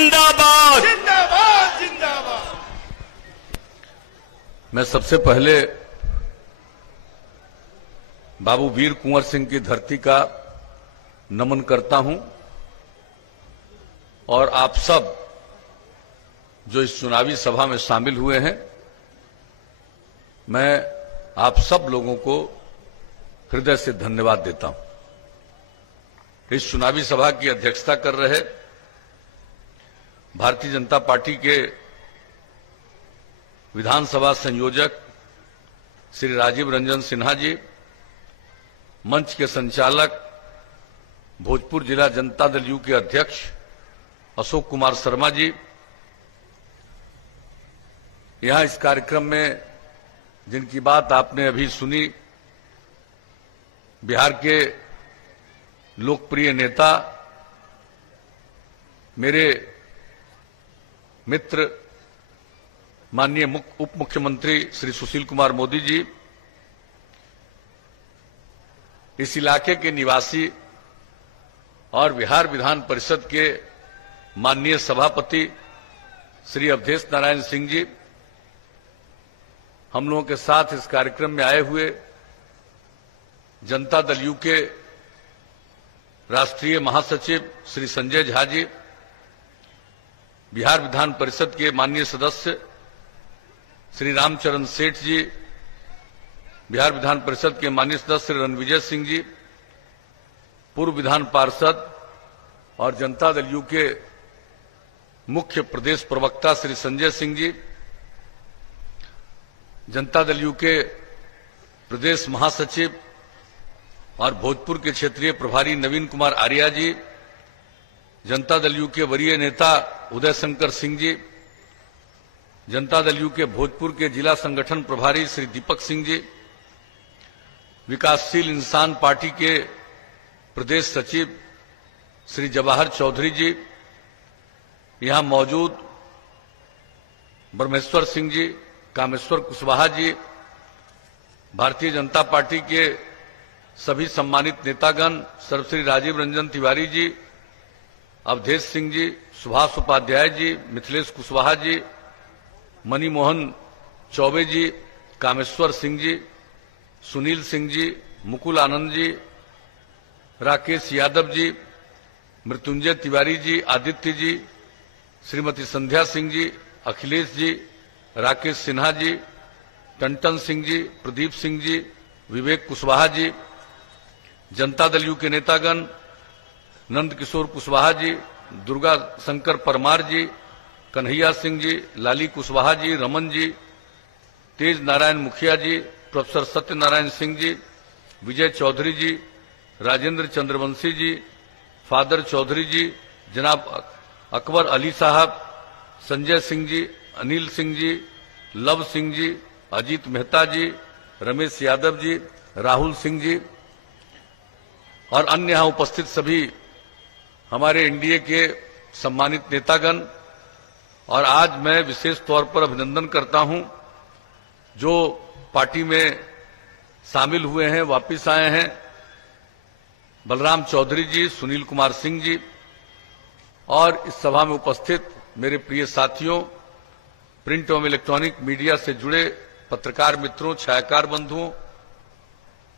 जिंदाबाद। जिंदाबाद जिंदाबाद। मैं सबसे पहले बाबू वीर कुंवर सिंह की धरती का नमन करता हूं और आप सब जो इस चुनावी सभा में शामिल हुए हैं, मैं आप सब लोगों को हृदय से धन्यवाद देता हूं। इस चुनावी सभा की अध्यक्षता कर रहे भारतीय जनता पार्टी के विधानसभा संयोजक श्री राजीव रंजन सिन्हा जी, मंच के संचालक भोजपुर जिला जनता दल यू के अध्यक्ष अशोक कुमार शर्मा जी, यहां इस कार्यक्रम में जिनकी बात आपने अभी सुनी, बिहार के लोकप्रिय नेता मेरे मित्र माननीय उप मुख्यमंत्री श्री सुशील कुमार मोदी जी, इस इलाके के निवासी और बिहार विधान परिषद के माननीय सभापति श्री अवधेश नारायण सिंह जी, हम लोगों के साथ इस कार्यक्रम में आए हुए जनता दल यू के राष्ट्रीय महासचिव श्री संजय झा जी, बिहार विधान परिषद के माननीय सदस्य श्री रामचरण सेठ जी, बिहार विधान परिषद के माननीय सदस्य श्री रणविजय सिंह जी, पूर्व विधान पार्षद और जनता दल यू के मुख्य प्रदेश प्रवक्ता श्री संजय सिंह जी, जनता दल यू के प्रदेश महासचिव और भोजपुर के क्षेत्रीय प्रभारी नवीन कुमार आर्या जी, जनता दल यू के वरीय नेता उदय शंकर सिंह जी, जनता दल यू के भोजपुर के जिला संगठन प्रभारी श्री दीपक सिंह जी, विकासशील इंसान पार्टी के प्रदेश सचिव श्री जवाहर चौधरी जी, यहां मौजूद ब्रह्मेश्वर सिंह जी, कामेश्वर कुशवाहा जी, भारतीय जनता पार्टी के सभी सम्मानित नेतागण सर्वश्री राजीव रंजन तिवारी जी, अवधेश सिंह जी, सुभाष उपाध्याय जी, मिथिलेश कुशवाहा जी, मणिमोहन चौबे जी, कामेश्वर सिंह जी, सुनील सिंह जी, मुकुल आनंद जी, राकेश यादव जी, मृत्युंजय तिवारी जी, आदित्य जी, श्रीमती संध्या सिंह जी, अखिलेश जी, राकेश सिन्हा जी, टंटन सिंह जी, प्रदीप सिंह जी, विवेक कुशवाहा जी, जनता दल यू के नेतागण नंद किशोर कुशवाहा जी, दुर्गा शंकर परमार जी, कन्हैया सिंह जी, लाली कुशवाहा जी, रमन जी, तेज नारायण मुखिया जी, प्रोफेसर सत्यनारायण सिंह जी, विजय चौधरी जी, राजेंद्र चंद्रवंशी जी, फादर चौधरी जी, जनाब अकबर अली साहब, संजय सिंह जी, अनिल सिंह जी, लव सिंह जी, अजीत मेहता जी, रमेश यादव जी, राहुल सिंह जी और अन्य यहां उपस्थित सभी हमारे एनडीए के सम्मानित नेतागण। और आज मैं विशेष तौर पर अभिनंदन करता हूं जो पार्टी में शामिल हुए हैं, वापिस आए हैं, बलराम चौधरी जी, सुनील कुमार सिंह जी और इस सभा में उपस्थित मेरे प्रिय साथियों, प्रिंट एवं इलेक्ट्रॉनिक मीडिया से जुड़े पत्रकार मित्रों, छायाकार बंधुओं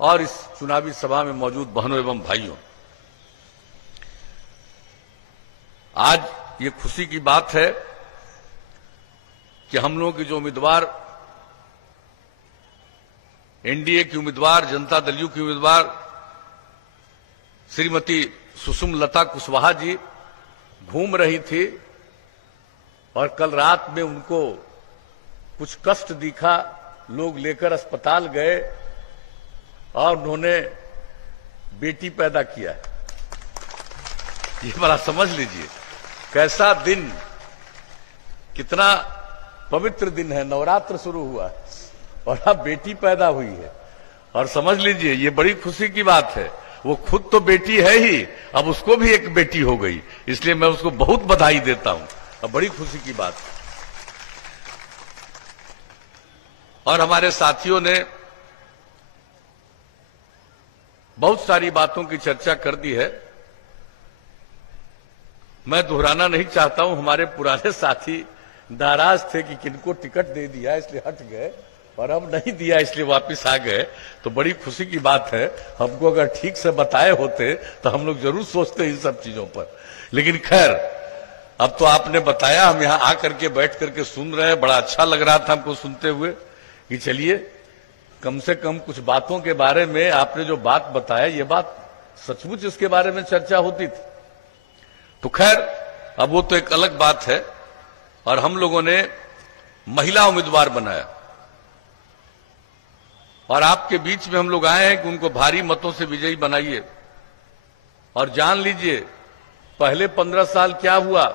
और इस चुनावी सभा में मौजूद बहनों एवं भाइयों। आज ये खुशी की बात है कि हम लोगों की जो उम्मीदवार, एनडीए की उम्मीदवार, जनता दल यू की उम्मीदवार श्रीमती सुषुम लता कुशवाहा जी घूम रही थी और कल रात में उनको कुछ कष्ट दिखा, लोग लेकर अस्पताल गए और उन्होंने बेटी पैदा किया। ये बड़ा समझ लीजिए कैसा दिन, कितना पवित्र दिन है, नवरात्र शुरू हुआ और अब बेटी पैदा हुई है और समझ लीजिए ये बड़ी खुशी की बात है। वो खुद तो बेटी है ही, अब उसको भी एक बेटी हो गई, इसलिए मैं उसको बहुत बधाई देता हूं और बड़ी खुशी की बात है। और हमारे साथियों ने बहुत सारी बातों की चर्चा कर दी है। मैं दोहराना नहीं चाहता हूं, हमारे पुराने साथी नाराज थे कि किनको टिकट दे दिया इसलिए हट गए और अब नहीं दिया इसलिए वापस आ गए। तो बड़ी खुशी की बात है, हमको अगर ठीक से बताए होते तो हम लोग जरूर सोचते इन सब चीजों पर। लेकिन खैर, अब तो आपने बताया, हम यहां आकर के बैठ करके सुन रहे हैं, बड़ा अच्छा लग रहा था हमको सुनते हुए कि चलिए कम से कम कुछ बातों के बारे में आपने जो बात बताया, ये बात सचमुच इसके बारे में चर्चा होती थी। तो खैर, अब वो तो एक अलग बात है। और हम लोगों ने महिला उम्मीदवार बनाया और आपके बीच में हम लोग आए हैं कि उनको भारी मतों से विजयी बनाइए। और जान लीजिए, पहले 15 साल क्या हुआ,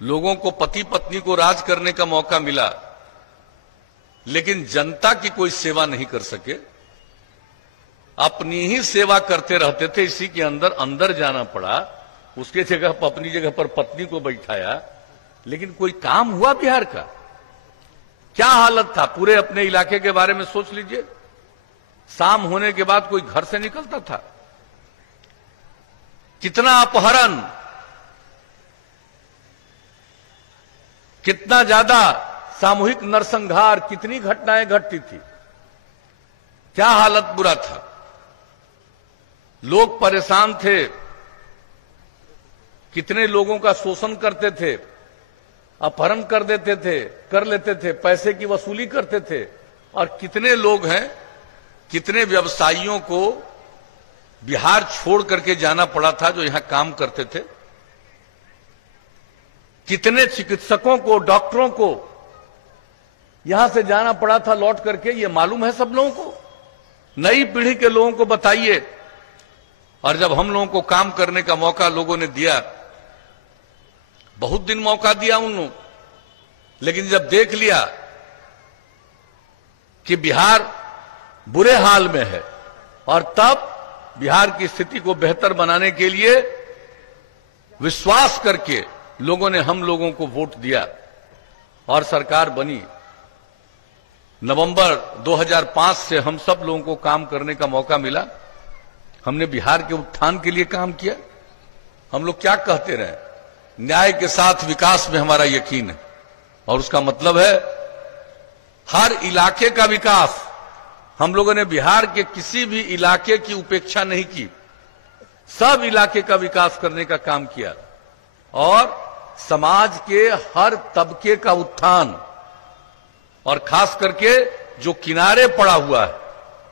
लोगों को पति पत्नी को राज करने का मौका मिला, लेकिन जनता की कोई सेवा नहीं कर सके, अपनी ही सेवा करते रहते थे। इसी के अंदर अंदर जाना पड़ा, उसके जगह पर अपनी जगह पर पत्नी को बैठाया, लेकिन कोई काम हुआ बिहार का? क्या हालत था पूरे अपने इलाके के बारे में सोच लीजिए। शाम होने के बाद कोई घर से निकलता था? कितना अपहरण, कितना ज्यादा सामूहिक नरसंहार, कितनी घटनाएं घटती थी, क्या हालत बुरा था। लोग परेशान थे, कितने लोगों का शोषण करते थे, अपहरण कर देते थे, कर लेते थे, पैसे की वसूली करते थे। और कितने लोग हैं, कितने व्यवसायियों को बिहार छोड़ करके जाना पड़ा था जो यहां काम करते थे। कितने चिकित्सकों को, डॉक्टरों को यहां से जाना पड़ा था लौट करके, ये मालूम है सब लोगों को? नई पीढ़ी के लोगों को बताइए। और जब हम लोगों को काम करने का मौका लोगों ने दिया, बहुत दिन मौका दिया उन लोगों, लेकिन जब देख लिया कि बिहार बुरे हाल में है, और तब बिहार की स्थिति को बेहतर बनाने के लिए विश्वास करके लोगों ने हम लोगों को वोट दिया और सरकार बनी। नवंबर 2005 से हम सब लोगों को काम करने का मौका मिला। हमने बिहार के उत्थान के लिए काम किया। हम लोग क्या कहते रहे, न्याय के साथ विकास में हमारा यकीन है, और उसका मतलब है हर इलाके का विकास। हम लोगों ने बिहार के किसी भी इलाके की उपेक्षा नहीं की, सब इलाके का विकास करने का काम किया, और समाज के हर तबके का उत्थान, और खास करके जो किनारे पड़ा हुआ है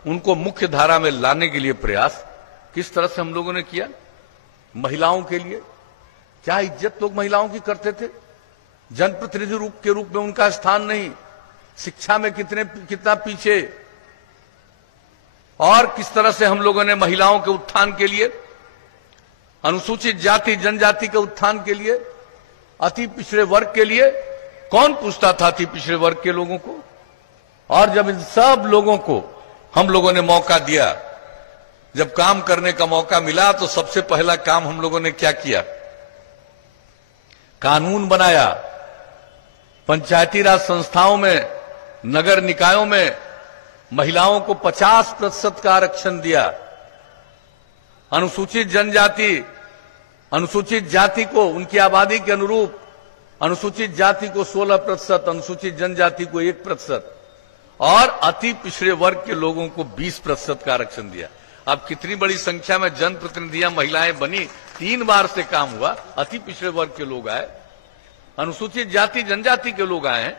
उनको मुख्य धारा में लाने के लिए प्रयास किस तरह से हम लोगों ने किया। महिलाओं के लिए क्या इज्जत लोग महिलाओं की करते थे, जनप्रतिनिधि के रूप में उनका स्थान नहीं, शिक्षा में कितना पीछे, और किस तरह से हम लोगों ने महिलाओं के उत्थान के लिए, अनुसूचित जाति जनजाति के उत्थान के लिए, अति पिछड़े वर्ग के लिए, कौन पूछता था अति पिछड़े वर्ग के लोगों को? और जब इन सब लोगों को हम लोगों ने मौका दिया, जब काम करने का मौका मिला, तो सबसे पहला काम हम लोगों ने क्या किया, कानून बनाया। पंचायती राज संस्थाओं में, नगर निकायों में महिलाओं को 50% का आरक्षण दिया। अनुसूचित जनजाति, अनुसूचित जाति को उनकी आबादी के अनुरूप, अनुसूचित जाति को 16%, अनुसूचित जनजाति को 1%, और अति पिछड़े वर्ग के लोगों को 20% का आरक्षण दिया। अब कितनी बड़ी संख्या में जनप्रतिनिधियां महिलाएं बनी, 3 बार से काम हुआ। अति पिछड़े वर्ग के लोग आए, अनुसूचित जाति जनजाति के लोग आए हैं,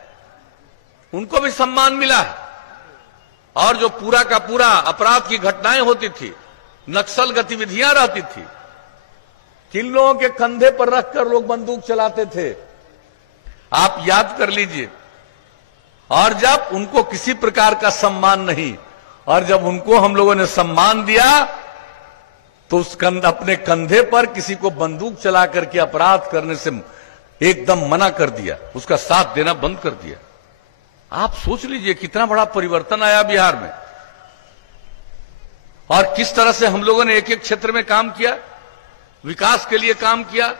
उनको भी सम्मान मिला है। और जो पूरा का पूरा अपराध की घटनाएं होती थी, नक्सल गतिविधियां रहती थी, किन लोगों के कंधे पर रखकर लोग बंदूक चलाते थे, आप याद कर लीजिए। और जब उनको किसी प्रकार का सम्मान नहीं, और जब उनको हम लोगों ने सम्मान दिया, तो उस अपने कंधे पर किसी को बंदूक चला करके अपराध करने से एकदम मना कर दिया, उसका साथ देना बंद कर दिया। आप सोच लीजिए कितना बड़ा परिवर्तन आया बिहार में, और किस तरह से हम लोगों ने एक एक क्षेत्र में काम किया, विकास के लिए काम किया,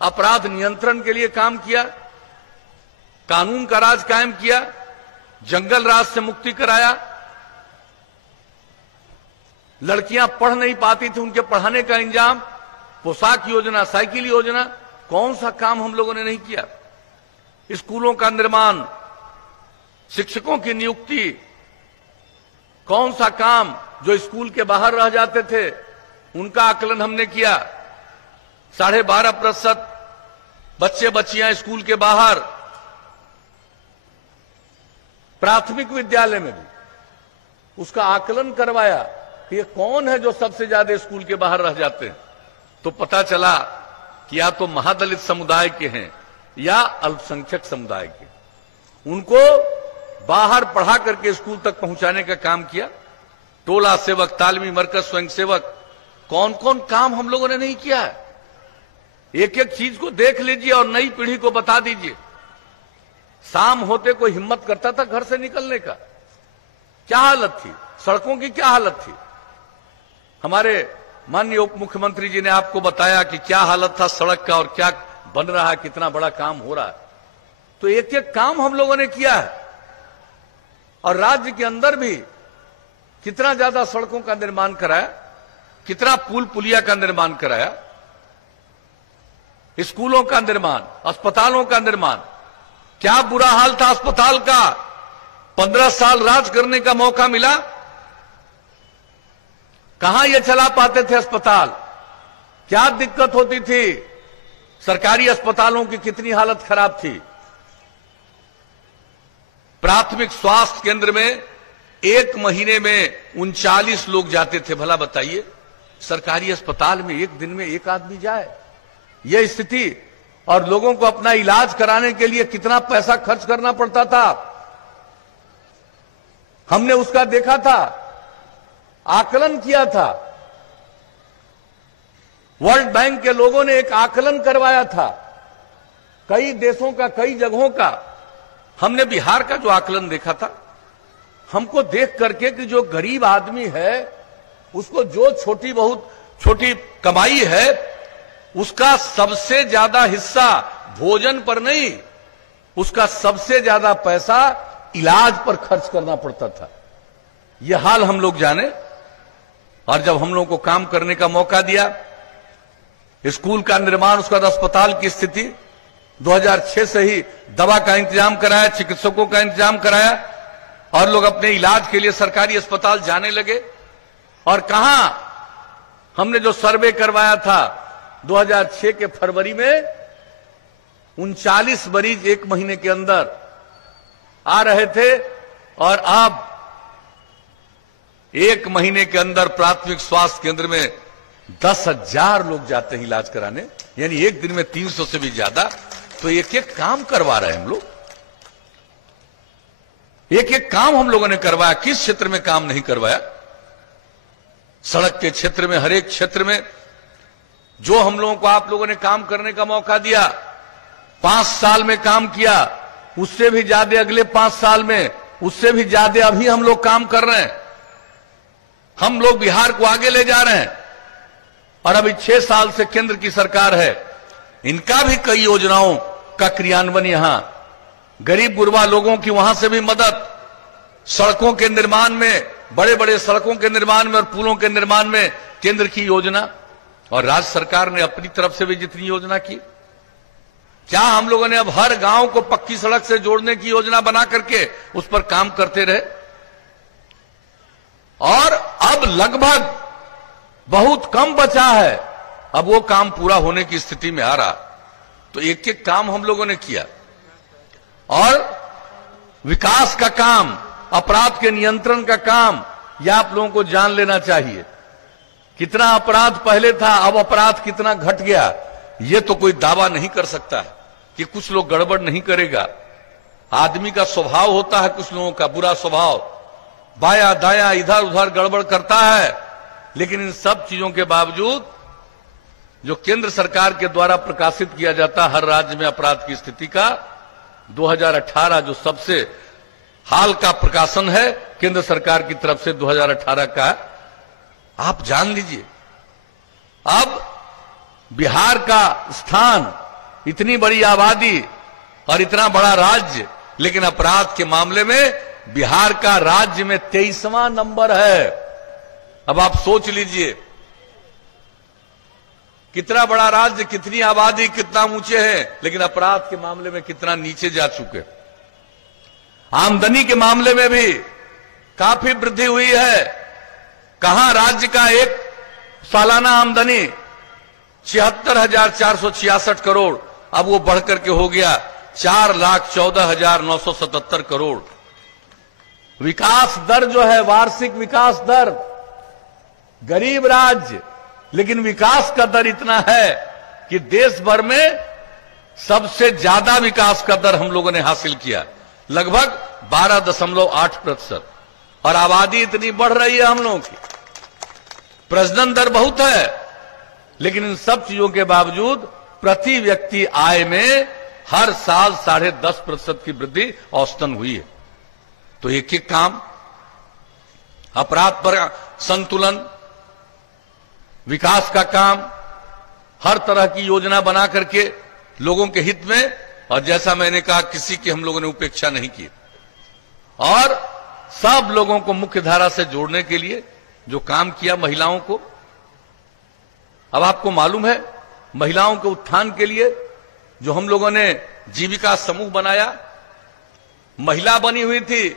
अपराध नियंत्रण के लिए काम किया, कानून का राज कायम किया, जंगल राज से मुक्ति कराया। लड़कियां पढ़ नहीं पाती थी, उनके पढ़ाने का इंतजाम पोशाक योजना, साइकिल योजना, कौन सा काम हम लोगों ने नहीं किया? स्कूलों का निर्माण, शिक्षकों की नियुक्ति, कौन सा काम जो स्कूल के बाहर रह जाते थे उनका आकलन हमने किया। 12.5% बच्चे बच्चियां स्कूल के बाहर, प्राथमिक विद्यालय में भी उसका आकलन करवाया कि ये कौन है जो सबसे ज्यादा स्कूल के बाहर रह जाते हैं। तो पता चला कि या तो महादलित समुदाय के हैं या अल्पसंख्यक समुदाय के। उनको बाहर पढ़ा करके स्कूल तक पहुंचाने का काम किया। टोला सेवक, तालमी मरकज, स्वयंसेवक, कौन कौन काम हम लोगों ने नहीं किया है? एक एक चीज को देख लीजिए और नई पीढ़ी को बता दीजिए। शाम होते कोई हिम्मत करता था घर से निकलने का? क्या हालत थी? सड़कों की क्या हालत थी? हमारे माननीय उप मुख्यमंत्री जी ने आपको बताया कि क्या हालत था सड़क का और क्या बन रहा है, कितना बड़ा काम हो रहा है। तो एक एक काम हम लोगों ने किया है। और राज्य के अंदर भी कितना ज्यादा सड़कों का निर्माण कराया, कितना पुल पुलिया का निर्माण कराया, स्कूलों का निर्माण, अस्पतालों का निर्माण। क्या बुरा हाल था अस्पताल का? 15 साल राज करने का मौका मिला, कहां ये चला पाते थे अस्पताल? क्या दिक्कत होती थी? सरकारी अस्पतालों की कितनी हालत खराब थी। प्राथमिक स्वास्थ्य केंद्र में एक महीने में 39 लोग जाते थे। भला बताइए, सरकारी अस्पताल में एक दिन में एक आदमी जाए, यह स्थिति। और लोगों को अपना इलाज कराने के लिए कितना पैसा खर्च करना पड़ता था, हमने उसका देखा था, आकलन किया था। वर्ल्ड बैंक के लोगों ने एक आकलन करवाया था, कई देशों का, कई जगहों का। हमने बिहार का जो आकलन देखा था, हमको देख करके कि जो गरीब आदमी है उसको जो बहुत छोटी कमाई है उसका सबसे ज्यादा हिस्सा भोजन पर नहीं, उसका सबसे ज्यादा पैसा इलाज पर खर्च करना पड़ता था। यह हाल हम लोग जाने। और जब हम लोग को काम करने का मौका दिया, स्कूल का निर्माण, उसके बाद अस्पताल की स्थिति, 2006 से ही दवा का इंतजाम कराया, चिकित्सकों का इंतजाम कराया और लोग अपने इलाज के लिए सरकारी अस्पताल जाने लगे। और कहां हमने जो सर्वे करवाया था 2006 के फरवरी में, 39 मरीज एक महीने के अंदर आ रहे थे। और अब एक महीने के अंदर प्राथमिक स्वास्थ्य केंद्र में 10,000 लोग जाते हैं इलाज कराने, यानी एक दिन में 300 से भी ज्यादा। तो एक एक काम करवा रहे हैं हम लोग, एक एक काम हम लोगों ने करवाया। किस क्षेत्र में काम नहीं करवाया? सड़क के क्षेत्र में, हर एक क्षेत्र में जो हम लोगों को आप लोगों ने काम करने का मौका दिया, 5 साल में काम किया, उससे भी ज्यादा अगले 5 साल में, उससे भी ज्यादा अभी हम लोग काम कर रहे हैं। हम लोग बिहार को आगे ले जा रहे हैं। और अभी 6 साल से केंद्र की सरकार है, इनका भी कई योजनाओं का क्रियान्वयन, यहां गरीब गुरबा लोगों की वहां से भी मदद, सड़कों के निर्माण में, बड़े बड़े सड़कों के निर्माण में और पुलों के निर्माण में केंद्र की योजना, और राज्य सरकार ने अपनी तरफ से भी जितनी योजना की। क्या हम लोगों ने अब हर गांव को पक्की सड़क से जोड़ने की योजना बना करके उस पर काम करते रहे? और अब लगभग बहुत कम बचा है, अब वो काम पूरा होने की स्थिति में आ रहा। तो एक एक काम हम लोगों ने किया। और विकास का काम, अपराध के नियंत्रण का काम, यह आप लोगों को जान लेना चाहिए। कितना अपराध पहले था, अब अपराध कितना घट गया, यह तो कोई दावा नहीं कर सकता है कि कुछ लोग गड़बड़ नहीं करेगा। आदमी का स्वभाव होता है, कुछ लोगों का बुरा स्वभाव, बाया दाया इधर उधर गड़बड़ करता है। लेकिन इन सब चीजों के बावजूद जो केंद्र सरकार के द्वारा प्रकाशित किया जाता हर राज्य में अपराध की स्थिति का, 2018 जो सबसे हाल का प्रकाशन है केंद्र सरकार की तरफ से 2018 का, आप जान लीजिए। अब बिहार का स्थान, इतनी बड़ी आबादी और इतना बड़ा राज्य, लेकिन अपराध के मामले में बिहार का राज्य में 23वां नंबर है। अब आप सोच लीजिए, कितना बड़ा राज्य, कितनी आबादी, कितना ऊंचे है, लेकिन अपराध के मामले में कितना नीचे जा चुके। आमदनी के मामले में भी काफी वृद्धि हुई है। कहां राज्य का एक सालाना आमदनी 76,466 करोड़, अब वो बढ़कर के हो गया 4,14,977 करोड़। विकास दर जो है, वार्षिक विकास दर, गरीब राज्य, लेकिन विकास का दर इतना है कि देश भर में सबसे ज्यादा विकास का दर हम लोगों ने हासिल किया, लगभग 12.8%। और आबादी इतनी बढ़ रही है हम लोगों की, प्रजनन दर बहुत है, लेकिन इन सब चीजों के बावजूद प्रति व्यक्ति आय में हर साल 10.5% की वृद्धि औसतन हुई है। तो एक एक काम, अपराध पर संतुलन, विकास का काम, हर तरह की योजना बना करके लोगों के हित में, और जैसा मैंने कहा किसी की हम लोगों ने उपेक्षा नहीं की, और सब लोगों को मुख्य धारा से जोड़ने के लिए जो काम किया महिलाओं को। अब आपको मालूम है, महिलाओं के उत्थान के लिए जो हम लोगों ने जीविका समूह बनाया, महिला बनी हुई थी,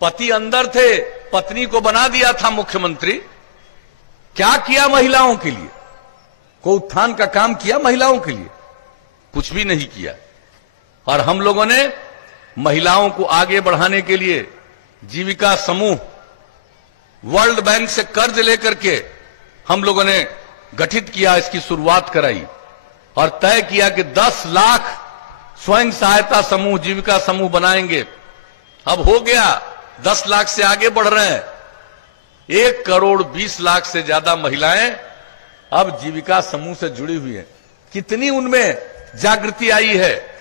पति अंदर थे, पत्नी को बना दिया था मुख्यमंत्री। क्या किया महिलाओं के लिए? कोई उत्थान का काम किया महिलाओं के लिए? कुछ भी नहीं किया। और हम लोगों ने महिलाओं को आगे बढ़ाने के लिए जीविका समूह, वर्ल्ड बैंक से कर्ज लेकर के हम लोगों ने गठित किया, इसकी शुरुआत कराई और तय किया कि 10 लाख स्वयं सहायता समूह, जीविका समूह बनाएंगे। अब हो गया, 10 लाख से आगे बढ़ रहे हैं। 1,20,00,000 से ज्यादा महिलाएं अब जीविका समूह से जुड़ी हुई हैं। कितनी उनमें जागृति आई है।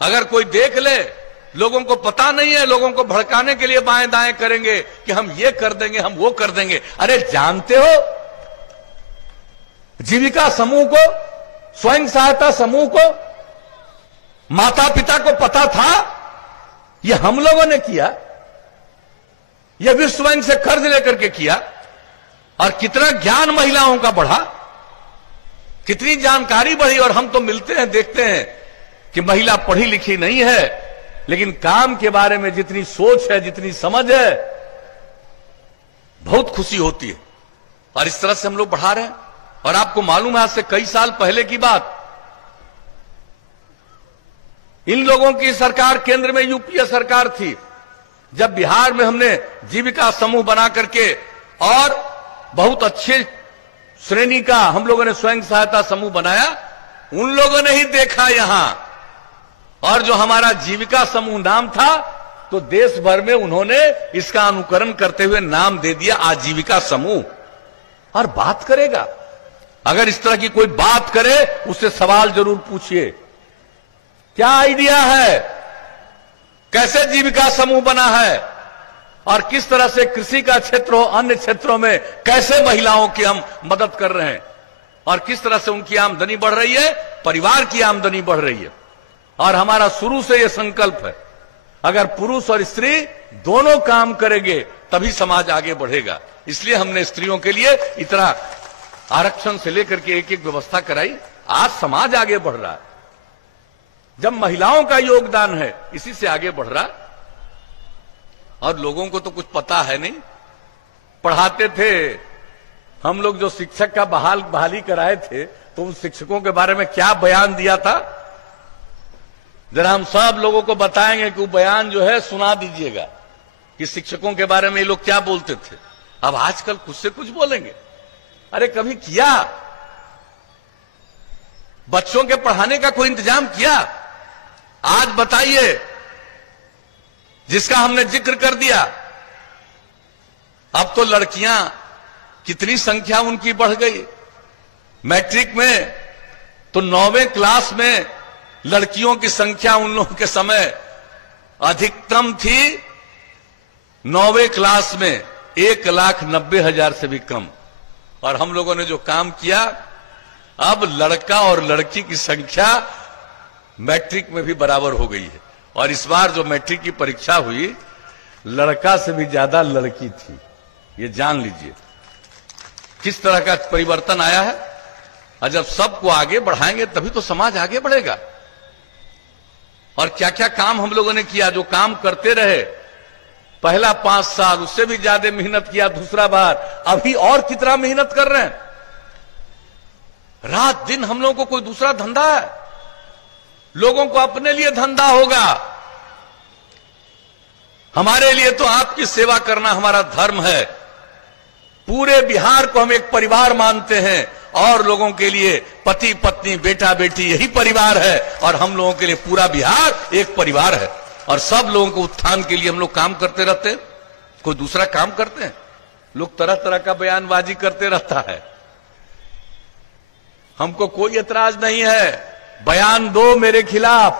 अगर कोई देख ले, लोगों को पता नहीं है, लोगों को भड़काने के लिए बाएं दाएं करेंगे कि हम ये कर देंगे, हम वो कर देंगे। अरे जानते हो, जीविका समूह को, स्वयं सहायता समूह को माता पिता को पता था, ये हम लोगों ने किया, यह विश्व बैंक से कर्ज लेकर के किया। और कितना ज्ञान महिलाओं का बढ़ा, कितनी जानकारी बढ़ी। और हम तो मिलते हैं, देखते हैं कि महिला पढ़ी लिखी नहीं है, लेकिन काम के बारे में जितनी सोच है, जितनी समझ है, बहुत खुशी होती है। और इस तरह से हम लोग बढ़ा रहे हैं। और आपको मालूम है, आज से कई साल पहले की बात, इन लोगों की सरकार केंद्र में यूपीए सरकार थी, जब बिहार में हमने जीविका समूह बना करके और बहुत अच्छे श्रेणी का हम लोगों ने स्वयं सहायता समूह बनाया, उन लोगों ने ही देखा यहां, और जो हमारा जीविका समूह नाम था, तो देश भर में उन्होंने इसका अनुकरण करते हुए नाम दे दिया आजीविका समूह। और बात करेगा, अगर इस तरह की कोई बात करे, उससे सवाल जरूर पूछिए, क्या आइडिया है, कैसे जीविका समूह बना है, और किस तरह से कृषि का क्षेत्र हो, अन्य क्षेत्रों में कैसे महिलाओं की हम मदद कर रहे हैं, और किस तरह से उनकी आमदनी बढ़ रही है, परिवार की आमदनी बढ़ रही है। और हमारा शुरू से यह संकल्प है, अगर पुरुष और स्त्री दोनों काम करेंगे तभी समाज आगे बढ़ेगा। इसलिए हमने स्त्रियों के लिए इतना आरक्षण से लेकर के एक एक व्यवस्था कराई। आज समाज आगे बढ़ रहा है, जब महिलाओं का योगदान है, इसी से आगे बढ़ रहा। और लोगों को तो कुछ पता है नहीं। पढ़ाते थे हम लोग, जो शिक्षक का बहाली कराए थे, तो उन शिक्षकों के बारे में क्या बयान दिया था, जरा हम सब लोगों को बताएंगे कि वो बयान जो है सुना दीजिएगा कि शिक्षकों के बारे में ये लोग क्या बोलते थे। अब आजकल खुद से कुछ बोलेंगे। अरे कभी किया बच्चों के पढ़ाने का कोई इंतजाम किया? आज बताइए, जिसका हमने जिक्र कर दिया, अब तो लड़कियां कितनी संख्या उनकी बढ़ गई। मैट्रिक में तो 9वें क्लास में लड़कियों की संख्या उन लोगों के समय अधिकतम थी 9वें क्लास में 1,90,000 से भी कम। और हम लोगों ने जो काम किया, अब लड़का और लड़की की संख्या मैट्रिक में भी बराबर हो गई है। और इस बार जो मैट्रिक की परीक्षा हुई, लड़का से भी ज्यादा लड़की थी, ये जान लीजिए। किस तरह का परिवर्तन आया है। और जब सबको आगे बढ़ाएंगे तभी तो समाज आगे बढ़ेगा। और क्या क्या काम हम लोगों ने किया, जो काम करते रहे पहला 5 साल, उससे भी ज्यादा मेहनत किया दूसरा बार, अभी और कितना मेहनत कर रहे हैं। रात दिन हम लोगों को कोई दूसरा धंधा है? लोगों को अपने लिए धंधा होगा। हमारे लिए तो आपकी सेवा करना हमारा धर्म है। पूरे बिहार को हम एक परिवार मानते हैं और लोगों के लिए पति पत्नी बेटा बेटी यही परिवार है, और हम लोगों के लिए पूरा बिहार एक परिवार है। और सब लोगों को उत्थान के लिए हम लोग काम करते रहते हैं। कोई दूसरा काम करते हैं? लोग तरह तरह का बयानबाजी करते रहता है। हमको कोई एतराज नहीं है, बयान दो मेरे खिलाफ,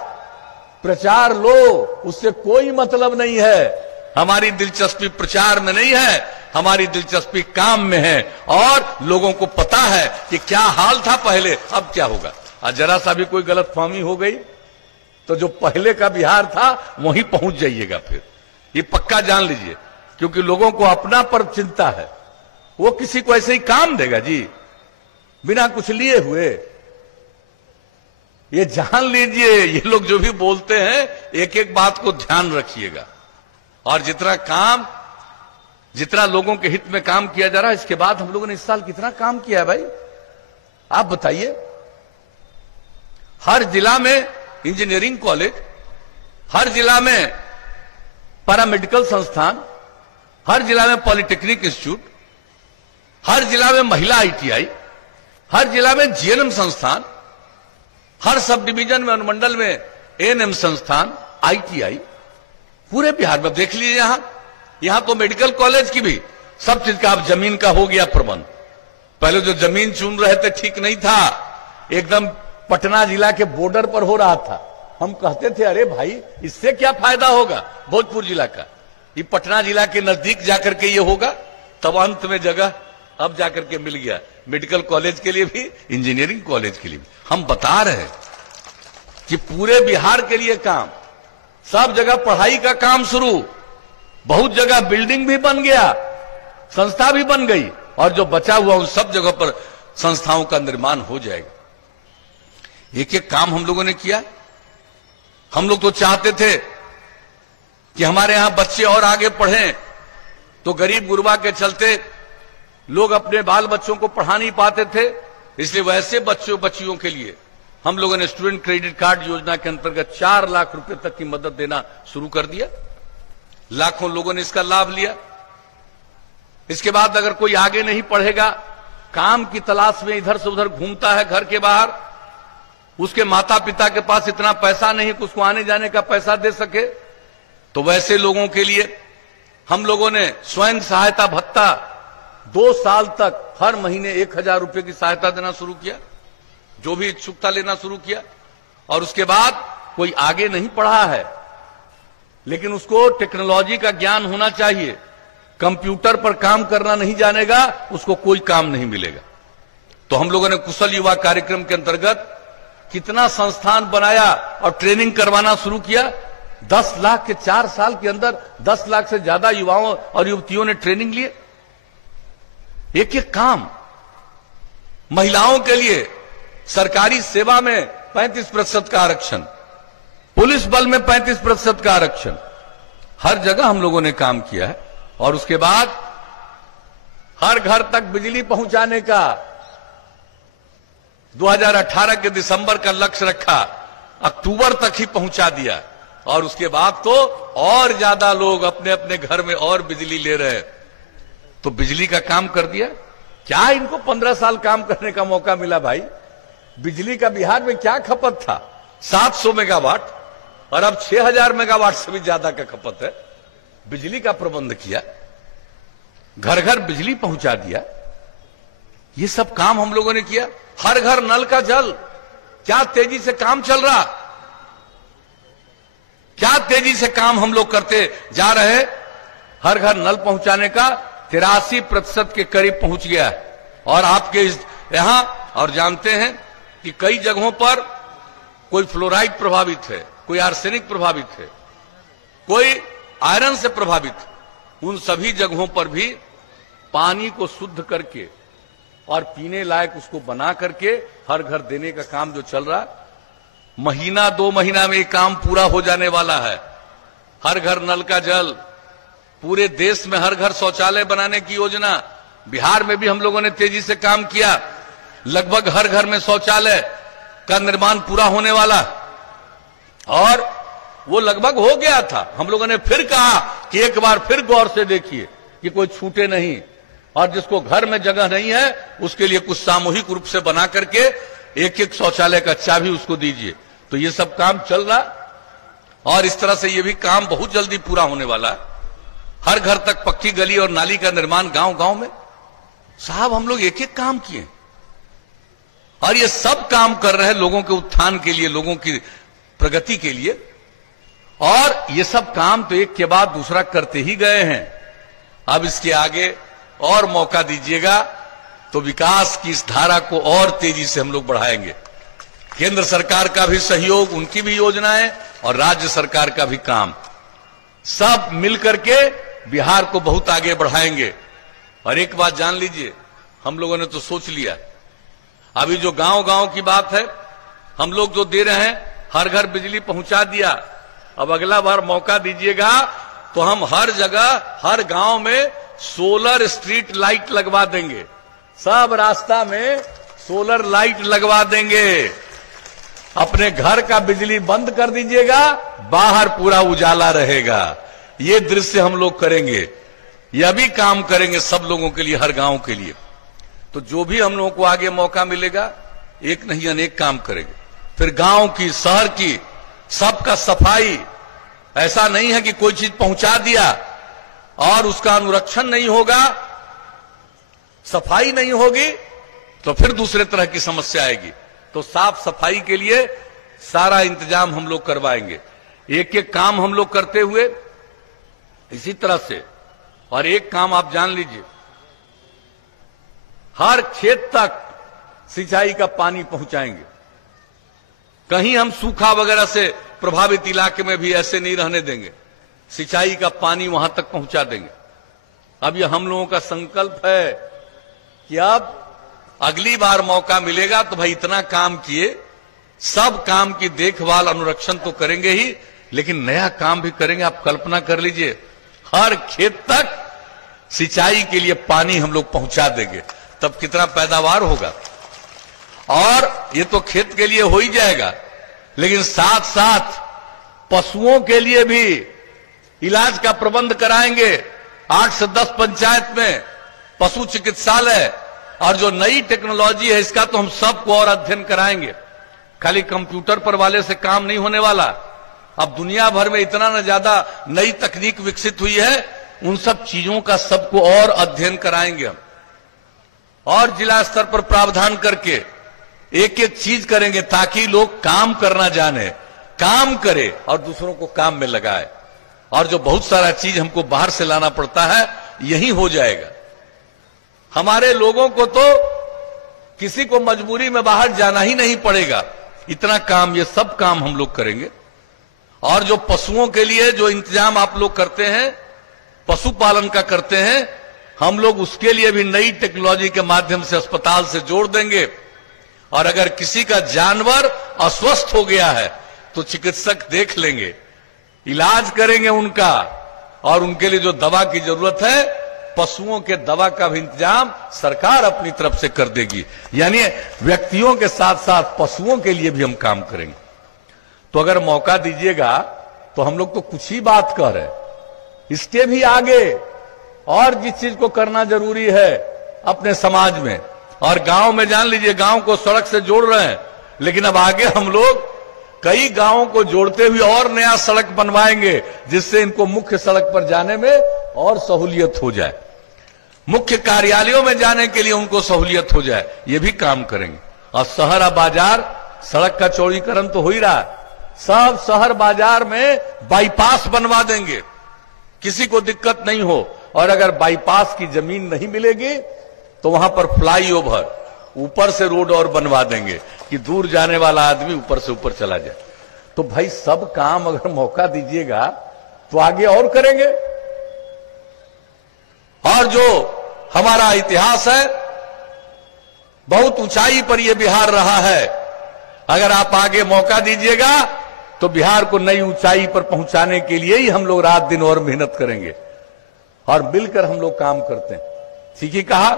प्रचार लो, उससे कोई मतलब नहीं है। हमारी दिलचस्पी प्रचार में नहीं है, हमारी दिलचस्पी काम में है। और लोगों को पता है कि क्या हाल था पहले, अब क्या होगा। और जरा सा भी कोई गलतफहमी हो गई तो जो पहले का बिहार था वहीं पहुंच जाइएगा। फिर ये पक्का जान लीजिए, क्योंकि लोगों को अपना पर चिंता है। वो किसी को ऐसे ही काम देगा जी, बिना कुछ लिए हुए। ये जान लीजिए, ये लोग जो भी बोलते हैं एक एक बात को ध्यान रखिएगा। और जितना लोगों के हित में काम किया जा रहा है, इसके बाद हम लोगों ने इस साल कितना काम किया है भाई, आप बताइए। हर जिला में इंजीनियरिंग कॉलेज, हर जिला में पैरामेडिकल संस्थान, हर जिला में पॉलिटेक्निक इंस्टीट्यूट, हर जिला में महिला ITI, हर जिला में GNM संस्थान, हर सब डिवीजन में अनुमंडल में ANM संस्थान, ITI, पूरे बिहार में देख लीजिए। यहां तो मेडिकल कॉलेज की भी सब चीज का, अब जमीन का हो गया प्रबंध। पहले जो जमीन चुन रहे थे ठीक नहीं था, एकदम पटना जिला के बॉर्डर पर हो रहा था। हम कहते थे अरे भाई इससे क्या फायदा होगा भोजपुर जिला का, ये पटना जिला के नजदीक जाकर के ये होगा। तब अंत में जगह अब जाकर के मिल गया, मेडिकल कॉलेज के लिए भी, इंजीनियरिंग कॉलेज के लिए भी। हम बता रहे हैं कि पूरे बिहार के लिए काम, सब जगह पढ़ाई का काम शुरू, बहुत जगह बिल्डिंग भी बन गया, संस्था भी बन गई, और जो बचा हुआ उन सब जगह पर संस्थाओं का निर्माण हो जाएगा। एक एक काम हम लोगों ने किया। हम लोग तो चाहते थे कि हमारे यहां बच्चे और आगे पढ़ें, तो गरीब गुरबा के चलते लोग अपने बाल बच्चों को पढ़ा नहीं पाते थे। इसलिए वैसे बच्चों बच्चियों के लिए हम लोगों ने स्टूडेंट क्रेडिट कार्ड योजना के अंतर्गत 4 लाख रुपए तक की मदद देना शुरू कर दिया। लाखों लोगों ने इसका लाभ लिया। इसके बाद अगर कोई आगे नहीं पढ़ेगा, काम की तलाश में इधर से उधर घूमता है घर के बाहर, उसके माता पिता के पास इतना पैसा नहीं कि उसको आने जाने का पैसा दे सके, तो वैसे लोगों के लिए हम लोगों ने स्वयं सहायता भत्ता 2 साल तक हर महीने 1000 रुपए की सहायता देना शुरू किया, जो भी इच्छुकता लेना शुरू किया। और उसके बाद कोई आगे नहीं पढ़ा है लेकिन उसको टेक्नोलॉजी का ज्ञान होना चाहिए, कंप्यूटर पर काम करना नहीं जानेगा, उसको कोई काम नहीं मिलेगा। तो हम लोगों ने कुशल युवा कार्यक्रम के अंतर्गत कितना संस्थान बनाया और ट्रेनिंग करवाना शुरू किया। 10 लाख के 4 साल के अंदर 10 लाख से ज्यादा युवाओं और युवतियों ने ट्रेनिंग लिए। एक एक काम। महिलाओं के लिए सरकारी सेवा में 35% का आरक्षण, पुलिस बल में 35% का आरक्षण, हर जगह हम लोगों ने काम किया है। और उसके बाद हर घर तक बिजली पहुंचाने का 2018 के दिसंबर का लक्ष्य रखा, अक्टूबर तक ही पहुंचा दिया। और उसके बाद तो और ज्यादा लोग अपने अपने घर में और बिजली ले रहे हैं, तो बिजली का काम कर दिया। क्या इनको 15 साल काम करने का मौका मिला भाई? बिजली का बिहार में क्या खपत था? 700 मेगावाट, और अब 6000 मेगावाट से भी ज्यादा का खपत है। बिजली का प्रबंध किया, घर घर बिजली पहुंचा दिया। ये सब काम हम लोगों ने किया। हर घर नल का जल, क्या तेजी से काम चल रहा, क्या तेजी से काम हम लोग करते जा रहे हैं। हर घर नल पहुंचाने का 83% के करीब पहुंच गया है। और आपके यहां और जानते हैं कि कई जगहों पर कोई फ्लोराइड प्रभावित है, कोई आर्सेनिक प्रभावित है, कोई आयरन से प्रभावित, उन सभी जगहों पर भी पानी को शुद्ध करके और पीने लायक उसको बना करके हर घर देने का काम जो चल रहा, महीना 2 महीना में ये काम पूरा हो जाने वाला है। हर घर नल का जल, पूरे देश में हर घर शौचालय बनाने की योजना, बिहार में भी हम लोगों ने तेजी से काम किया। लगभग हर घर में शौचालय का निर्माण पूरा होने वाला, और वो लगभग हो गया था। हम लोगों ने फिर कहा कि एक बार फिर गौर से देखिए कि कोई छूटे नहीं, और जिसको घर में जगह नहीं है उसके लिए कुछ सामूहिक रूप से बना करके एक शौचालय का चाबी उसको दीजिए। तो ये सब काम चल रहा, और इस तरह से ये भी काम बहुत जल्दी पूरा होने वाला है। हर घर तक पक्की गली और नाली का निर्माण गांव गांव में। साहब, हम लोग एक एक काम किए, और ये सब काम कर रहे हैं लोगों के उत्थान के लिए, लोगों की प्रगति के लिए। और ये सब काम तो एक के बाद दूसरा करते ही गए हैं। अब इसके आगे और मौका दीजिएगा तो विकास की इस धारा को और तेजी से हम लोग बढ़ाएंगे। केंद्र सरकार का भी सहयोग, उनकी भी योजनाएं, और राज्य सरकार का भी काम, सब मिलकर के बिहार को बहुत आगे बढ़ाएंगे। और एक बात जान लीजिए, हम लोगों ने तो सोच लिया, अभी जो गांव गांव की बात है, हम लोग जो दे रहे हैं, हर घर बिजली पहुंचा दिया। अब अगला बार मौका दीजिएगा तो हम हर जगह, हर गांव में सोलर स्ट्रीट लाइट लगवा देंगे। सब रास्ता में सोलर लाइट लगवा देंगे। अपने घर का बिजली बंद कर दीजिएगा, बाहर पूरा उजाला रहेगा। ये दृश्य हम लोग करेंगे, यह भी काम करेंगे सब लोगों के लिए, हर गांव के लिए। तो जो भी हम लोगों को आगे मौका मिलेगा, एक नहीं अनेक काम करेंगे। फिर गांव की, शहर की, सबका सफाई। ऐसा नहीं है कि कोई चीज पहुंचा दिया और उसका अनुरक्षण नहीं होगा, सफाई नहीं होगी, तो फिर दूसरे तरह की समस्या आएगी। तो साफ सफाई के लिए सारा इंतजाम हम लोग करवाएंगे, एक एक काम हम लोग करते हुए इसी तरह से। और एक काम आप जान लीजिए, हर खेत तक सिंचाई का पानी पहुंचाएंगे। कहीं हम सूखा वगैरह से प्रभावित इलाके में भी ऐसे नहीं रहने देंगे, सिंचाई का पानी वहां तक पहुंचा देंगे। अब यह हम लोगों का संकल्प है कि अब अगली बार मौका मिलेगा तो भाई इतना काम किए, सब काम की देखभाल, अनुरक्षण तो करेंगे ही, लेकिन नया काम भी करेंगे। आप कल्पना कर लीजिए, हर खेत तक सिंचाई के लिए पानी हम लोग पहुंचा देंगे, तब कितना पैदावार होगा। और ये तो खेत के लिए हो ही जाएगा, लेकिन साथ साथ पशुओं के लिए भी इलाज का प्रबंध कराएंगे। 8 से 10 पंचायत में पशु चिकित्सालय, और जो नई टेक्नोलॉजी है इसका तो हम सबको और अध्ययन कराएंगे। खाली कंप्यूटर पर वाले से काम नहीं होने वाला। अब दुनिया भर में इतना न ज्यादा नई तकनीक विकसित हुई है, उन सब चीजों का सबको और अध्ययन कराएंगे हम। और जिला स्तर पर प्रावधान करके एक एक चीज करेंगे ताकि लोग काम करना जाने, काम करे और दूसरों को काम में लगाए। और जो बहुत सारा चीज हमको बाहर से लाना पड़ता है, यही हो जाएगा। हमारे लोगों को तो किसी को मजबूरी में बाहर जाना ही नहीं पड़ेगा। इतना काम, ये सब काम हम लोग करेंगे। और जो पशुओं के लिए जो इंतजाम आप लोग करते हैं, पशुपालन का करते हैं, हम लोग उसके लिए भी नई टेक्नोलॉजी के माध्यम से अस्पताल से जोड़ देंगे। और अगर किसी का जानवर अस्वस्थ हो गया है तो चिकित्सक देख लेंगे, इलाज करेंगे उनका, और उनके लिए जो दवा की जरूरत है, पशुओं के दवा का भी इंतजाम सरकार अपनी तरफ से कर देगी। यानी व्यक्तियों के साथ साथ पशुओं के लिए भी हम काम करेंगे। तो अगर मौका दीजिएगा तो हम लोग तो कुछ ही बात कह रहे हैं, इसके भी आगे और जिस चीज को करना जरूरी है अपने समाज में और गांव में, जान लीजिए गांव को सड़क से जोड़ रहे हैं, लेकिन अब आगे हम लोग कई गांवों को जोड़ते हुए और नया सड़क बनवाएंगे, जिससे इनको मुख्य सड़क पर जाने में और सहूलियत हो जाए, मुख्य कार्यालयों में जाने के लिए उनको सहूलियत हो जाए। ये भी काम करेंगे। और शहर और बाजार, सड़क का चौड़ीकरण तो हो ही रहा है, सब शहर बाजार में बाईपास बनवा देंगे, किसी को दिक्कत नहीं हो। और अगर बाईपास की जमीन नहीं मिलेगी तो वहां पर फ्लाईओवर, ऊपर से रोड और बनवा देंगे कि दूर जाने वाला आदमी ऊपर से ऊपर चला जाए। तो भाई सब काम अगर मौका दीजिएगा तो आगे और करेंगे। और जो हमारा इतिहास है, बहुत ऊंचाई पर यह बिहार रहा है। अगर आप आगे मौका दीजिएगा तो बिहार को नई ऊंचाई पर पहुंचाने के लिए ही हम लोग रात दिन और मेहनत करेंगे और मिलकर हम लोग काम करते हैं। ठीक ही कहा,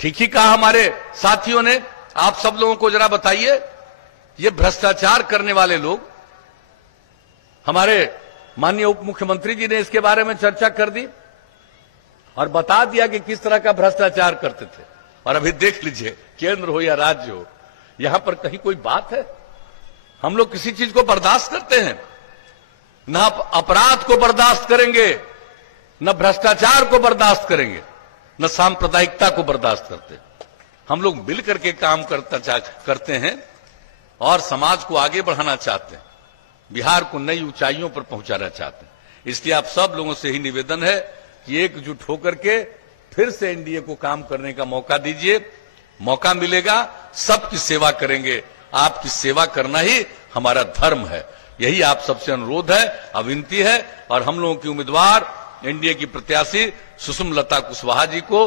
ठीक ही कहा हमारे साथियों ने। आप सब लोगों को जरा बताइए, ये भ्रष्टाचार करने वाले लोग, हमारे माननीय उप मुख्यमंत्री जी ने इसके बारे में चर्चा कर दी और बता दिया कि किस तरह का भ्रष्टाचार करते थे। और अभी देख लीजिए, केंद्र हो या राज्य हो, यहां पर कहीं कोई बात है? हम लोग किसी चीज को बर्दाश्त करते हैं? न अपराध को बर्दाश्त करेंगे, न भ्रष्टाचार को बर्दाश्त करेंगे, न सांप्रदायिकता को बर्दाश्त करते। हम लोग मिलकर के काम करते हैं और समाज को आगे बढ़ाना चाहते हैं, बिहार को नई ऊंचाइयों पर पहुंचाना चाहते हैं। इसलिए आप सब लोगों से ही निवेदन है कि एकजुट होकर के फिर से एनडीए को काम करने का मौका दीजिए। मौका मिलेगा, सबकी सेवा करेंगे। आपकी सेवा करना ही हमारा धर्म है। यही आप सबसे अनुरोध है, अविनती है। और हम लोगों की उम्मीदवार एनडीए की प्रत्याशी सुषमलता कुशवाहा जी को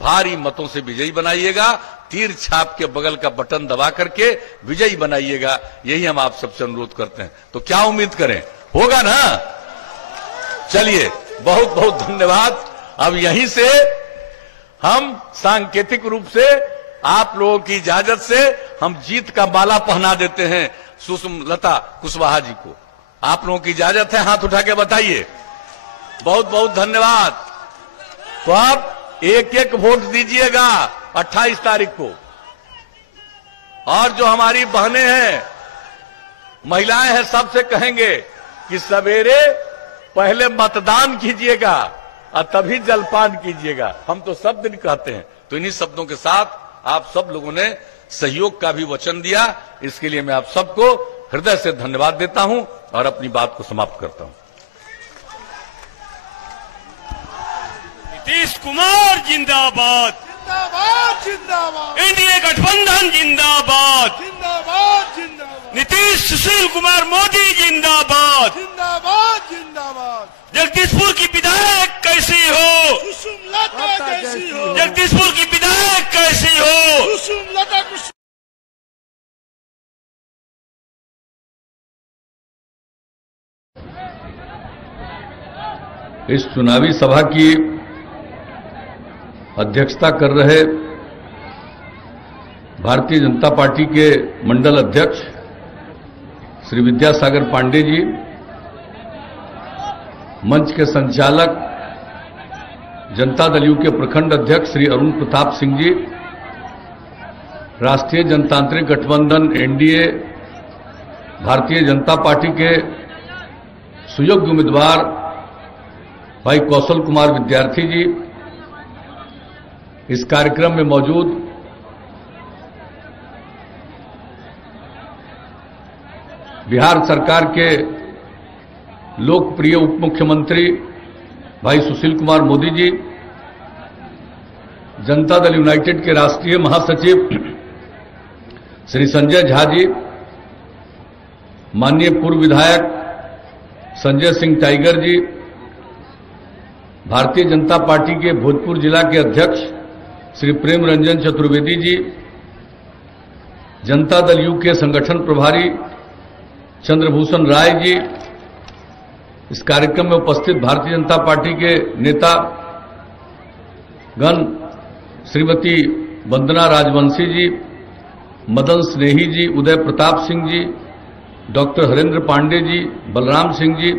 भारी मतों से विजयी बनाइएगा। तीर छाप के बगल का बटन दबा करके विजयी बनाइएगा। यही हम आप सबसे अनुरोध करते हैं। तो क्या उम्मीद करें, होगा ना? चलिए, बहुत बहुत धन्यवाद। अब यहीं से हम सांकेतिक रूप से आप लोगों की इजाजत से हम जीत का माला पहना देते हैं सुषमलता कुशवाहा जी को। आप लोगों की इजाजत है? हाथ उठा के बताइए। बहुत बहुत धन्यवाद। तो आप एक एक वोट दीजिएगा 28 तारीख को। और जो हमारी बहनें हैं, महिलाएं हैं, सबसे कहेंगे कि सवेरे पहले मतदान कीजिएगा और तभी जलपान कीजिएगा। हम तो सब दिन कहते हैं। तो इन्हीं शब्दों के साथ आप सब लोगों ने सहयोग का भी वचन दिया, इसके लिए मैं आप सबको हृदय से धन्यवाद देता हूं और अपनी बात को समाप्त करता हूं। नीतीश कुमार जिंदाबाद, जिंदाबाद जिंदाबाद। एनडीए गठबंधन जिंदाबाद, जिंदाबाद जिंदाबाद। नीतीश सुशील कुमार मोदी जिंदाबाद, जिंदाबाद जिंदाबाद। जगदीशपुर की विधायक कैसी हो? सुषमलता कैसी हो? जगदीशपुर की विधायक कैसी हो? सुषमलता। इस चुनावी सभा की अध्यक्षता कर रहे भारतीय जनता पार्टी के मंडल अध्यक्ष श्री विद्यासागर पांडे जी, मंच के संचालक जनता दल यू के प्रखंड अध्यक्ष श्री अरुण प्रताप सिंह जी, राष्ट्रीय जनतांत्रिक गठबंधन एनडीए भारतीय जनता पार्टी के सुयोग्य उम्मीदवार भाई कौशल कुमार विद्यार्थी जी, इस कार्यक्रम में मौजूद बिहार सरकार के लोकप्रिय उप मुख्यमंत्री भाई सुशील कुमार मोदी जी, जनता दल यूनाइटेड के राष्ट्रीय महासचिव श्री संजय झा जी, माननीय पूर्व विधायक संजय सिंह टाइगर जी, भारतीय जनता पार्टी के भोजपुर जिला के अध्यक्ष श्री प्रेम रंजन चतुर्वेदी जी, जनता दल यू के संगठन प्रभारी चंद्रभूषण राय जी, इस कार्यक्रम में उपस्थित भारतीय जनता पार्टी के नेता गण श्रीमती वंदना राजवंशी जी, मदन स्नेही जी, उदय प्रताप सिंह जी, डॉक्टर हरेंद्र पांडे जी, बलराम सिंह जी,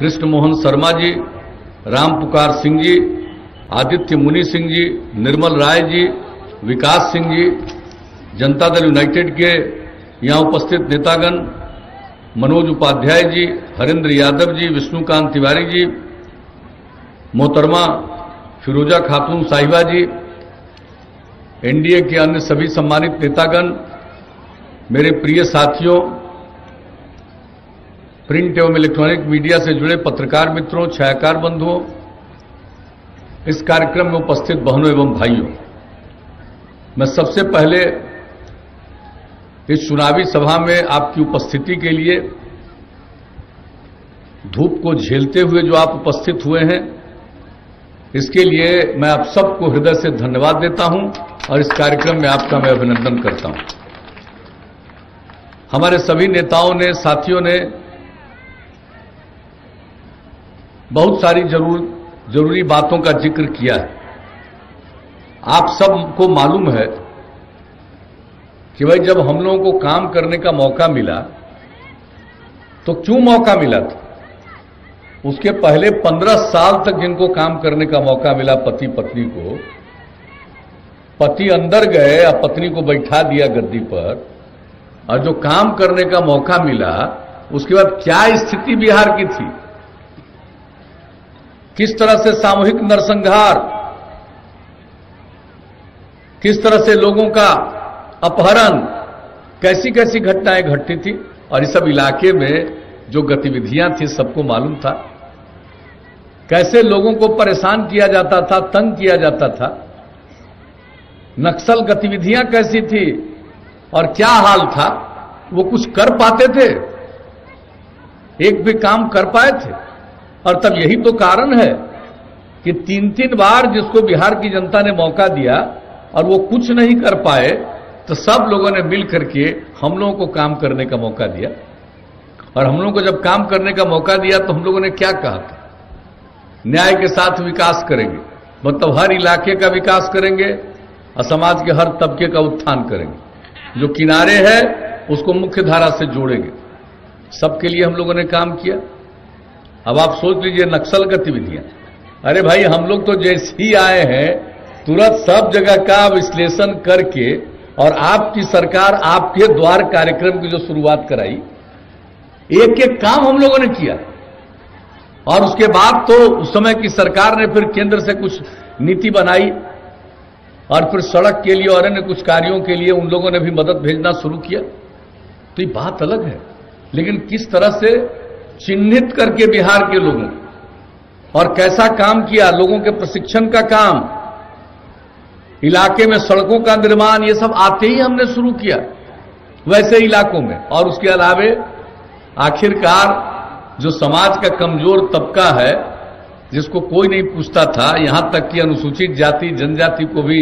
कृष्ण मोहन शर्मा जी, राम पुकार सिंह जी, आदित्य मुनि सिंह जी, निर्मल राय जी, विकास सिंह जी, जनता दल यूनाइटेड के यहाँ उपस्थित नेतागण मनोज उपाध्याय जी, हरेंद्र यादव जी, विष्णुकांत तिवारी जी, मोहतरमा फिरोजा खातून साहिबा जी, एनडीए के अन्य सभी सम्मानित नेतागण, मेरे प्रिय साथियों, प्रिंट एवं इलेक्ट्रॉनिक मीडिया से जुड़े पत्रकार मित्रों, छायाकार बंधुओं, इस कार्यक्रम में उपस्थित बहनों एवं भाइयों, मैं सबसे पहले इस चुनावी सभा में आपकी उपस्थिति के लिए, धूप को झेलते हुए जो आप उपस्थित हुए हैं, इसके लिए मैं आप सबको हृदय से धन्यवाद देता हूं और इस कार्यक्रम में आपका मैं अभिनंदन करता हूं। हमारे सभी नेताओं ने, साथियों ने बहुत सारी जरूरी बातों का जिक्र किया है। आप सबको मालूम है कि भाई जब हम लोगों को काम करने का मौका मिला तो क्यों मौका मिला था? उसके पहले 15 साल तक जिनको काम करने का मौका मिला पति पत्नी को, पति अंदर गए और पत्नी को बैठा दिया गद्दी पर, और जो काम करने का मौका मिला उसके बाद क्या स्थिति बिहार की थी, किस तरह से सामूहिक नरसंहार, किस तरह से लोगों का अपहरण, कैसी कैसी घटनाएं घटती थी। और इस सब इलाके में जो गतिविधियां थी सबको मालूम था, कैसे लोगों को परेशान किया जाता था, तंग किया जाता था, नक्सल गतिविधियां कैसी थी और क्या हाल था। वो कुछ कर पाते थे, एक भी काम कर पाए थे? और तब यही तो कारण है कि 3-3 बार जिसको बिहार की जनता ने मौका दिया और वो कुछ नहीं कर पाए, तो सब लोगों ने मिल करके हम लोगों को काम करने का मौका दिया। और हम लोगों को जब काम करने का मौका दिया तो हम लोगों ने क्या कहा था? न्याय के साथ विकास करेंगे, मतलब हर इलाके का विकास करेंगे और समाज के हर तबके का उत्थान करेंगे। जो किनारे है उसको मुख्य धारा से जोड़ेंगे। सबके लिए हम लोगों ने काम किया। अब आप सोच लीजिए नक्सल गतिविधियां, अरे भाई हम लोग तो जैसे ही आए हैं तुरंत सब जगह का विश्लेषण करके और आपकी सरकार आपके द्वार कार्यक्रम की जो शुरुआत कराई, एक एक काम हम लोगों ने किया। और उसके बाद तो उस समय की सरकार ने फिर केंद्र से कुछ नीति बनाई और फिर सड़क के लिए और अन्य कुछ कार्यों के लिए उन लोगों ने भी मदद भेजना शुरू किया। तो ये बात अलग है, लेकिन किस तरह से चिन्हित करके बिहार के लोगों और कैसा काम किया, लोगों के प्रशिक्षण का काम, इलाके में सड़कों का निर्माण, ये सब आते ही हमने शुरू किया वैसे इलाकों में। और उसके अलावे आखिरकार जो समाज का कमजोर तबका है जिसको कोई नहीं पूछता था, यहां तक कि अनुसूचित जाति जनजाति को भी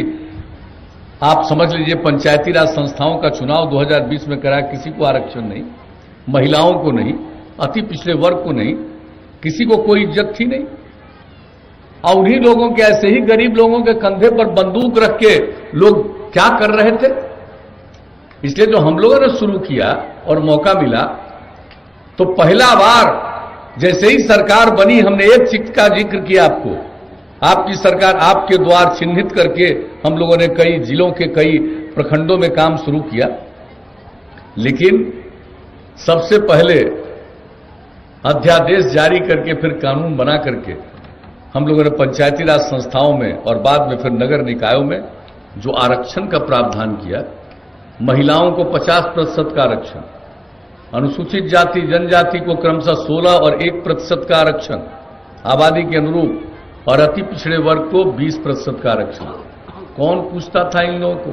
आप समझ लीजिए पंचायती राज संस्थाओं का चुनाव 2020 में कराया, किसी को आरक्षण नहीं, महिलाओं को नहीं, अति पिछड़े वर्ग को नहीं, किसी को कोई इज्जत थी नहीं। और उन्हीं लोगों के, ऐसे ही गरीब लोगों के कंधे पर बंदूक रख के लोग क्या कर रहे थे। इसलिए जो हम लोगों ने शुरू किया और मौका मिला, तो पहला बार जैसे ही सरकार बनी हमने एक चीज का जिक्र किया आपको, आपकी सरकार आपके द्वार चिन्हित करके हम लोगों ने कई जिलों के कई प्रखंडों में काम शुरू किया। लेकिन सबसे पहले अध्यादेश जारी करके फिर कानून बना करके हम लोगों ने पंचायती राज संस्थाओं में और बाद में फिर नगर निकायों में जो आरक्षण का प्रावधान किया, महिलाओं को 50% का आरक्षण, अनुसूचित जाति जनजाति को क्रमशः 16 और 1% का आरक्षण आबादी के अनुरूप, और अति पिछड़े वर्ग को 20% का आरक्षण। कौन पूछता था इन लोगों को?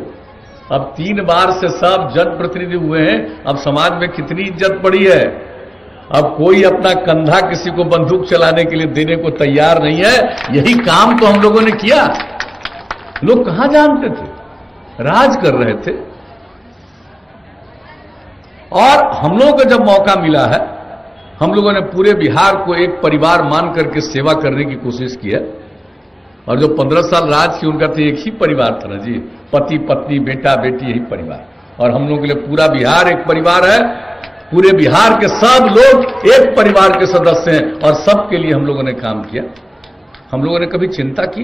अब 3 बार से सब जनप्रतिनिधि हुए हैं, अब समाज में कितनी इज्जत बढ़ी है। अब कोई अपना कंधा किसी को बंदूक चलाने के लिए देने को तैयार नहीं है। यही काम तो हम लोगों ने किया। लोग कहां जानते थे, राज कर रहे थे। और हम लोगों को जब मौका मिला है, हम लोगों ने पूरे बिहार को एक परिवार मान करके सेवा करने की कोशिश की है। और जो 15 साल राज की, उनका तो एक ही परिवार था ना जी, पति पत्नी बेटा बेटी, यही परिवार। और हम लोगों के लिए पूरा बिहार एक परिवार है। पूरे बिहार के सब लोग एक परिवार के सदस्य हैं और सबके लिए हम लोगों ने काम किया। हम लोगों ने कभी चिंता की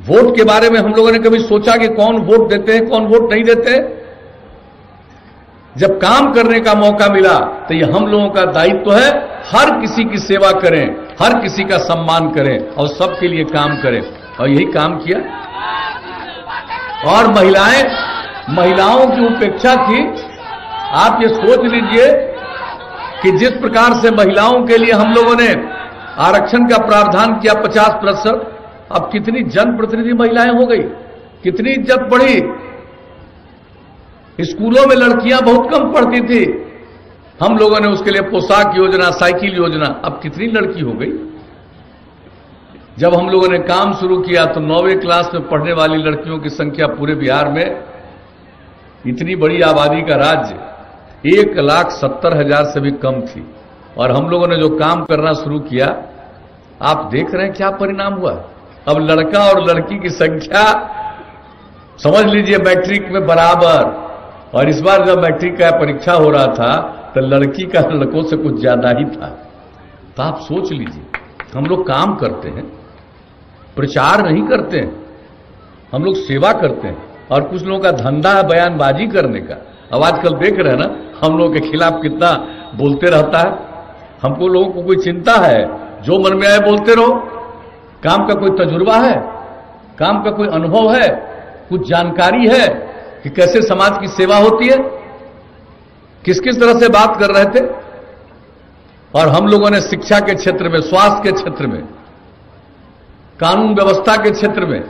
वोट के बारे में? हम लोगों ने कभी सोचा कि कौन वोट देते हैं कौन वोट नहीं देते हैं? जब काम करने का मौका मिला तो ये हम लोगों का दायित्व है, हर किसी की सेवा करें, हर किसी का सम्मान करें और सबके लिए काम करें। और यही काम किया। और महिलाओं की उपेक्षा की। आप ये सोच लीजिए कि जिस प्रकार से महिलाओं के लिए हम लोगों ने आरक्षण का प्रावधान किया 50%, अब कितनी जनप्रतिनिधि महिलाएं हो गई, कितनी इज्जत बढ़ी। स्कूलों में लड़कियां बहुत कम पढ़ती थी, हम लोगों ने उसके लिए पोशाक योजना, साइकिल योजना, अब कितनी लड़की हो गई। जब हम लोगों ने काम शुरू किया तो 9वीं क्लास में पढ़ने वाली लड़कियों की संख्या पूरे बिहार में, इतनी बड़ी आबादी का राज्य, 1,70,000 से भी कम थी। और हम लोगों ने जो काम करना शुरू किया, आप देख रहे हैं क्या परिणाम हुआ। अब लड़का और लड़की की संख्या समझ लीजिए मैट्रिक में बराबर। और इस बार जब मैट्रिक का परीक्षा हो रहा था तो लड़की का लड़कों से कुछ ज्यादा ही था। तो आप सोच लीजिए, हम लोग काम करते हैं, प्रचार नहीं करते हैं, हम लोग सेवा करते हैं। और कुछ लोगों का धंधा है बयानबाजी करने का। अब आजकल देख रहे हैं ना, हम लोगों के खिलाफ कितना बोलते रहता है। हमको लोगों को कोई चिंता है, जो मन में आए बोलते रहो। काम का कोई तजुर्बा है, काम का कोई अनुभव है, कुछ जानकारी है कि कैसे समाज की सेवा होती है। किस किस तरह से बात कर रहे थे। और हम लोगों ने शिक्षा के क्षेत्र में, स्वास्थ्य के क्षेत्र में, कानून व्यवस्था के क्षेत्र में,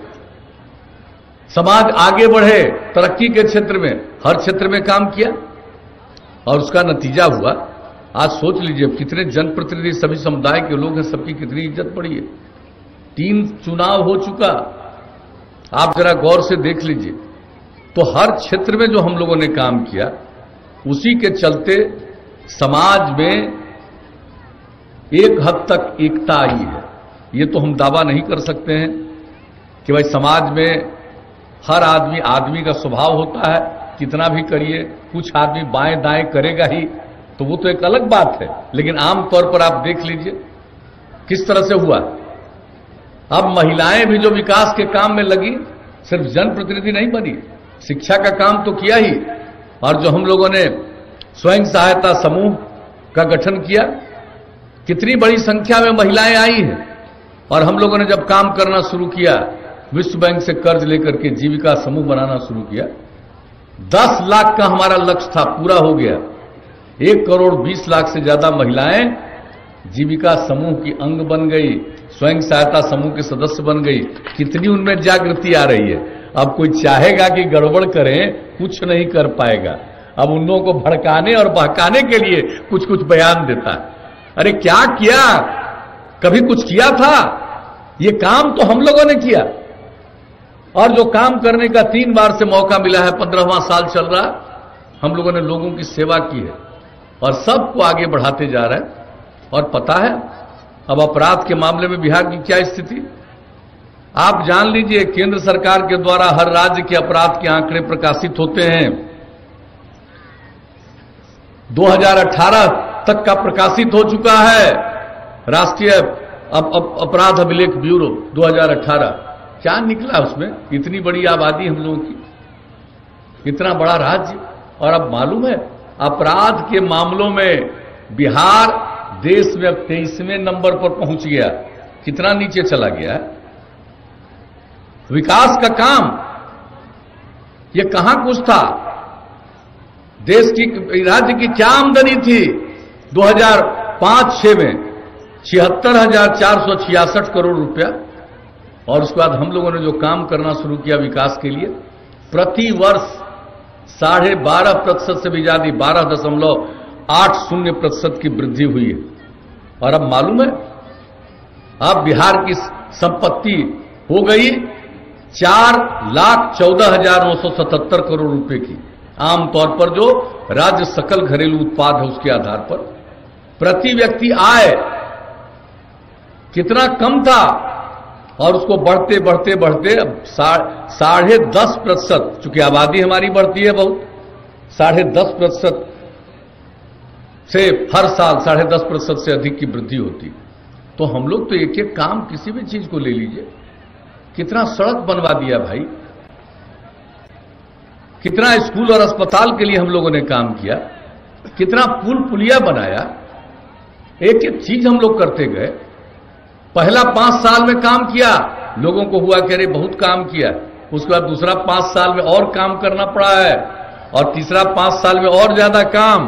समाज आगे बढ़े तरक्की के क्षेत्र में, हर क्षेत्र में काम किया। और उसका नतीजा हुआ, आज सोच लीजिए कितने जनप्रतिनिधि सभी समुदाय के लोग हैं, सबकी कितनी इज्जत बढ़ी है। 3 चुनाव हो चुका, आप जरा गौर से देख लीजिए। तो हर क्षेत्र में जो हम लोगों ने काम किया, उसी के चलते समाज में एक हद तक एकता आई है। ये तो हम दावा नहीं कर सकते हैं कि भाई समाज में हर आदमी का स्वभाव होता है, कितना भी करिए, कुछ आदमी बाएं दाएं करेगा ही, तो वो तो एक अलग बात है। लेकिन आमतौर पर आप देख लीजिए किस तरह से हुआ। अब महिलाएं भी जो विकास के काम में लगी, सिर्फ जनप्रतिनिधि नहीं बनी, शिक्षा का काम तो किया ही। और जो हम लोगों ने स्वयं सहायता समूह का गठन किया, कितनी बड़ी संख्या में महिलाएं आई हैं। और हम लोगों ने जब काम करना शुरू किया, विश्व बैंक से कर्ज लेकर के जीविका समूह बनाना शुरू किया, 10 लाख का हमारा लक्ष्य था, पूरा हो गया। 1,20,00,000 से ज्यादा महिलाएं जीविका समूह की अंग बन गई, स्वयं सहायता समूह के सदस्य बन गई। कितनी उनमें जागृति आ रही है। अब कोई चाहेगा कि गड़बड़ करें, कुछ नहीं कर पाएगा। अब उन लोगों को भड़काने और बहकाने के लिए कुछ कुछ बयान देता है। अरे क्या किया, कभी कुछ किया था? ये काम तो हम लोगों ने किया। और जो काम करने का 3 बार से मौका मिला है, 15वां साल चल रहा, हम लोगों ने लोगों की सेवा की है और सबको आगे बढ़ाते जा रहे हैं। और पता है अब अपराध के मामले में बिहार की क्या स्थिति, आप जान लीजिए। केंद्र सरकार के द्वारा हर राज्य के अपराध के आंकड़े प्रकाशित होते हैं। 2018 तक का प्रकाशित हो चुका है राष्ट्रीय अपराध अभिलेख ब्यूरो 2018। क्या निकला उसमें? इतनी बड़ी आबादी हम लोगों की, इतना बड़ा राज्य। और अब मालूम है अपराध के मामलों में बिहार देश में अब 23वें नंबर पर पहुंच गया। कितना नीचे चला गया है। विकास का काम ये कहां कुछ था। देश की, राज्य की क्या आमदनी थी 2005-06 में? 76,466 करोड़ रुपया। और उसके बाद हम लोगों ने जो काम करना शुरू किया विकास के लिए, प्रति वर्ष 12.5% से भी ज्यादा 12.80% की वृद्धि हुई है। और अब मालूम है अब बिहार की संपत्ति हो गई 4,14,977 करोड़ रुपए की। आमतौर पर जो राज्य सकल घरेलू उत्पाद है उसके आधार पर प्रति व्यक्ति आय कितना कम था, और उसको बढ़ते बढ़ते बढ़ते अब 10.5%, चूंकि आबादी हमारी बढ़ती है बहुत, 10.5% से हर साल 10.5% से अधिक की वृद्धि होती। तो हम लोग तो एक एक काम, किसी भी चीज को ले लीजिए, कितना सड़क बनवा दिया भाई, कितना स्कूल और अस्पताल के लिए हम लोगों ने काम किया, कितना पुल पुलिया बनाया। एक एक चीज हम लोग करते गए। पहला 5 साल में काम किया, लोगों को हुआ कि अरे बहुत काम किया। उसके बाद दूसरा 5 साल में और काम करना पड़ा है, और तीसरा 5 साल में और ज्यादा काम।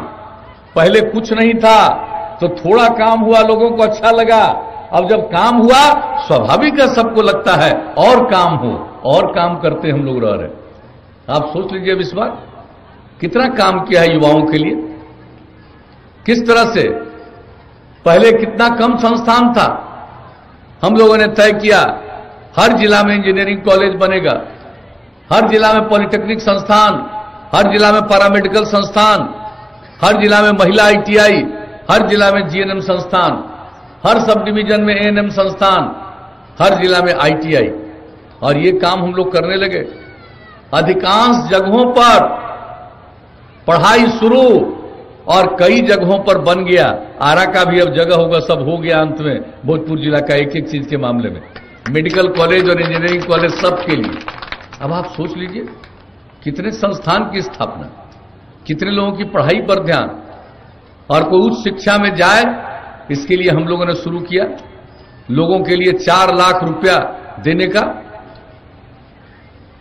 पहले कुछ नहीं था तो थोड़ा काम हुआ, लोगों को अच्छा लगा। अब जब काम हुआ, स्वाभाविक है सबको लगता है और काम हो, और काम करते हम लोग रह रहे। आप सोच लीजिए अब इस बार कितना काम किया है युवाओं के लिए, किस तरह से। पहले कितना कम संस्थान था, हम लोगों ने तय किया हर जिला में इंजीनियरिंग कॉलेज बनेगा, हर जिला में पॉलिटेक्निक संस्थान, हर जिला में पैरामेडिकल संस्थान, हर जिला में महिला ITI, हर जिला में GNM संस्थान, हर सब डिवीजन में ANM संस्थान, हर जिला में ITI। और ये काम हम लोग करने लगे। अधिकांश जगहों पर पढ़ाई शुरू और कई जगहों पर बन गया। आरा का भी अब जगह होगा, सब हो गया अंत में। भोजपुर जिला का एक एक चीज के मामले में मेडिकल कॉलेज और इंजीनियरिंग कॉलेज सबके लिए। अब आप सोच लीजिए कितने संस्थान की स्थापना, कितने लोगों की पढ़ाई पर ध्यान, और कोई उच्च शिक्षा में जाए इसके लिए हम लोगों ने शुरू किया। लोगों के लिए 4 लाख रुपया देने का।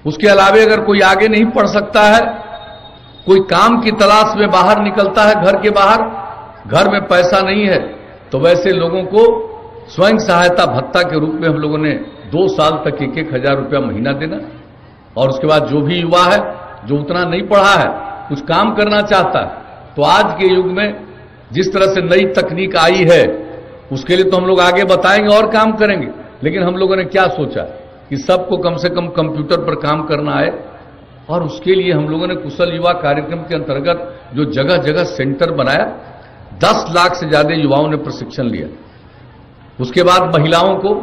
उसके अलावे अगर कोई आगे नहीं पढ़ सकता है, कोई काम की तलाश में बाहर निकलता है, घर के बाहर, घर में पैसा नहीं है, तो वैसे लोगों को स्वयं सहायता भत्ता के रूप में हम लोगों ने 2 साल तक 1-1 हजार रुपया महीना देना। और उसके बाद जो भी युवा है जो उतना नहीं पढ़ा है, कुछ काम करना चाहता है, तो आज के युग में जिस तरह से नई तकनीक आई है उसके लिए तो हम लोग आगे बताएंगे और काम करेंगे। लेकिन हम लोगों ने क्या सोचा कि सबको कम से कम कंप्यूटर पर काम करना आए, और उसके लिए हम लोगों ने कुशल युवा कार्यक्रम के अंतर्गत जो जगह जगह सेंटर बनाया, 10 लाख से ज्यादा युवाओं ने प्रशिक्षण लिया। उसके बाद महिलाओं को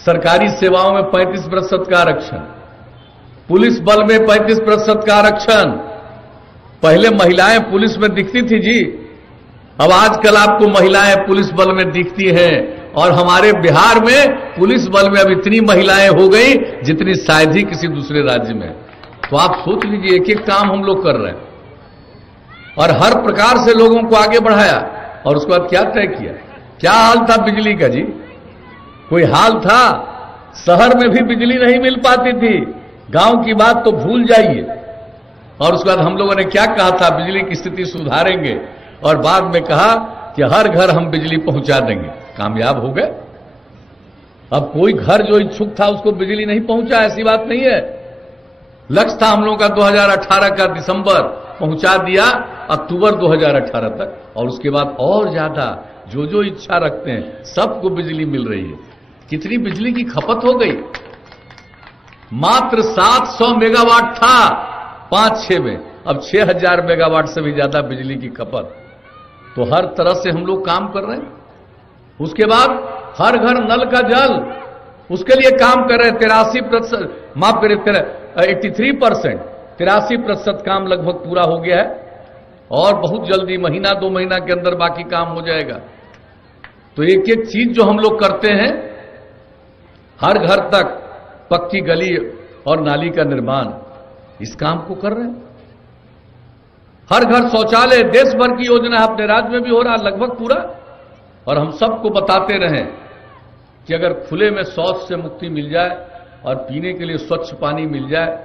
सरकारी सेवाओं में 35% का आरक्षण, पुलिस बल में 35% का आरक्षण। पहले महिलाएं पुलिस में दिखती थी जी, अब आजकल आपको महिलाएं पुलिस बल में दिखती हैं। और हमारे बिहार में पुलिस बल में अब इतनी महिलाएं हो गई जितनी शायद ही किसी दूसरे राज्य में। तो आप सोच लीजिए एक एक काम हम लोग कर रहे हैं और हर प्रकार से लोगों को आगे बढ़ाया। और उसके बाद क्या तय किया? क्या हाल था बिजली का जी? कोई हाल था? शहर में भी बिजली नहीं मिल पाती थी, गांव की बात तो भूल जाइए। और उसके बाद हम लोगों ने क्या कहा था? बिजली की स्थिति सुधारेंगे, और बाद में कहा कि हर घर हम बिजली पहुंचा देंगे। कामयाब हो गए। अब कोई घर जो इच्छुक था उसको बिजली नहीं पहुंचा, ऐसी बात नहीं है। लक्ष्य था हम लोगों का 2018 का दिसंबर, पहुंचा दिया अक्टूबर 2018 तक। और उसके बाद और ज्यादा जो जो इच्छा रखते हैं सबको बिजली मिल रही है। कितनी बिजली की खपत हो गई? मात्र 700 मेगावाट था 5-6 में, अब 6000 मेगावाट से भी ज्यादा बिजली की खपत। तो हर तरह से हम लोग काम कर रहे हैं। उसके बाद हर घर नल का जल, उसके लिए काम कर रहे हैं। 83%, माफ करें 83%, 83% काम लगभग पूरा हो गया है। और बहुत जल्दी, 1-2 महीना के अंदर बाकी काम हो जाएगा। तो एक एक चीज जो हम लोग करते हैं, हर घर तक पक्की गली और नाली का निर्माण, इस काम को कर रहे हैं। हर घर शौचालय, देश भर की योजना है, अपने राज्य में भी हो रहा लगभग पूरा। और हम सबको बताते रहें कि अगर खुले में शौच से मुक्ति मिल जाए और पीने के लिए स्वच्छ पानी मिल जाए,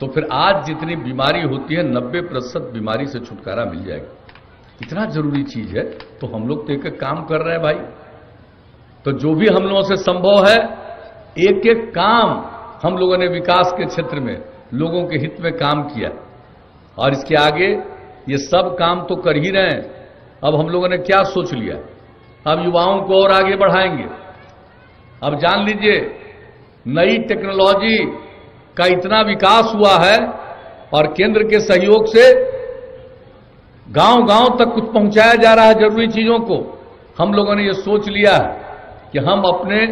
तो फिर आज जितनी बीमारी होती है 90% बीमारी से छुटकारा मिल जाएगा। इतना जरूरी चीज है। तो हम लोग तो एक काम कर रहे हैं भाई। तो जो भी हम लोगों से संभव है, एक एक काम हम लोगों ने विकास के क्षेत्र में लोगों के हित में काम किया। और इसके आगे ये सब काम तो कर ही रहे हैं। अब हम लोगों ने क्या सोच लिया? अब युवाओं को और आगे बढ़ाएंगे। अब जान लीजिए नई टेक्नोलॉजी का इतना विकास हुआ है और केंद्र के सहयोग से गांव गांव तक कुछ पहुंचाया जा रहा है जरूरी चीजों को। हम लोगों ने ये सोच लिया है कि हम अपने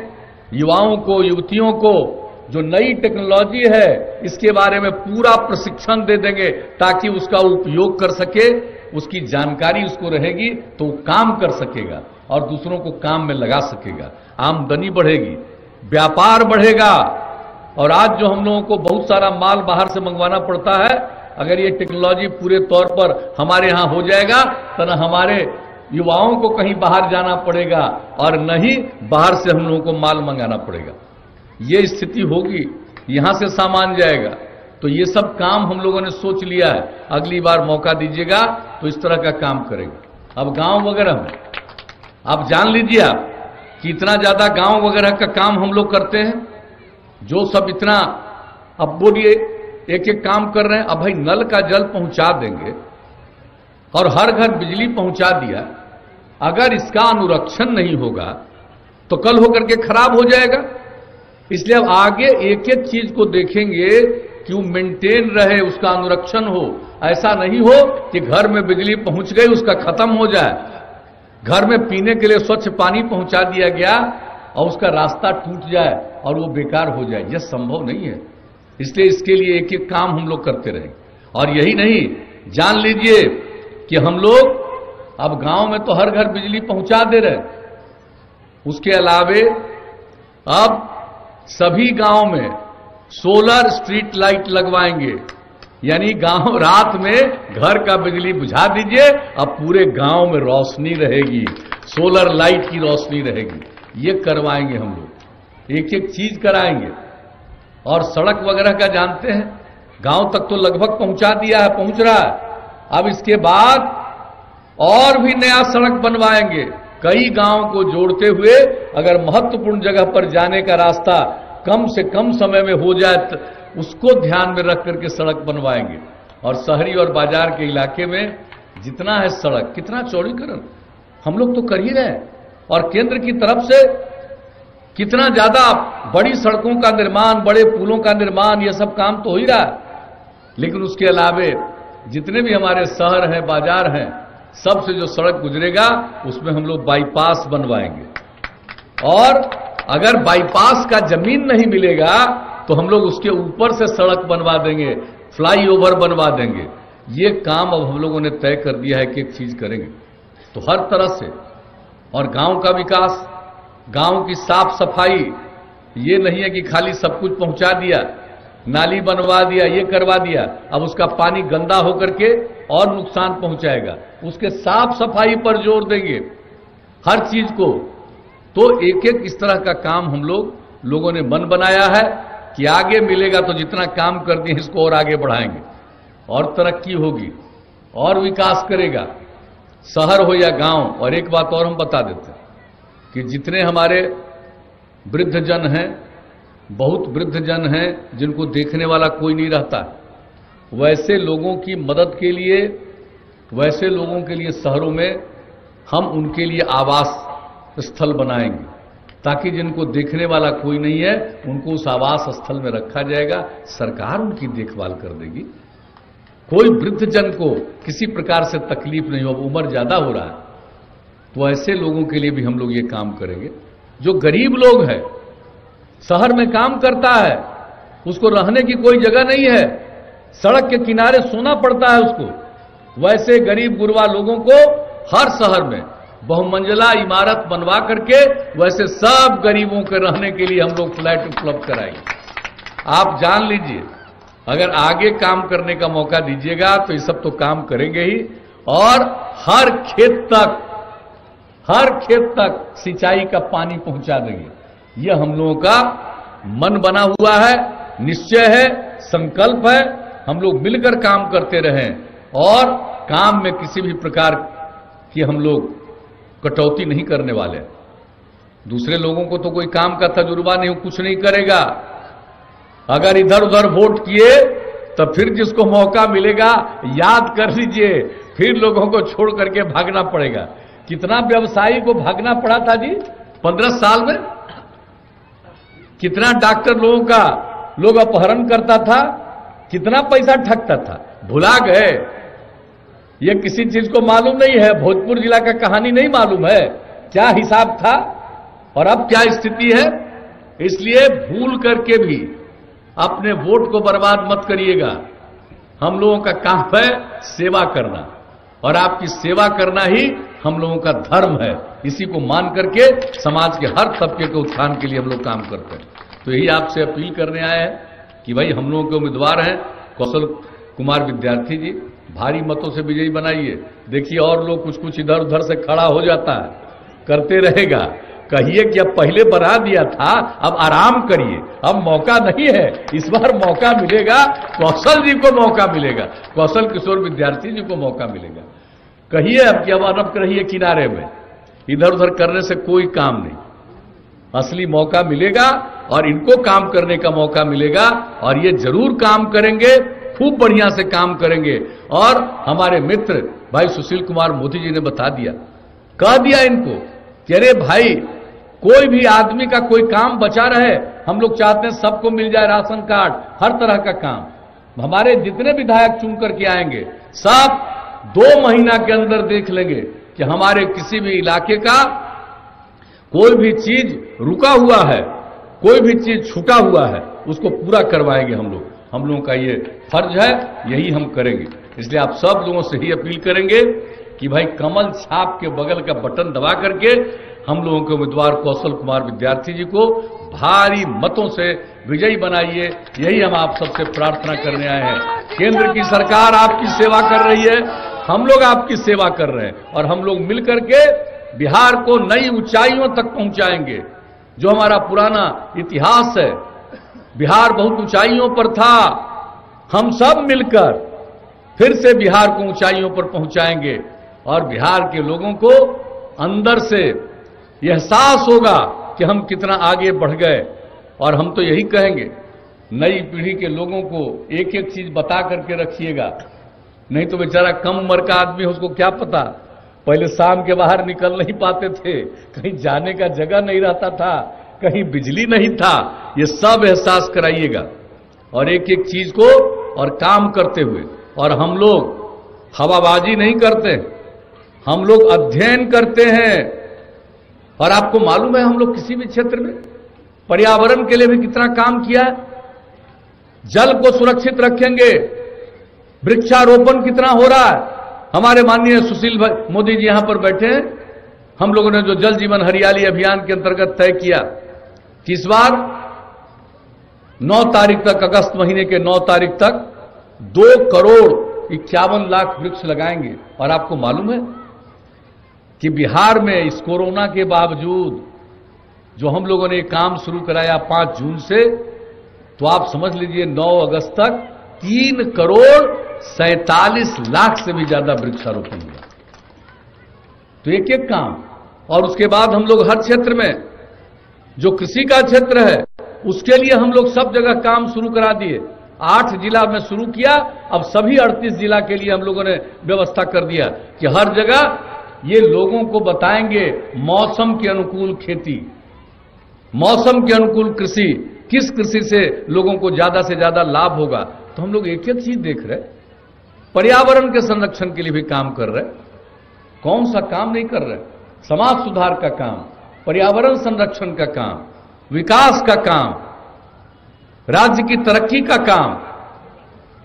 युवाओं को, युवतियों को जो नई टेक्नोलॉजी है इसके बारे में पूरा प्रशिक्षण दे देंगे, ताकि उसका उपयोग कर सके, उसकी जानकारी उसको रहेगी तो वो काम कर सकेगा और दूसरों को काम में लगा सकेगा। आमदनी बढ़ेगी, व्यापार बढ़ेगा। और आज जो हम लोगों को बहुत सारा माल बाहर से मंगवाना पड़ता है, अगर ये टेक्नोलॉजी पूरे तौर पर हमारे यहां हो जाएगा तो न हमारे युवाओं को कहीं बाहर जाना पड़ेगा और न ही बाहर से हम लोगों को माल मंगाना पड़ेगा। ये स्थिति होगी, यहां से सामान जाएगा। तो ये सब काम हम लोगों ने सोच लिया है। अगली बार मौका दीजिएगा तो इस तरह का काम करेंगे। अब गांव वगैरह में आप जान लीजिए आप कि इतना ज्यादा गांव वगैरह का काम हम लोग करते हैं, जो सब इतना, अब बोलिए एक एक काम कर रहे हैं। अब भाई नल का जल पहुंचा देंगे और हर घर बिजली पहुंचा दिया, अगर इसका अनुरक्षण नहीं होगा तो कल होकर के खराब हो जाएगा। इसलिए अब आगे एक एक चीज को देखेंगे कि वो मेंटेन रहे, उसका अनुरक्षण हो। ऐसा नहीं हो कि घर में बिजली पहुंच गई उसका खत्म हो जाए, घर में पीने के लिए स्वच्छ पानी पहुंचा दिया गया और उसका रास्ता टूट जाए और वो बेकार हो जाए। यह संभव नहीं है। इसलिए इसके लिए एक एक काम हम लोग करते रहेंगे। और यही नहीं, जान लीजिए कि हम लोग अब गांव में तो हर घर बिजली पहुंचा दे रहे, उसके अलावे अब सभी गांव में सोलर स्ट्रीट लाइट लगवाएंगे। यानी गांव रात में घर का बिजली बुझा दीजिए, अब पूरे गांव में रोशनी रहेगी, सोलर लाइट की रोशनी रहेगी। ये करवाएंगे हम लोग, एक एक चीज कराएंगे। और सड़क वगैरह का जानते हैं, गांव तक तो लगभग पहुंचा दिया है, पहुंच रहा है। अब इसके बाद और भी नया सड़क बनवाएंगे, कई गांव को जोड़ते हुए। अगर महत्वपूर्ण जगह पर जाने का रास्ता कम से कम समय में हो जाए तो उसको ध्यान में रख करके सड़क बनवाएंगे। और शहरी और बाजार के इलाके में जितना है सड़क, कितना चौड़ीकरण हम लोग तो कर ही रहे हैं। और केंद्र की तरफ से कितना ज्यादा बड़ी सड़कों का निर्माण, बड़े पुलों का निर्माण, यह सब काम तो हो ही रहा है। लेकिन उसके अलावे जितने भी हमारे शहर हैं, बाजार हैं, सबसे जो सड़क गुजरेगा उसमें हम लोग बाईपास बनवाएंगे। और अगर बाईपास का जमीन नहीं मिलेगा तो हम लोग उसके ऊपर से सड़क बनवा देंगे, फ्लाईओवर बनवा देंगे। ये काम अब हम लोगों ने तय कर दिया है कि एक चीज करेंगे। तो हर तरह से, और गांव का विकास, गांव की साफ सफाई, ये नहीं है कि खाली सब कुछ पहुंचा दिया, नाली बनवा दिया, ये करवा दिया, अब उसका पानी गंदा होकर के और नुकसान पहुंचाएगा। उसके साफ सफाई पर जोर देंगे हर चीज को। तो एक एक इस तरह का काम हम लोगों ने मन बनाया है कि आगे मिलेगा तो जितना काम कर दिए इसको और आगे बढ़ाएंगे, और तरक्की होगी और विकास करेगा, शहर हो या गांव। और एक बात और हम बता देते हैं कि जितने हमारे वृद्ध जन हैं, बहुत वृद्ध जन हैं जिनको देखने वाला कोई नहीं रहता, वैसे लोगों की मदद के लिए, वैसे लोगों के लिए शहरों में हम उनके लिए आवास स्थल बनाएंगे, ताकि जिनको देखने वाला कोई नहीं है उनको उस आवास स्थल में रखा जाएगा, सरकार उनकी देखभाल कर देगी। कोई वृद्ध जन को किसी प्रकार से तकलीफ नहीं हो, उम्र ज्यादा हो रहा है, तो ऐसे लोगों के लिए भी हम लोग ये काम करेंगे। जो गरीब लोग हैं, शहर में काम करता है, उसको रहने की कोई जगह नहीं है, सड़क के किनारे सोना पड़ता है उसको, वैसे गरीब गुरबा लोगों को हर शहर में बहुमंजिला इमारत बनवा करके वैसे सब गरीबों के रहने के लिए हम लोग फ्लैट उपलब्ध कराएंगे। आप जान लीजिए, अगर आगे काम करने का मौका दीजिएगा तो ये सब तो काम करेंगे ही। और हर खेत तक सिंचाई का पानी पहुंचा देंगे। यह हम लोगों का मन बना हुआ है, निश्चय है, संकल्प है। हम लोग मिलकर काम करते रहें और काम में किसी भी प्रकार की हम लोग कटौती नहीं करने वाले। दूसरे लोगों को तो कोई काम का तजुर्बा नहीं, कुछ नहीं करेगा। अगर इधर उधर वोट किए तो फिर जिसको मौका मिलेगा, याद कर लीजिए, फिर लोगों को छोड़ करके भागना पड़ेगा। कितना व्यवसायी को भागना पड़ा था जी 15 साल में, कितना डॉक्टर लोगों का लोग अपहरण करता था, कितना पैसा ठगता था, भुला गए। ये किसी चीज को मालूम नहीं है, भोजपुर जिला का कहानी नहीं मालूम है क्या हिसाब था और अब क्या स्थिति है। इसलिए भूल करके भी अपने वोट को बर्बाद मत करिएगा। हम लोगों का काम है सेवा करना, और आपकी सेवा करना ही हम लोगों का धर्म है। इसी को मान करके समाज के हर तबके के उत्थान के लिए हम लोग काम करते हैं। तो यही आपसे अपील करने आए हैं कि भाई हम लोगों के उम्मीदवार हैं कौशल कुमार विद्यार्थी जी, भारी मतों से विजयी बनाइए। देखिए और लोग कुछ कुछ इधर उधर से खड़ा हो जाता है, करते रहेगा। कहिए कि अब पहले बना दिया था, अब आराम करिए, अब मौका नहीं है, इस बार मौका मिलेगा, कौशल जी को मौका मिलेगा, कौशल किशोर विद्यार्थी जी को मौका मिलेगा। कहिए अब कि अब अनप रहिए किनारे में, इधर उधर करने से कोई काम नहीं, असली मौका मिलेगा और इनको काम करने का मौका मिलेगा। और ये जरूर काम करेंगे, खूब बढ़िया से काम करेंगे। और हमारे मित्र भाई सुशील कुमार मोदी जी ने बता दिया, कह दिया इनको कि अरे भाई कोई भी आदमी का कोई काम बचा रहे, हम लोग चाहते हैं सबको मिल जाए राशन कार्ड, हर तरह का काम। हमारे जितने विधायक चुन करके आएंगे सब 2 महीना के अंदर देख लेंगे कि हमारे किसी भी इलाके का कोई भी चीज रुका हुआ है, कोई भी चीज छूटा हुआ है, उसको पूरा करवाएंगे हम लोग। हम लोगों का ये फर्ज है, यही हम करेंगे। इसलिए आप सब लोगों से ही अपील करेंगे कि भाई कमल छाप के बगल का बटन दबा करके हम लोगों के उम्मीदवार कौशल कुमार विद्यार्थी जी को भारी मतों से विजयी बनाइए। यही हम आप सबसे प्रार्थना करने आए हैं। केंद्र की सरकार आपकी सेवा कर रही है, हम लोग आपकी सेवा कर रहे हैं, और हम लोग मिलकर के बिहार को नई ऊंचाइयों तक पहुंचाएंगे। जो हमारा पुराना इतिहास है, बिहार बहुत ऊंचाइयों पर था, हम सब मिलकर फिर से बिहार को ऊंचाइयों पर पहुंचाएंगे, और बिहार के लोगों को अंदर से यह एहसास होगा कि हम कितना आगे बढ़ गए। और हम तो यही कहेंगे, नई पीढ़ी के लोगों को एक एक चीज बता करके रखिएगा, नहीं तो बेचारा कम उम्र का आदमी है, उसको क्या पता। पहले शाम के बाहर निकल नहीं पाते थे, कहीं जाने का जगह नहीं रहता था, कहीं बिजली नहीं था, ये सब एहसास कराइएगा। और एक एक चीज को और काम करते हुए, और हम लोग हवाबाजी नहीं करते, हम लोग अध्ययन करते हैं। और आपको मालूम है हम लोग किसी भी क्षेत्र में पर्यावरण के लिए भी कितना काम किया है। जल को सुरक्षित रखेंगे, वृक्षारोपण कितना हो रहा है। हमारे माननीय सुशील भाई मोदी जी यहां पर बैठे हैं, हम लोगों ने जो जल जीवन हरियाली अभियान के अंतर्गत तय किया कि इस बार 9 तारीख तक, अगस्त महीने के 9 तारीख तक 2,51,00,000 वृक्ष लगाएंगे। और आपको मालूम है कि बिहार में इस कोरोना के बावजूद जो हम लोगों ने काम शुरू कराया 5 जून से, तो आप समझ लीजिए 9 अगस्त तक 3,47,00,000 से भी ज्यादा वृक्षारोपण हुआ। तो एक एक काम। और उसके बाद हम लोग हर क्षेत्र में, जो कृषि का क्षेत्र है उसके लिए हम लोग सब जगह काम शुरू करा दिए। 8 जिला में शुरू किया, अब सभी 38 जिला के लिए हम लोगों ने व्यवस्था कर दिया कि हर जगह ये लोगों को बताएंगे मौसम के अनुकूल खेती, मौसम के अनुकूल कृषि, किस कृषि से लोगों को ज्यादा से ज्यादा लाभ होगा। तो हम लोग एक एक चीज देख रहे, पर्यावरण के संरक्षण के लिए भी काम कर रहे, कौन सा काम नहीं कर रहे। समाज सुधार का काम, पर्यावरण संरक्षण का काम, विकास का काम, राज्य की तरक्की का काम,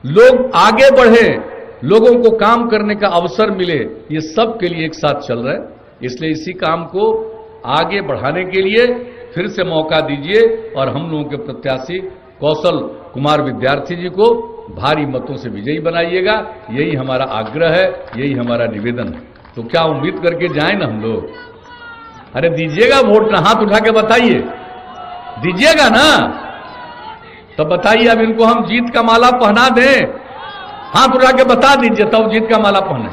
लोग आगे बढ़े, लोगों को काम करने का अवसर मिले, ये सब के लिए एक साथ चल रहे हैं। इसलिए इसी काम को आगे बढ़ाने के लिए फिर से मौका दीजिए, और हम लोगों के प्रत्याशी कौशल कुमार विद्यार्थी जी को भारी मतों से विजयी बनाइएगा। यही हमारा आग्रह है, यही हमारा निवेदन है। तो क्या उम्मीद करके जाएं ना हम लोग? अरे दीजिएगा वोट ना, हाथ उठा के बताइए, दीजिएगा ना? तब बताइए, अब इनको हम जीत का माला पहना दें, हाथ उठा के बता दीजिए, तब जीत का माला पहने।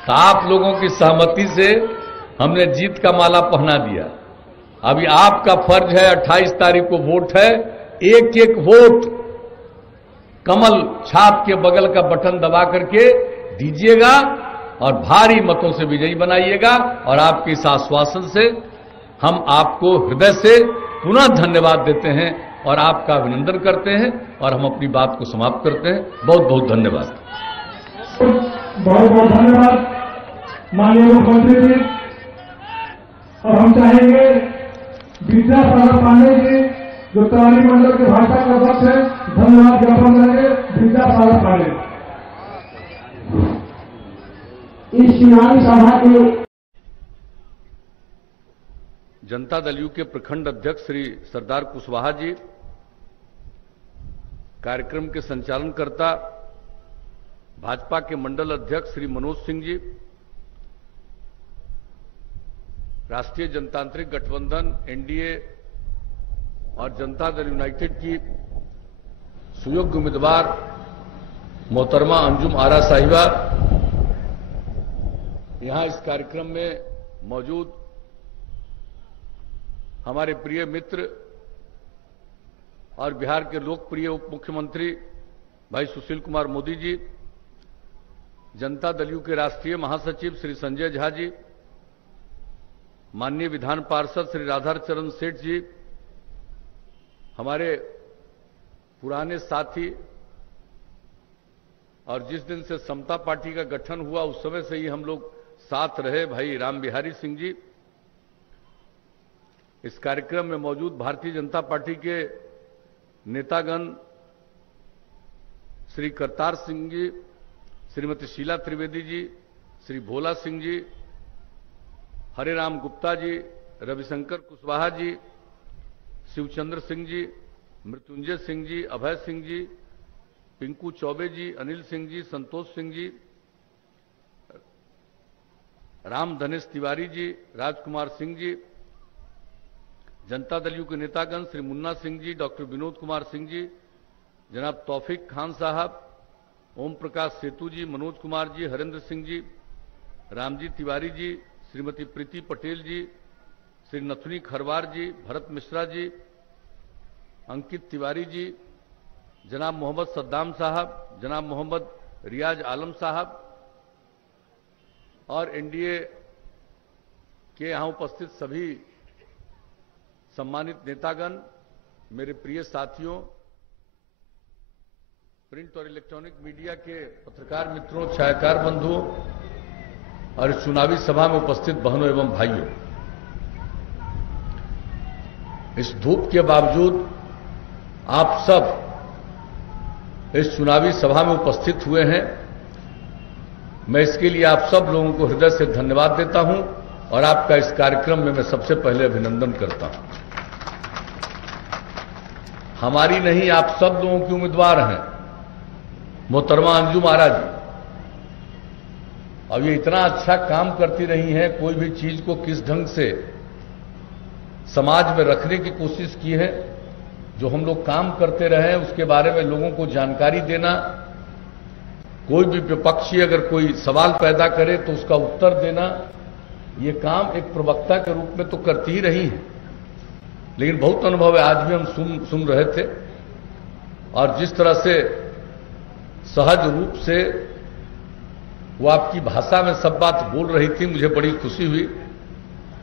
तो आप लोगों की सहमति से हमने जीत का माला पहना दिया। अभी आपका फर्ज है, 28 तारीख को वोट है, एक एक वोट कमल छाप के बगल का बटन दबा करके दीजिएगा और भारी मतों से विजयी बनाइएगा। और आपके इस आश्वासन से हम आपको हृदय से पुनः धन्यवाद देते हैं और आपका अभिनंदन करते हैं, और हम अपनी बात को समाप्त करते हैं। बहुत बहुत धन्यवाद। बहुत बहुत धन्यवाद माननीय मुख्यमंत्री जी। और हम चाहेंगे विद्यासागर पांडे जी, जो तरानी मंडल के भाषा के अध्यक्ष हैं, धन्यवाद ज्ञापन करेंगे विद्यासागर पांडे। इस चुनावी सभा के जनता दल यू के प्रखंड अध्यक्ष श्री सरदार कुशवाहा जी, कार्यक्रम के संचालनकर्ता भाजपा के मंडल अध्यक्ष श्री मनोज सिंह जी, राष्ट्रीय जनतांत्रिक गठबंधन एनडीए और जनता दल यूनाइटेड की सुयोग्य उम्मीदवार मोहतरमा अंजुम आरा साहिबा, यहां इस कार्यक्रम में मौजूद हमारे प्रिय मित्र और बिहार के लोकप्रिय उप मुख्यमंत्री भाई सुशील कुमार मोदी जी, जनता दल यू के राष्ट्रीय महासचिव श्री संजय झा जी, माननीय विधान पार्षद श्री राधाचरण सेठ जी, हमारे पुराने साथी और जिस दिन से समता पार्टी का गठन हुआ उस समय से ही हम लोग साथ रहे भाई राम बिहारी सिंह जी, इस कार्यक्रम में मौजूद भारतीय जनता पार्टी के नेतागण श्री करतार सिंह जी, श्रीमती शीला त्रिवेदी जी, श्री भोला सिंह जी, हरेराम गुप्ता जी, रविशंकर कुशवाहा जी, शिवचंद्र सिंह जी, मृत्युंजय सिंह जी, अभय सिंह जी, पिंकू चौबे जी, अनिल सिंह जी, संतोष सिंह जी, राम धनेश तिवारी जी, राजकुमार सिंह जी, जनता दल यू के नेतागण श्री मुन्ना सिंह जी, डॉक्टर विनोद कुमार सिंह जी, जनाब तौफीक खान साहब, ओम प्रकाश सेतु जी, मनोज कुमार जी, हरेंद्र सिंह जी, रामजी तिवारी जी, श्रीमती प्रीति पटेल जी, श्री नथुनी खरवार जी, भरत मिश्रा जी, अंकित तिवारी जी, जनाब मोहम्मद सद्दाम साहब, जनाब मोहम्मद रियाज आलम साहब और एनडीए के यहां उपस्थित सभी सम्मानित नेतागण, मेरे प्रिय साथियों, प्रिंट और इलेक्ट्रॉनिक मीडिया के पत्रकार मित्रों, छायाकार बंधुओं और इस चुनावी सभा में उपस्थित बहनों एवं भाइयों, इस धूप के बावजूद आप सब इस चुनावी सभा में उपस्थित हुए हैं। मैं इसके लिए आप सब लोगों को हृदय से धन्यवाद देता हूं और आपका इस कार्यक्रम में मैं सबसे पहले अभिनंदन करता हूं। हमारी नहीं, आप सब लोगों की उम्मीदवार हैं मोहतरमा अंजुम आरा जी। अब ये इतना अच्छा काम करती रही हैं, कोई भी चीज को किस ढंग से समाज में रखने की कोशिश की है, जो हम लोग काम करते रहे उसके बारे में लोगों को जानकारी देना, कोई भी विपक्षी अगर कोई सवाल पैदा करे तो उसका उत्तर देना, ये काम एक प्रवक्ता के रूप में तो करती ही रही है। लेकिन बहुत अनुभव है, आज भी हम सुन रहे थे और जिस तरह से सहज रूप से वो आपकी भाषा में सब बात बोल रही थी, मुझे बड़ी खुशी हुई।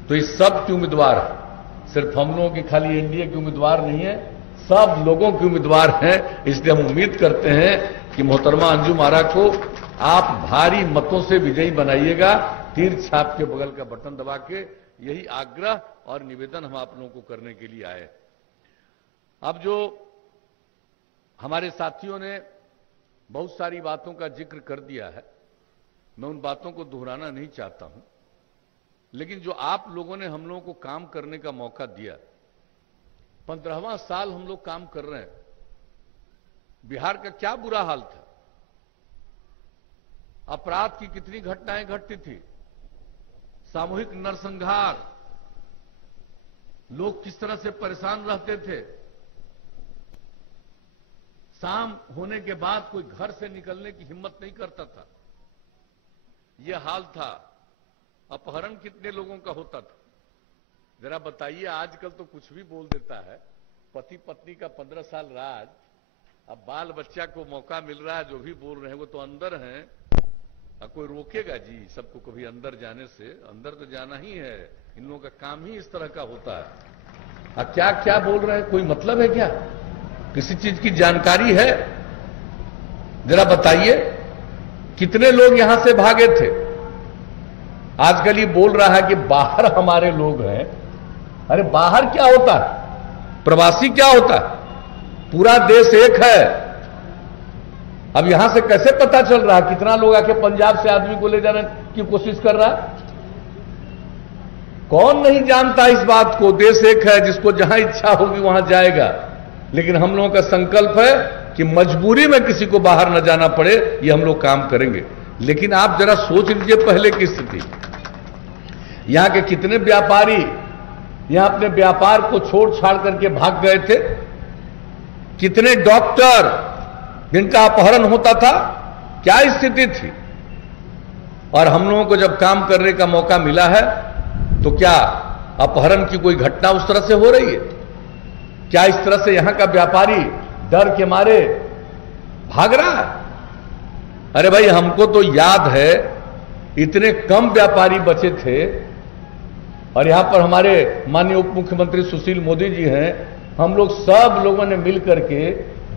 तो इस सब की उम्मीदवार है, सिर्फ हम लोगों की खाली एनडीए की उम्मीदवार नहीं है, सब लोगों की उम्मीदवार हैं। इसलिए हम उम्मीद करते हैं कि मोहतरमा अंजुम आरा को आप भारी मतों से विजयी बनाइएगा, तीर छाप के बगल का बटन दबा के। यही आग्रह और निवेदन हम आप लोगों को करने के लिए आए। अब जो हमारे साथियों ने बहुत सारी बातों का जिक्र कर दिया है, मैं उन बातों को दोहराना नहीं चाहता हूं, लेकिन जो आप लोगों ने हम लोगों को काम करने का मौका दिया, 15वां साल हम लोग काम कर रहे हैं। बिहार का क्या बुरा हाल था, अपराध की कितनी घटनाएं घटती थी, सामूहिक नरसंहार, लोग किस तरह से परेशान रहते थे, शाम होने के बाद कोई घर से निकलने की हिम्मत नहीं करता था, यह हाल था। अपहरण कितने लोगों का होता था, जरा बताइए। आजकल तो कुछ भी बोल देता है, पति पत्नी का 15 साल राज, अब बाल बच्चा को मौका मिल रहा है, जो भी बोल रहे हैं वो तो अंदर हैं, अब कोई रोकेगा जी सबको कभी अंदर जाने से? अंदर तो जाना ही है, इन लोगों का काम ही इस तरह का होता है। अब क्या क्या बोल रहे हैं, कोई मतलब है क्या? किसी चीज की जानकारी है? जरा बताइए, कितने लोग यहां से भागे थे? आजकल ये बोल रहा है कि बाहर हमारे लोग हैं। अरे बाहर क्या होता है, प्रवासी क्या होता है? पूरा देश एक है। अब यहां से कैसे पता चल रहा है कितना लोग आके पंजाब से आदमी को ले जाने की कोशिश कर रहा है? कौन नहीं जानता इस बात को? देश एक है, जिसको जहां इच्छा होगी वहां जाएगा। लेकिन हम लोगों का संकल्प है कि मजबूरी में किसी को बाहर न जाना पड़े, ये हम लोग काम करेंगे। लेकिन आप जरा सोच लीजिए पहले की स्थिति। यहां के कितने व्यापारी यहां अपने व्यापार को छोड़ छाड़ करके भाग गए थे, कितने डॉक्टर जिनका अपहरण होता था, क्या स्थिति थी। और हम लोगों को जब काम करने का मौका मिला है तो क्या अपहरण की कोई घटना उस तरह से हो रही है? क्या इस तरह से यहां का व्यापारी डर के मारे भाग रहा है। अरे भाई, हमको तो याद है इतने कम व्यापारी बचे थे, और यहां पर हमारे माननीय उप मुख्यमंत्री सुशील मोदी जी हैं। हम लोग सब लोगों ने मिलकर के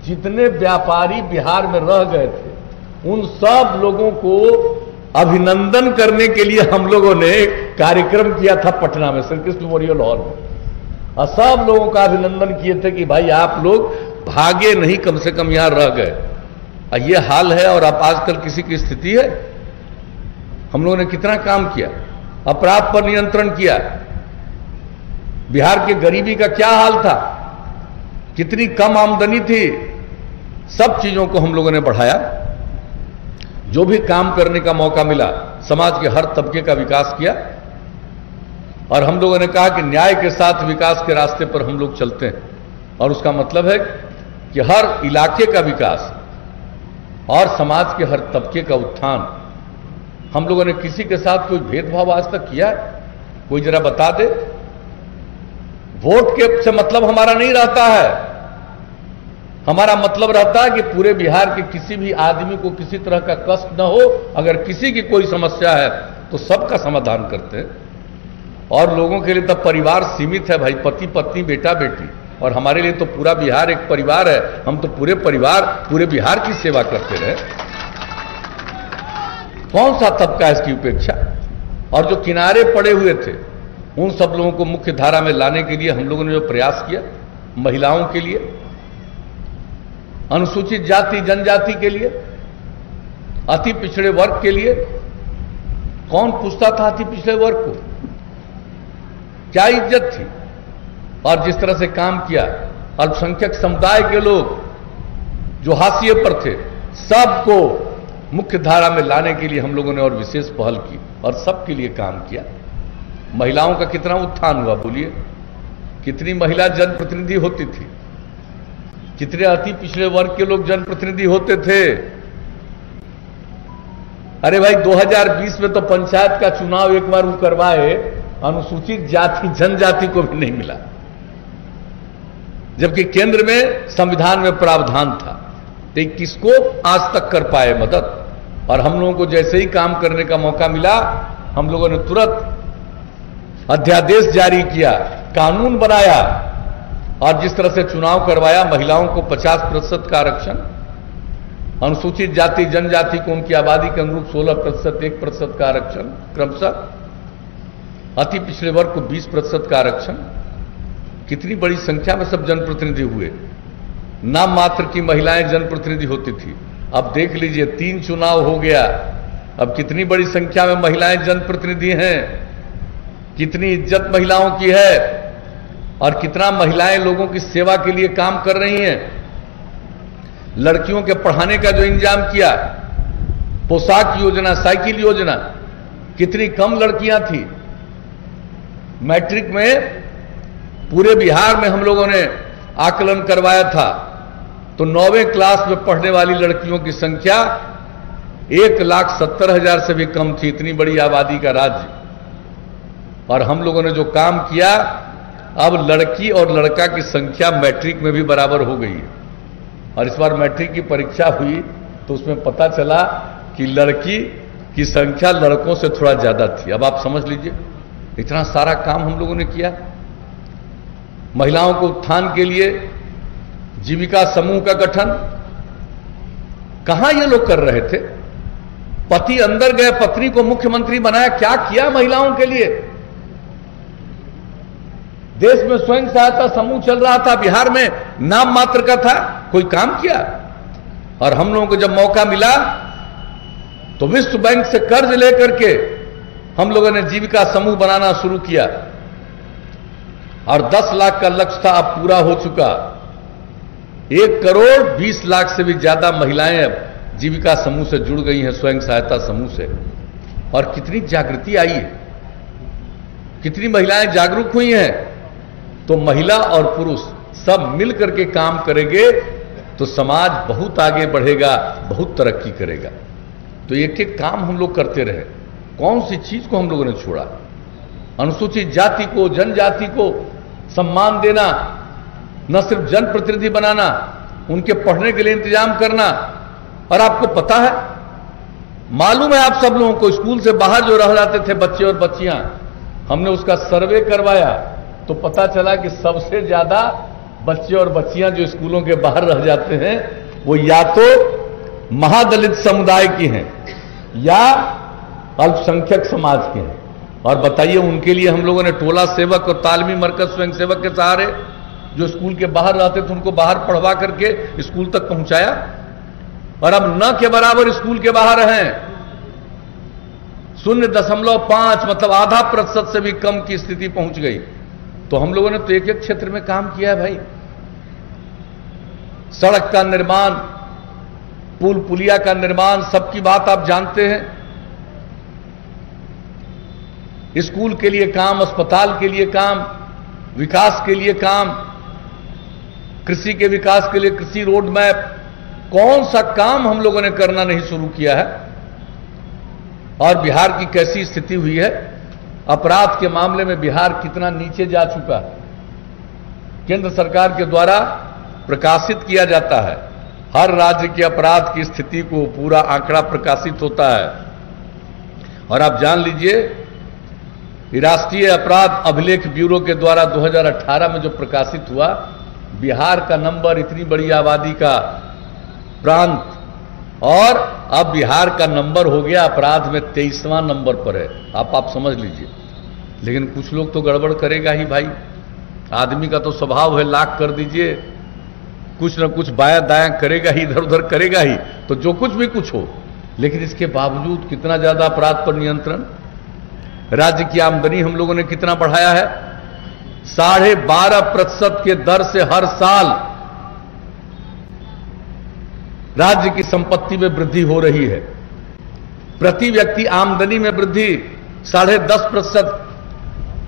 जितने व्यापारी बिहार में रह गए थे उन सब लोगों को अभिनंदन करने के लिए हम लोगों ने कार्यक्रम किया था पटना में, श्री कृष्ण मेमोरियल हॉल में, और सब लोगों का अभिनंदन किए थे कि भाई आप लोग भागे नहीं, कम से कम यहां रह गए। और ये हाल है। और अब आजकल किसी की स्थिति है? हम लोगों ने कितना काम किया, अपराध पर नियंत्रण किया, बिहार के गरीबी का क्या हाल था, कितनी कम आमदनी थी, सब चीजों को हम लोगों ने बढ़ाया। जो भी काम करने का मौका मिला, समाज के हर तबके का विकास किया। और हम लोगों ने कहा कि न्याय के साथ विकास के रास्ते पर हम लोग चलते हैं, और उसका मतलब है कि हर इलाके का विकास और समाज के हर तबके का उत्थान। हम लोगों ने किसी के साथ कोई भेदभाव आज तक किया? कोई जरा बता दे। वोट के से मतलब हमारा नहीं रहता है, हमारा मतलब रहता है कि पूरे बिहार के किसी भी आदमी को किसी तरह का कष्ट न हो। अगर किसी की कोई समस्या है तो सबका समाधान करते हैं। और लोगों के लिए तो परिवार सीमित है भाई, पति पत्नी बेटा बेटी, और हमारे लिए तो पूरा बिहार एक परिवार है। हम तो पूरे परिवार पूरे बिहार की सेवा करते रहे। कौन सा तबका है इसकी उपेक्षा? और जो किनारे पड़े हुए थे उन सब लोगों को मुख्य धारा में लाने के लिए हम लोगों ने जो प्रयास किया, महिलाओं के लिए, अनुसूचित जाति जनजाति के लिए, अति पिछड़े वर्ग के लिए, कौन पूछता था अति पिछड़े वर्ग को? क्या इज्जत थी? और जिस तरह से काम किया, अल्पसंख्यक समुदाय के लोग जो हाशिए पर थे सबको मुख्य धारा में लाने के लिए हम लोगों ने और विशेष पहल की और सबके लिए काम किया। महिलाओं का कितना उत्थान हुआ बोलिए? कितनी महिला जनप्रतिनिधि होती थी, कितने अति पिछड़े वर्ग के लोग जनप्रतिनिधि होते थे। अरे भाई 2020 में तो पंचायत का चुनाव एक बार वो करवाए, अनुसूचित जाति जनजाति को भी नहीं मिला, जबकि केंद्र में संविधान में प्रावधान था। तो किसको आज तक कर पाए मदद? और हम लोगों को जैसे ही काम करने का मौका मिला, हम लोगों ने तुरंत अध्यादेश जारी किया, कानून बनाया, और जिस तरह से चुनाव करवाया, महिलाओं को 50% का आरक्षण, अनुसूचित जाति जनजाति को उनकी आबादी के अनुरूप 16%, 1% का आरक्षण क्रमशः, अति पिछड़े वर्ग को 20% का आरक्षण। कितनी बड़ी संख्या में सब जनप्रतिनिधि हुए। नाम मात्र की महिलाएं जनप्रतिनिधि होती थी। अब देख लीजिए 3 चुनाव हो गया, अब कितनी बड़ी संख्या में महिलाएं जनप्रतिनिधि हैं, कितनी इज्जत महिलाओं की है, और कितना महिलाएं लोगों की सेवा के लिए काम कर रही हैं। लड़कियों के पढ़ाने का जो इंतजाम किया, पोशाक योजना, साइकिल योजना, कितनी कम लड़कियां थी। मैट्रिक में पूरे बिहार में हम लोगों ने आकलन करवाया था, तो 9वीं क्लास में पढ़ने वाली लड़कियों की संख्या 1,70,000 से भी कम थी। इतनी बड़ी आबादी का राज्य, और हम लोगों ने जो काम किया, अब लड़की और लड़का की संख्या मैट्रिक में भी बराबर हो गई है। और इस बार मैट्रिक की परीक्षा हुई तो उसमें पता चला कि लड़की की संख्या लड़कों से थोड़ा ज्यादा थी। अब आप समझ लीजिए इतना सारा काम हम लोगों ने किया। महिलाओं को उत्थान के लिए जीविका समूह का गठन, कहां ये लोग कर रहे थे? पति अंदर गए, पत्नी को मुख्यमंत्री बनाया, क्या किया महिलाओं के लिए? देश में स्वयं सहायता समूह चल रहा था, बिहार में नाम मात्र का था, कोई काम किया? और हम लोगों को जब मौका मिला तो विश्व बैंक से कर्ज लेकर के हम लोगों ने जीविका समूह बनाना शुरू किया, और 10 लाख का लक्ष्य था, अब पूरा हो चुका। 1,20,00,000 से भी ज्यादा महिलाएं अब जीविका समूह से जुड़ गई हैं, स्वयं सहायता समूह से। और कितनी जागृति आई है, कितनी महिलाएं जागरूक हुई हैं। तो महिला और पुरुष सब मिलकर के काम करेंगे तो समाज बहुत आगे बढ़ेगा, बहुत तरक्की करेगा। तो एक एक काम हम लोग करते रहे। कौन सी चीज को हम लोगों ने छोड़ा? अनुसूचित जाति को, जनजाति को सम्मान देना, न सिर्फ जनप्रतिनिधि बनाना, उनके पढ़ने के लिए इंतजाम करना, और आपको पता है, मालूम है आप सब लोगों को, स्कूल से बाहर जो रह जाते थे बच्चे और बच्चियां, हमने उसका सर्वे करवाया तो पता चला कि सबसे ज्यादा बच्चे और बच्चियां जो स्कूलों के बाहर रह जाते हैं वो या तो महादलित समुदाय की हैं या अल्पसंख्यक समाज के हैं। और बताइए, उनके लिए हम लोगों ने टोला सेवक और तालमी मरकज स्वयं सेवक के सहारे जो स्कूल के बाहर रहते थे उनको बाहर पढ़वा करके स्कूल तक पहुंचाया, और अब न के बराबर स्कूल के बाहर हैं। 0.5 मतलब आधा प्रतिशत से भी कम की स्थिति पहुंच गई। तो हम लोगों ने तो एक एक क्षेत्र में काम किया है भाई। सड़क का निर्माण, पुल पुलिया का निर्माण, सबकी बात आप जानते हैं। स्कूल के लिए काम, अस्पताल के लिए काम, विकास के लिए काम, कृषि के विकास के लिए कृषि रोड मैप, कौन सा काम हम लोगों ने करना नहीं शुरू किया है। और बिहार की कैसी स्थिति हुई है, अपराध के मामले में बिहार कितना नीचे जा चुका है। केंद्र सरकार के द्वारा प्रकाशित किया जाता है हर राज्य के अपराध की स्थिति को, पूरा आंकड़ा प्रकाशित होता है। और आप जान लीजिए, राष्ट्रीय अपराध अभिलेख ब्यूरो के द्वारा 2018 में जो प्रकाशित हुआ, बिहार का नंबर, इतनी बड़ी आबादी का प्रांत, और अब बिहार का नंबर हो गया अपराध में 23वां नंबर पर है। आप समझ लीजिए। लेकिन कुछ लोग तो गड़बड़ करेगा ही भाई। आदमी का तो स्वभाव है, लाख कर दीजिए, कुछ न कुछ बायां दायां करेगा ही, इधर उधर करेगा ही, तो जो कुछ भी कुछ हो। लेकिन इसके बावजूद कितना ज्यादा अपराध पर नियंत्रण। राज्य की आमदनी हम लोगों ने कितना बढ़ाया है, 12.5% के दर से हर साल राज्य की संपत्ति में वृद्धि हो रही है। प्रति व्यक्ति आमदनी में वृद्धि 10.5%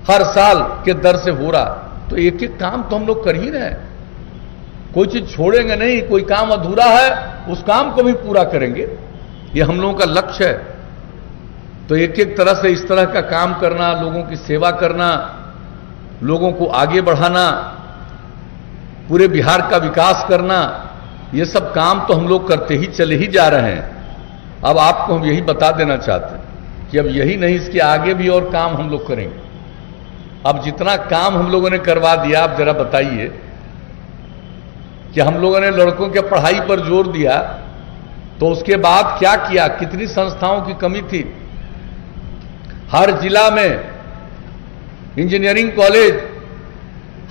हर साल के दर से हो रहा। तो एक एक काम तो हम लोग कर ही रहे हैं, कोई चीज छोड़ेंगे नहीं। कोई काम अधूरा है उस काम को भी पूरा करेंगे, ये हम लोगों का लक्ष्य है। तो एक एक तरह से इस तरह का काम करना, लोगों की सेवा करना, लोगों को आगे बढ़ाना, पूरे बिहार का विकास करना, ये सब काम तो हम लोग करते ही चले ही जा रहे हैं। अब आपको हम यही बता देना चाहते हैं कि अब यही नहीं, इसके आगे भी और काम हम लोग करेंगे। अब जितना काम हम लोगों ने करवा दिया, आप जरा बताइए कि हम लोगों ने लड़कों के पढ़ाई पर जोर दिया, तो उसके बाद क्या किया, कितनी संस्थाओं की कमी थी। हर जिला में इंजीनियरिंग कॉलेज,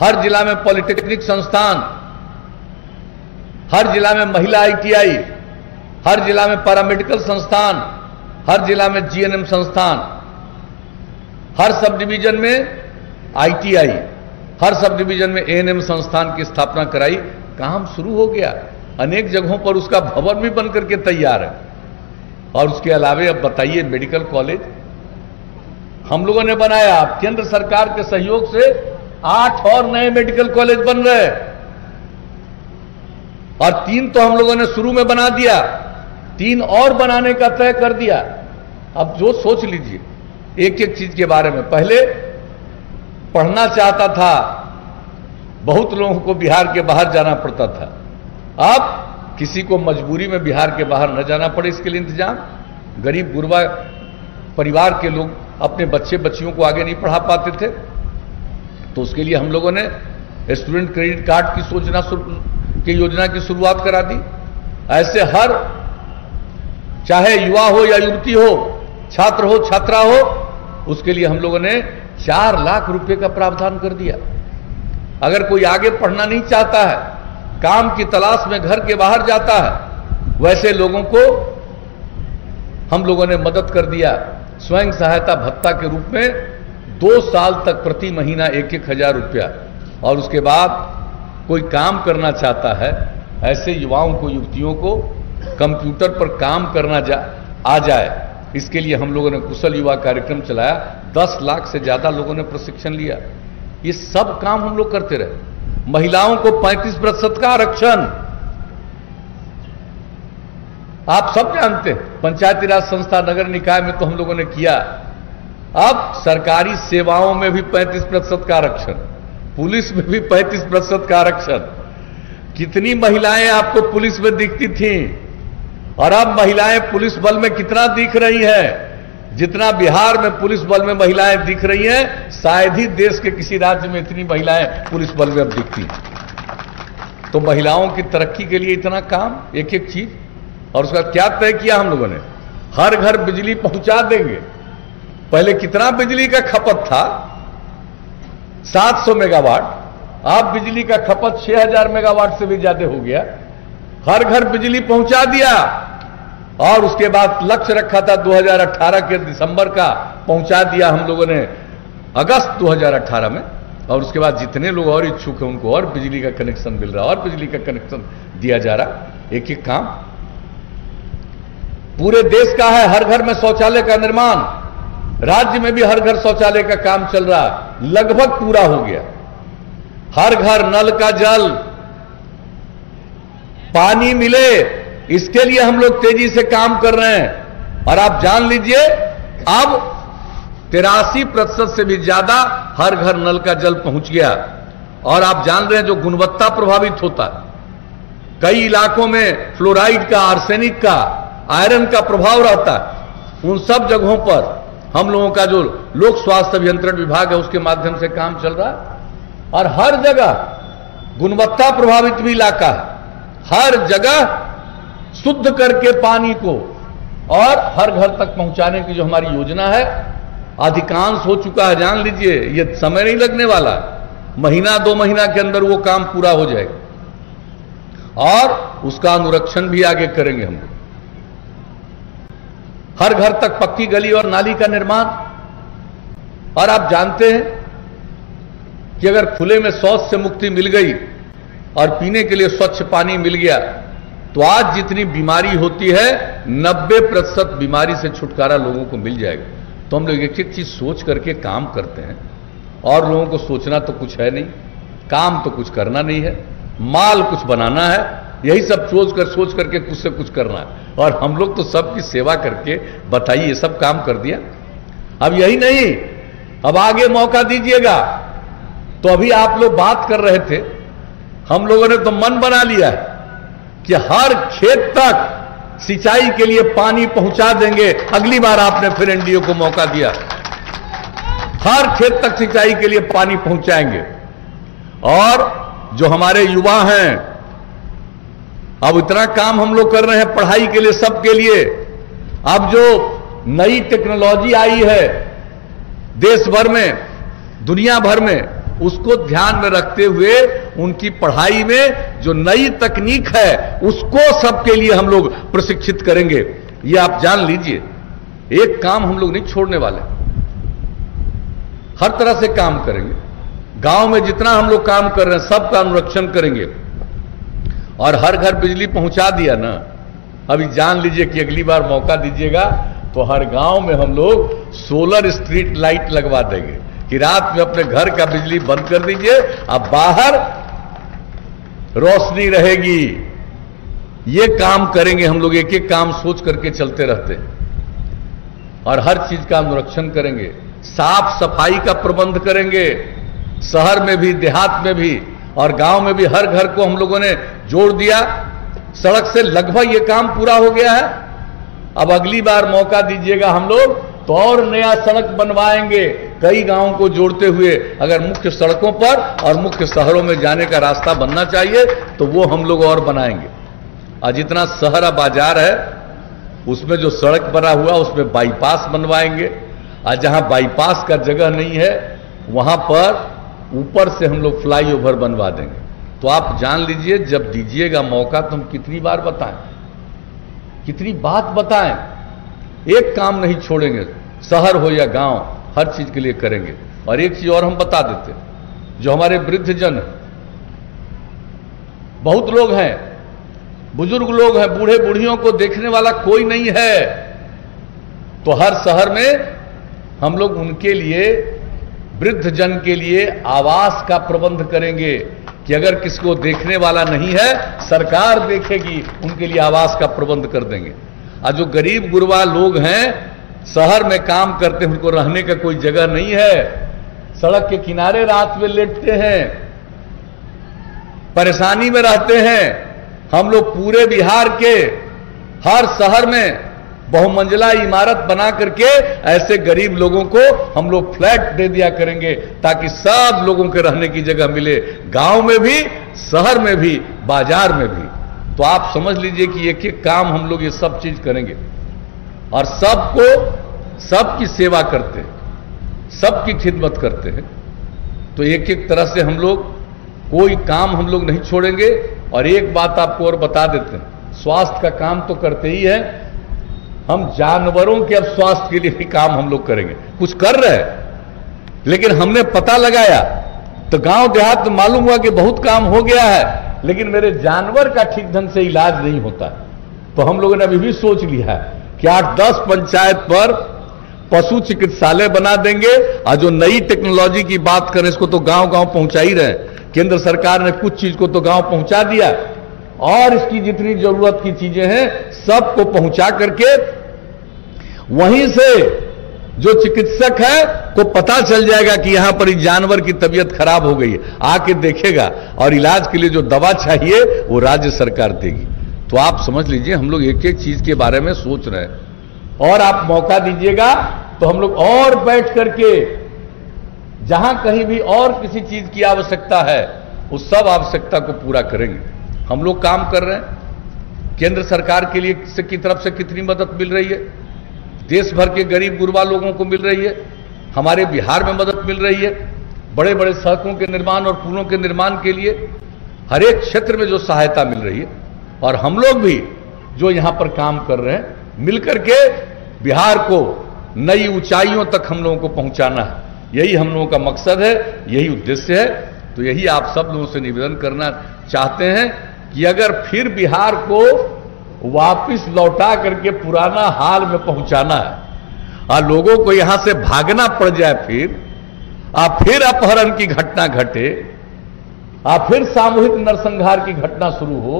हर जिला में पॉलिटेक्निक संस्थान, हर जिला में महिला आईटीआई, हर जिला में पैरामेडिकल संस्थान, हर जिला में जीएनएम संस्थान, हर सब डिवीजन में आईटीआई, हर सब डिवीजन में एएनएम संस्थान की स्थापना कराई। काम शुरू हो गया, अनेक जगहों पर उसका भवन भी बनकर के तैयार है। और उसके अलावे अब बताइए, मेडिकल कॉलेज हम लोगों ने बनाया। केंद्र सरकार के सहयोग से 8 और नए मेडिकल कॉलेज बन रहे हैं, और 3 तो हम लोगों ने शुरू में बना दिया, 3 और बनाने का तय कर दिया। अब जो सोच लीजिए एक एक चीज के बारे में। पहले पढ़ना चाहता था, बहुत लोगों को बिहार के बाहर जाना पड़ता था। अब किसी को मजबूरी में बिहार के बाहर न जाना पड़े, इसके लिए इंतजाम। गरीब गुरबा परिवार के लोग अपने बच्चे बच्चियों को आगे नहीं पढ़ा पाते थे, तो उसके लिए हम लोगों ने स्टूडेंट क्रेडिट कार्ड की योजना की शुरुआत करा दी। ऐसे हर, चाहे युवा हो या युवती हो, छात्र हो छात्रा हो, उसके लिए हम लोगों ने 4 लाख रुपए का प्रावधान कर दिया। अगर कोई आगे पढ़ना नहीं चाहता है, काम की तलाश में घर के बाहर जाता है, वैसे लोगों को हम लोगों ने मदद कर दिया। स्वयं सहायता भत्ता के रूप में 2 साल तक प्रति महीना 1-1 हजार रुपया। और उसके बाद कोई काम करना चाहता है, ऐसे युवाओं को, युवतियों को कंप्यूटर पर काम करना आ जाए, इसके लिए हम लोगों ने कुशल युवा कार्यक्रम चलाया। 10 लाख से ज्यादा लोगों ने प्रशिक्षण लिया। ये सब काम हम लोग करते रहे। महिलाओं को 35% का आरक्षण, आप सब जानते हैं। पंचायती राज संस्था, नगर निकाय में तो हम लोगों ने किया। अब सरकारी सेवाओं में भी 35% का आरक्षण, पुलिस में भी 35% का आरक्षण। कितनी महिलाएं आपको पुलिस में दिखती थीं? और अब महिलाएं पुलिस बल में कितना दिख रही हैं, जितना बिहार में पुलिस बल में महिलाएं दिख रही हैं, शायद ही देश के किसी राज्य में इतनी महिलाएं पुलिस बल में अब दिखती हैं। तो महिलाओं की तरक्की के लिए इतना काम, एक एक चीज। और उसका क्या तय किया हम लोगों ने, हर घर बिजली पहुंचा देंगे। पहले कितना बिजली का खपत था, 700 मेगावाट, अब बिजली का खपत 6000 मेगावाट से भी ज्यादा हो गया। हर घर बिजली पहुंचा दिया। और उसके बाद लक्ष्य रखा था 2018 के दिसंबर का, पहुंचा दिया हम लोगों ने अगस्त 2018 में। और उसके बाद जितने लोग और इच्छुक हैं उनको और बिजली का कनेक्शन मिल रहा, और बिजली का कनेक्शन दिया जा रहा। एक एक काम पूरे देश का है। हर घर में शौचालय का निर्माण, राज्य में भी हर घर शौचालय का काम चल रहा, लगभग पूरा हो गया। हर घर नल का जल, पानी मिले, इसके लिए हम लोग तेजी से काम कर रहे हैं। और आप जान लीजिए अब 83% से भी ज्यादा हर घर नल का जल पहुंच गया। और आप जान रहे हैं जो गुणवत्ता प्रभावित होता है, कई इलाकों में फ्लोराइड का, आर्सेनिक का, आयरन का प्रभाव रहता है, उन सब जगहों पर हम लोगों का जो लोक स्वास्थ्य अभियंत्रण विभाग है उसके माध्यम से काम चल रहा है। और हर जगह गुणवत्ता प्रभावित भी इलाका है, हर जगह शुद्ध करके पानी को और हर घर तक पहुंचाने की जो हमारी योजना है, अधिकांश हो चुका है। जान लीजिए ये समय नहीं लगने वाला, महीना 2 महीना के अंदर वो काम पूरा हो जाएगा। और उसका अनुरक्षण भी आगे करेंगे हम लोग। हर घर तक पक्की गली और नाली का निर्माण। और आप जानते हैं कि अगर खुले में शौच से मुक्ति मिल गई और पीने के लिए स्वच्छ पानी मिल गया तो आज जितनी बीमारी होती है 90% बीमारी से छुटकारा लोगों को मिल जाएगा। तो हम लोग एक एक चीज सोच करके काम करते हैं। और लोगों को सोचना तो कुछ है नहीं, काम तो कुछ करना नहीं है, माल कुछ बनाना है, यही सब सोच करके कुछ से कुछ करना है। और हम लोग तो सबकी सेवा करके बताइए ये सब काम कर दिया। अब यही नहीं, अब आगे मौका दीजिएगा। तो अभी आप लोग बात कर रहे थे, हम लोगों ने तो मन बना लिया है कि हर खेत तक सिंचाई के लिए पानी पहुंचा देंगे। अगली बार आपने फिर एनडीए को मौका दिया, हर खेत तक सिंचाई के लिए पानी पहुंचाएंगे। और जो हमारे युवा हैं, अब इतना काम हम लोग कर रहे हैं पढ़ाई के लिए, सबके लिए। अब जो नई टेक्नोलॉजी आई है देश भर में, दुनिया भर में, उसको ध्यान में रखते हुए उनकी पढ़ाई में जो नई तकनीक है उसको सबके लिए हम लोग प्रशिक्षित करेंगे। ये आप जान लीजिए, एक काम हम लोग नहीं छोड़ने वाले, हर तरह से काम करेंगे। गांव में जितना हम लोग काम कर रहे हैं सबका अनुरक्षण करेंगे। और हर घर बिजली पहुंचा दिया ना, अभी जान लीजिए कि अगली बार मौका दीजिएगा तो हर गांव में हम लोग सोलर स्ट्रीट लाइट लगवा देंगे कि रात में अपने घर का बिजली बंद कर दीजिए, अब बाहर रोशनी रहेगी। ये काम करेंगे हम लोग, एक एक काम सोच करके चलते रहते हैं। और हर चीज का अनुरक्षण करेंगे, साफ सफाई का प्रबंध करेंगे, शहर में भी, देहात में भी और गांव में भी। हर घर को हम लोगों ने जोड़ दिया। सड़क से लगभग ये काम पूरा हो गया है। अब अगली बार मौका दीजिएगा हम लोग तो और नया सड़क बनवाएंगे, कई गांवों को जोड़ते हुए। अगर मुख्य सड़कों पर और मुख्य शहरों में जाने का रास्ता बनना चाहिए तो वो हम लोग और बनाएंगे। और जितना शहर बाजार है उसमें जो सड़क बना हुआ उसमें बाईपास बनवाएंगे। और जहां बाईपास का जगह नहीं है वहां पर ऊपर से हम लोग फ्लाईओवर बनवा देंगे। तो आप जान लीजिए जब दीजिएगा मौका तो हम कितनी बार बताएं, कितनी बात बताएं, एक काम नहीं छोड़ेंगे। शहर हो या गांव, हर चीज के लिए करेंगे। और एक चीज और हम बता देते, जो हमारे वृद्धजन, बहुत लोग हैं, बुजुर्ग लोग हैं, बूढ़े बूढ़ियों को देखने वाला कोई नहीं है, तो हर शहर में हम लोग उनके लिए, वृद्धजन के लिए आवास का प्रबंध करेंगे कि अगर किसको देखने वाला नहीं है सरकार देखेगी, उनके लिए आवास का प्रबंध कर देंगे। और जो गरीब गुरबा लोग हैं, शहर में काम करते हैं, उनको रहने का कोई जगह नहीं है, सड़क के किनारे रात में लेटते हैं, परेशानी में रहते हैं। हम लोग पूरे बिहार के हर शहर में बहुमंजिला इमारत बना करके ऐसे गरीब लोगों को हम लोग फ्लैट दे दिया करेंगे, ताकि सब लोगों के रहने की जगह मिले, गांव में भी, शहर में भी, बाजार में भी। तो आप समझ लीजिए कि एक एक काम हम लोग ये सब चीज करेंगे और सबको, सबकी सेवा करते हैं, सबकी खिदमत करते हैं। तो एक एक तरह से हम लोग कोई काम हम लोग नहीं छोड़ेंगे। और एक बात आपको और बता देते हैं, स्वास्थ्य का काम तो करते ही है, हम जानवरों के अब स्वास्थ्य के लिए भी काम हम लोग करेंगे। कुछ कर रहे हैं, लेकिन हमने पता लगाया तो गांव देहात में मालूम हुआ कि बहुत काम हो गया है, लेकिन मेरे जानवर का ठीक ढंग से इलाज नहीं होता। तो हम लोगों ने अभी भी सोच लिया है कि 8-10 पंचायत पर पशु चिकित्सालय बना देंगे। और जो नई टेक्नोलॉजी की बात करें, इसको तो गांव गांव पहुंचा ही रहे। केंद्र सरकार ने कुछ चीज को तो गांव पहुंचा दिया, और इसकी जितनी जरूरत की चीजें हैं सबको पहुंचा करके वहीं से जो चिकित्सक है को पता चल जाएगा कि यहां पर इस जानवर की तबीयत खराब हो गई है, आके देखेगा और इलाज के लिए जो दवा चाहिए वो राज्य सरकार देगी। तो आप समझ लीजिए हम लोग एक एक चीज के बारे में सोच रहे हैं, और आप मौका दीजिएगा तो हम लोग और बैठ करके जहां कहीं भी और किसी चीज की आवश्यकता है उस सब आवश्यकता को पूरा करेंगे। हम लोग काम कर रहे हैं, केंद्र सरकार के लिए की तरफ से कितनी मदद मिल रही है, देश भर के गरीब गुरबा लोगों को मिल रही है, हमारे बिहार में मदद मिल रही है, बड़े बड़े सड़कों के निर्माण और पुलों के निर्माण के लिए हर एक क्षेत्र में जो सहायता मिल रही है। और हम लोग भी जो यहां पर काम कर रहे हैं, मिलकर के बिहार को नई ऊंचाइयों तक हम लोगों को पहुंचाना है, यही हम लोगों का मकसद है, यही उद्देश्य है। तो यही आप सब लोगों से निवेदन करना चाहते हैं कि अगर फिर बिहार को वापस लौटा करके पुराना हाल में पहुंचाना है और लोगों को यहां से भागना पड़ जाए, फिर अपहरण की घटना घटे, फिर सामूहिक नरसंहार की घटना शुरू हो,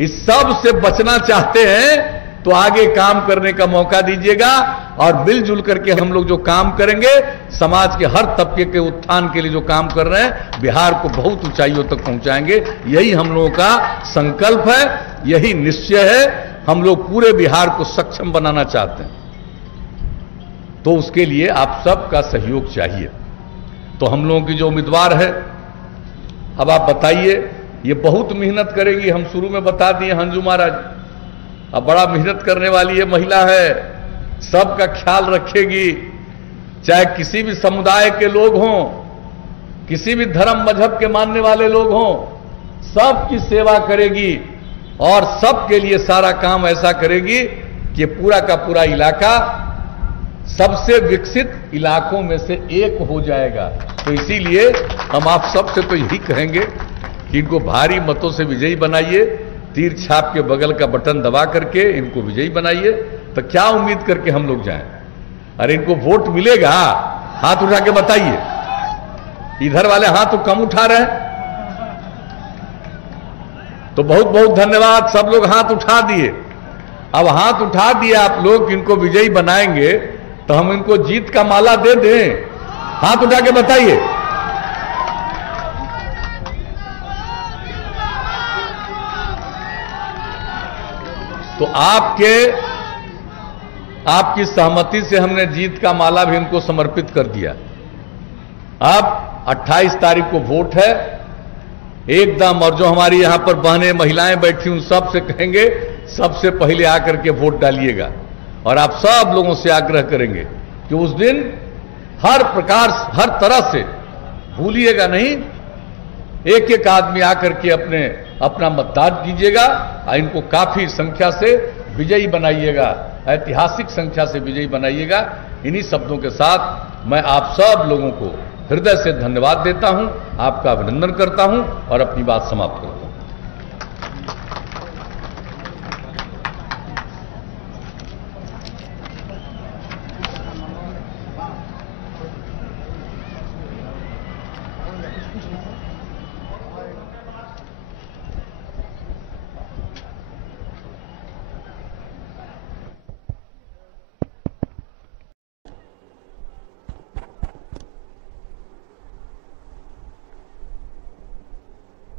इस सब से बचना चाहते हैं तो आगे काम करने का मौका दीजिएगा। और मिलजुल करके हम लोग जो काम करेंगे, समाज के हर तबके के उत्थान के लिए जो काम कर रहे हैं, बिहार को बहुत ऊंचाइयों तक पहुंचाएंगे। यही हम लोगों का संकल्प है, यही निश्चय है। हम लोग पूरे बिहार को सक्षम बनाना चाहते हैं, तो उसके लिए आप सबका सहयोग चाहिए। तो हम लोगों की जो उम्मीदवार है, अब आप बताइए, ये बहुत मेहनत करेगी। हम शुरू में बता दिए हंजू महाराज, अब बड़ा मेहनत करने वाली है, महिला है, सबका ख्याल रखेगी, चाहे किसी भी समुदाय के लोग हों, किसी भी धर्म मजहब के मानने वाले लोग हों, सबकी सेवा करेगी और सबके लिए सारा काम ऐसा करेगी कि पूरा का पूरा इलाका सबसे विकसित इलाकों में से एक हो जाएगा। तो इसीलिए हम आप सबसे तो यही कहेंगे कि इनको भारी मतों से विजयी बनाइए, तीर छाप के बगल का बटन दबा करके इनको विजयी बनाइए। तो क्या उम्मीद करके हम लोग जाएं? अरे इनको वोट मिलेगा? हाथ उठा के बताइए। इधर वाले हाथ तो कम उठा रहे हैं। तो बहुत बहुत धन्यवाद, सब लोग हाथ उठा दिए। अब हाथ उठा दिए आप लोग, इनको विजयी बनाएंगे तो हम इनको जीत का माला दे दें? हाथ उठा के बताइए। तो आपकी सहमति से हमने जीत का माला भी इनको समर्पित कर दिया। अब 28 तारीख को वोट है एकदम, और जो हमारी यहां पर बहनें महिलाएं बैठी उन सब से कहेंगे सबसे पहले आकर के वोट डालिएगा। और आप सब लोगों से आग्रह करेंगे कि उस दिन हर प्रकार, हर तरह से भूलिएगा नहीं, एक एक आदमी आकर के अपना मतदान कीजिएगा और इनको काफी संख्या से विजयी बनाइएगा, ऐतिहासिक संख्या से विजयी बनाइएगा। इन्हीं शब्दों के साथ मैं आप सब लोगों को हृदय से धन्यवाद देता हूं, आपका अभिनंदन करता हूं और अपनी बात समाप्त करता हूं।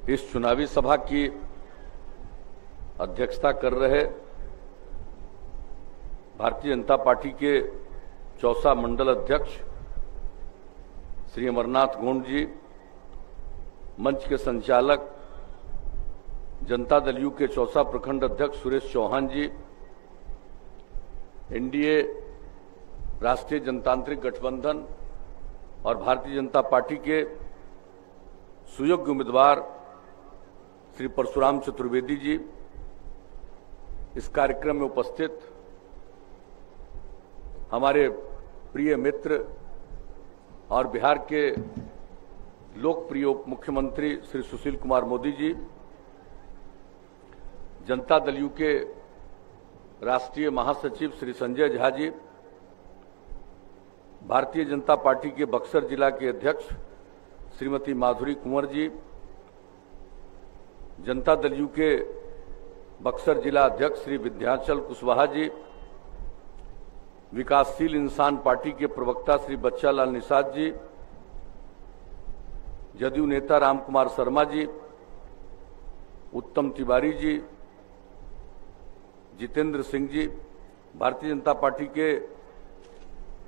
इस चुनावी सभा की अध्यक्षता कर रहे भारतीय जनता पार्टी के चौसा मंडल अध्यक्ष श्री अमरनाथ गोंड जी, मंच के संचालक जनता दल यू के चौसा प्रखंड अध्यक्ष सुरेश चौहान जी, एनडीए राष्ट्रीय जनतांत्रिक गठबंधन और भारतीय जनता पार्टी के सुयोग्य उम्मीदवार श्री परशुराम चतुर्वेदी जी, इस कार्यक्रम में उपस्थित हमारे प्रिय मित्र और बिहार के लोकप्रिय उप मुख्यमंत्री श्री सुशील कुमार मोदी जी, जनता दल यू के राष्ट्रीय महासचिव श्री संजय झा जी, भारतीय जनता पार्टी के बक्सर जिला के अध्यक्ष श्रीमती माधुरी कुंवर जी, जनता दल यू के बक्सर जिला अध्यक्ष श्री विंध्याचल कुशवाहा जी, विकासशील इंसान पार्टी के प्रवक्ता श्री बच्चालाल निषाद जी, जदयू नेता रामकुमार शर्मा जी, उत्तम तिवारी जी, जितेंद्र सिंह जी, भारतीय जनता पार्टी के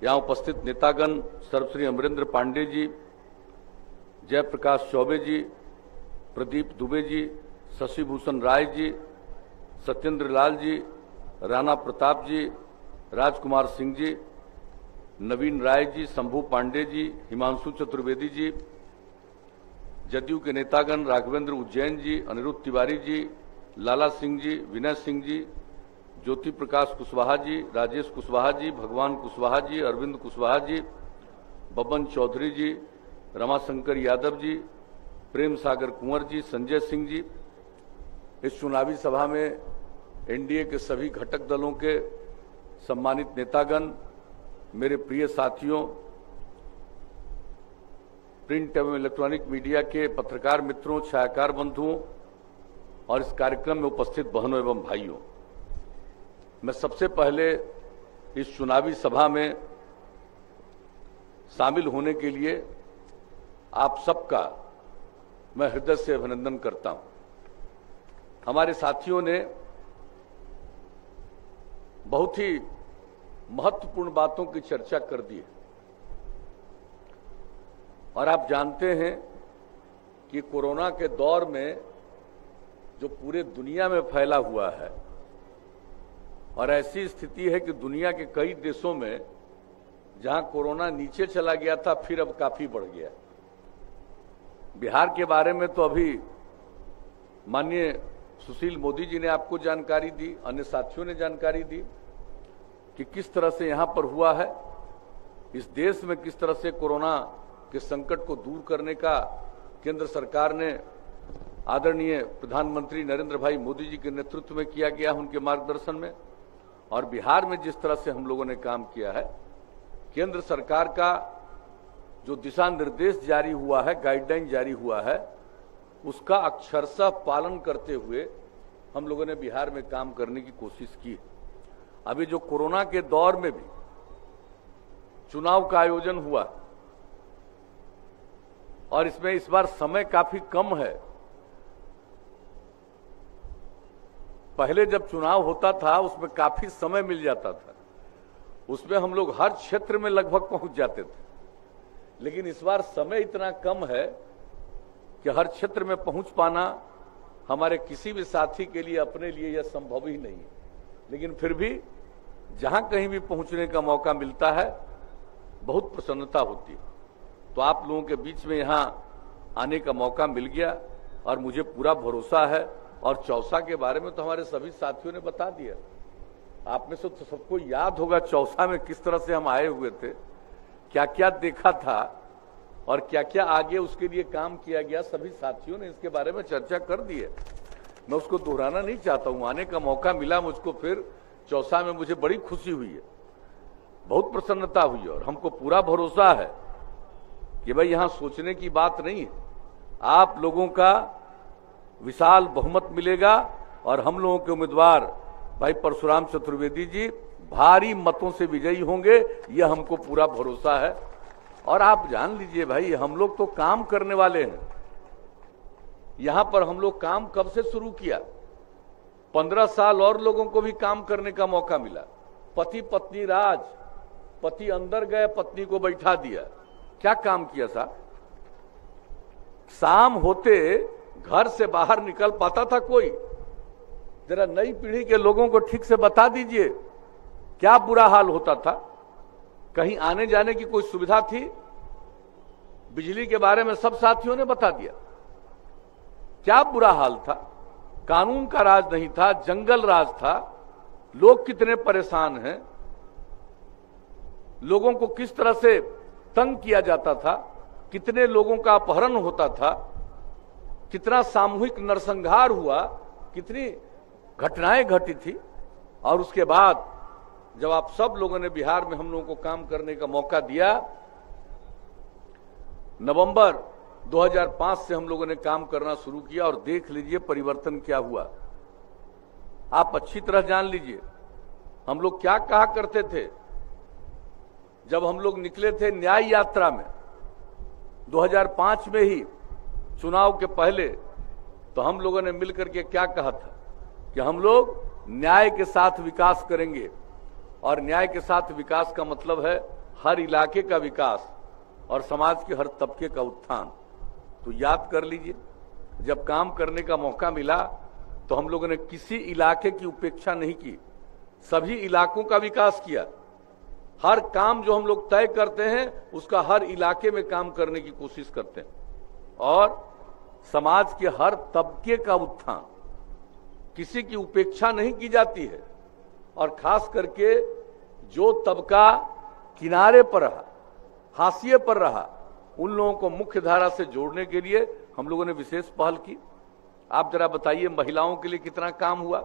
यहाँ उपस्थित नेतागण सर्वश्री अमरेंद्र पांडे जी, जयप्रकाश चौबे जी, प्रदीप दुबे जी, शशिभूषण राय जी, सत्येंद्र लाल जी, राणा प्रताप जी, राजकुमार सिंह जी, नवीन राय जी, शंभू पांडे जी, हिमांशु चतुर्वेदी जी, जदयू के नेतागण राघवेंद्र उज्जैन जी, अनिरुद्ध तिवारी जी, लाला सिंह जी, विनय सिंह जी, ज्योति प्रकाश कुशवाहा जी, राजेश कुशवाहा जी, भगवान कुशवाहा जी, अरविंद कुशवाहा जी, बबन चौधरी जी, रमाशंकर यादव जी, प्रेम सागर कुंवर जी, संजय सिंह जी। इस चुनावी सभा में एनडीए के सभी घटक दलों के सम्मानित नेतागण, मेरे प्रिय साथियों, प्रिंट एवं इलेक्ट्रॉनिक मीडिया के पत्रकार मित्रों, छायाकार बंधुओं और इस कार्यक्रम में उपस्थित बहनों एवं भाइयों, मैं सबसे पहले इस चुनावी सभा में शामिल होने के लिए आप सबका मैं हृदय से अभिनंदन करता हूं। हमारे साथियों ने बहुत ही महत्वपूर्ण बातों की चर्चा कर दी है और आप जानते हैं कि कोरोना के दौर में जो पूरे दुनिया में फैला हुआ है और ऐसी स्थिति है कि दुनिया के कई देशों में जहां कोरोना नीचे चला गया था फिर अब काफी बढ़ गया। बिहार के बारे में तो अभी माननीय सुशील मोदी जी ने आपको जानकारी दी, अन्य साथियों ने जानकारी दी कि किस तरह से यहां पर हुआ है, इस देश में किस तरह से कोरोना के संकट को दूर करने का केंद्र सरकार ने आदरणीय प्रधानमंत्री नरेंद्र भाई मोदी जी के नेतृत्व में किया गया, उनके मार्गदर्शन में, और बिहार में जिस तरह से हम लोगों ने काम किया है, केंद्र सरकार का जो दिशा निर्देश जारी हुआ है, गाइडलाइन जारी हुआ है, उसका अक्षरशः पालन करते हुए हम लोगों ने बिहार में काम करने की कोशिश की। अभी जो कोरोना के दौर में भी चुनाव का आयोजन हुआ और इसमें इस बार समय काफी कम है। पहले जब चुनाव होता था उसमें काफी समय मिल जाता था, उसमें हम लोग हर क्षेत्र में लगभग पहुंच जाते थे, लेकिन इस बार समय इतना कम है कि हर क्षेत्र में पहुंच पाना हमारे किसी भी साथी के लिए, अपने लिए यह संभव ही नहीं है। लेकिन फिर भी जहां कहीं भी पहुंचने का मौका मिलता है बहुत प्रसन्नता होती है। तो आप लोगों के बीच में यहां आने का मौका मिल गया और मुझे पूरा भरोसा है। और चौसा के बारे में तो हमारे सभी साथियों ने बता दिया। आप में से तो सबको याद होगा चौसा में किस तरह से हम आए हुए थे, क्या क्या देखा था और क्या क्या आगे उसके लिए काम किया गया। सभी साथियों ने इसके बारे में चर्चा कर दी है, मैं उसको दोहराना नहीं चाहता हूं। आने का मौका मिला मुझको फिर चौसा में, मुझे बड़ी खुशी हुई है, बहुत प्रसन्नता हुई और हमको पूरा भरोसा है कि भाई यहां सोचने की बात नहीं है, आप लोगों का विशाल बहुमत मिलेगा और हम लोगों के उम्मीदवार भाई परशुराम चतुर्वेदी जी भारी मतों से विजयी होंगे, यह हमको पूरा भरोसा है। और आप जान लीजिए भाई, हम लोग तो काम करने वाले हैं। यहां पर हम लोग काम कब से शुरू किया, 15 साल और लोगों को भी काम करने का मौका मिला। पति पत्नी राज, पति अंदर गए, पत्नी को बैठा दिया। क्या काम किया साहब? शाम होते घर से बाहर निकल पाता था कोई? जरा नई पीढ़ी के लोगों को ठीक से बता दीजिए, क्या बुरा हाल होता था? कहीं आने जाने की कोई सुविधा थी? बिजली के बारे में सब साथियों ने बता दिया। क्या बुरा हाल था? कानून का राज नहीं था, जंगल राज था। लोग कितने परेशान हैं, लोगों को किस तरह से तंग किया जाता था, कितने लोगों का अपहरण होता था, कितना सामूहिक नरसंहार हुआ, कितनी घटनाएं घटी थी। और उसके बाद जब आप सब लोगों ने बिहार में हम लोगों को काम करने का मौका दिया, नवंबर 2005 से हम लोगों ने काम करना शुरू किया और देख लीजिए परिवर्तन क्या हुआ। आप अच्छी तरह जान लीजिए हम लोग क्या कहा करते थे जब हम लोग निकले थे न्याय यात्रा में 2005 में ही, चुनाव के पहले। तो हम लोगों ने मिलकर के क्या कहा था कि हम लोग न्याय के साथ विकास करेंगे। और न्याय के साथ विकास का मतलब है हर इलाके का विकास और समाज के हर तबके का उत्थान। तो याद कर लीजिए, जब काम करने का मौका मिला तो हम लोगों ने किसी इलाके की उपेक्षा नहीं की, सभी इलाकों का विकास किया। हर काम जो हम लोग तय करते हैं उसका हर इलाके में काम करने की कोशिश करते हैं और समाज के हर तबके का उत्थान, किसी की उपेक्षा नहीं की जाती है। और खास करके जो तबका किनारे पर रहा, हाशिए पर रहा, उन लोगों को मुख्य धारा से जोड़ने के लिए हम लोगों ने विशेष पहल की। आप जरा बताइए, महिलाओं के लिए कितना काम हुआ,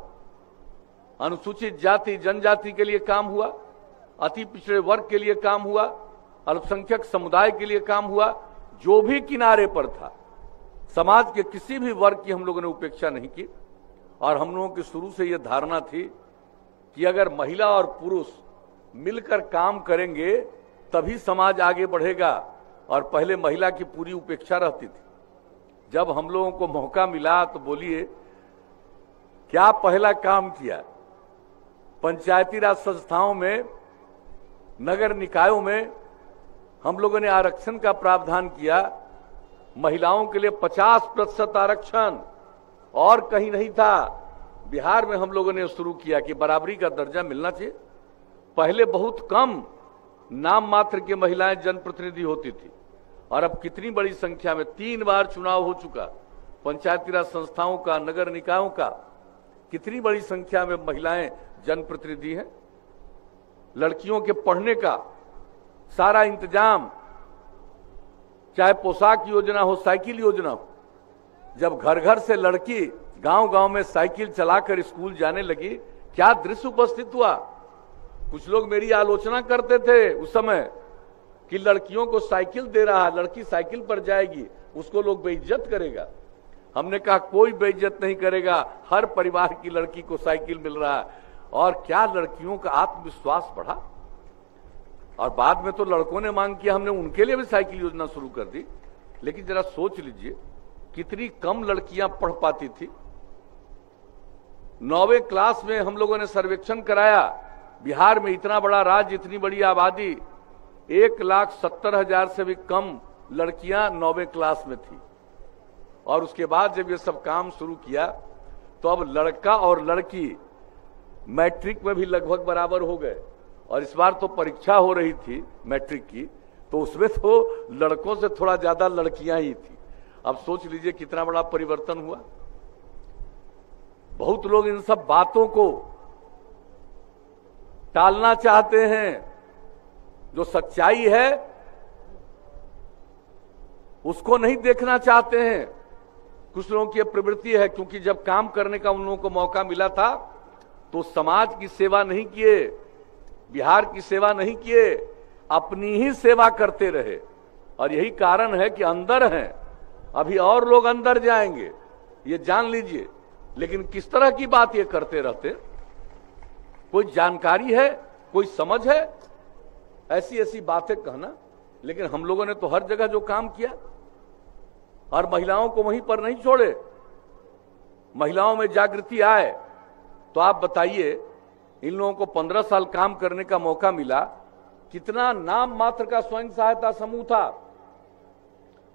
अनुसूचित जाति जनजाति के लिए काम हुआ, अति पिछड़े वर्ग के लिए काम हुआ, अल्पसंख्यक समुदाय के लिए काम हुआ। जो भी किनारे पर था, समाज के किसी भी वर्ग की हम लोगों ने उपेक्षा नहीं की। और हम लोगों की शुरू से यह धारणा थी कि अगर महिला और पुरुष मिलकर काम करेंगे तभी समाज आगे बढ़ेगा। और पहले महिला की पूरी उपेक्षा रहती थी। जब हम लोगों को मौका मिला तो बोलिए क्या पहला काम किया? पंचायती राज संस्थाओं में, नगर निकायों में हम लोगों ने आरक्षण का प्रावधान किया। महिलाओं के लिए 50% आरक्षण, और कहीं नहीं था। बिहार में हम लोगों ने शुरू किया कि बराबरी का दर्जा मिलना चाहिए। पहले बहुत कम नाम मात्र की महिलाएं जनप्रतिनिधि होती थी और अब कितनी बड़ी संख्या में 3 बार चुनाव हो चुका पंचायती राज संस्थाओं का, नगर निकायों का। कितनी बड़ी संख्या में महिलाएं जनप्रतिनिधि हैं। लड़कियों के पढ़ने का सारा इंतजाम, चाहे पोशाक योजना हो, साइकिल योजना हो, जब घर घर से लड़की गांव गांव में साइकिल चलाकर स्कूल जाने लगी, क्या दृश्य उपस्थित हुआ। कुछ लोग मेरी आलोचना करते थे उस समय कि लड़कियों को साइकिल दे रहा है, लड़की साइकिल पर जाएगी, उसको लोग बेइज्जत करेगा। हमने कहा कोई बेइज्जत नहीं करेगा, हर परिवार की लड़की को साइकिल मिल रहा है। और क्या लड़कियों का आत्मविश्वास बढ़ा। और बाद में तो लड़कों ने मांग किया, हमने उनके लिए भी साइकिल योजना शुरू कर दी। लेकिन जरा सोच लीजिए कितनी कम लड़कियां पढ़ पाती थी। 9वीं क्लास में हम लोगों ने सर्वेक्षण कराया, बिहार में इतना बड़ा राज्य, इतनी बड़ी आबादी, 1,70,000 से भी कम लड़कियां 9वीं क्लास में थी। और उसके बाद जब ये सब काम शुरू किया तो अब लड़का और लड़की मैट्रिक में भी लगभग बराबर हो गए। और इस बार तो परीक्षा हो रही थी मैट्रिक की, तो उसमें तो लड़कों से थोड़ा ज्यादा लड़कियां ही थी। अब सोच लीजिए कितना बड़ा परिवर्तन हुआ। बहुत लोग इन सब बातों को टालना चाहते हैं, जो सच्चाई है उसको नहीं देखना चाहते हैं। कुछ लोगों की प्रवृत्ति है, क्योंकि जब काम करने का उन लोगों को मौका मिला था तो समाज की सेवा नहीं किए, बिहार की सेवा नहीं किए, अपनी ही सेवा करते रहे। और यही कारण है कि अंदर हैं, अभी और लोग अंदर जाएंगे, ये जान लीजिए। लेकिन किस तरह की बात ये करते रहते, कोई जानकारी है, कोई समझ है, ऐसी ऐसी बातें कहना। लेकिन हम लोगों ने तो हर जगह जो काम किया और महिलाओं को वहीं पर नहीं छोड़े। महिलाओं में जागृति आए तो आप बताइए, इन लोगों को 15 साल काम करने का मौका मिला। कितना नाम मात्र का स्वयं सहायता समूह था,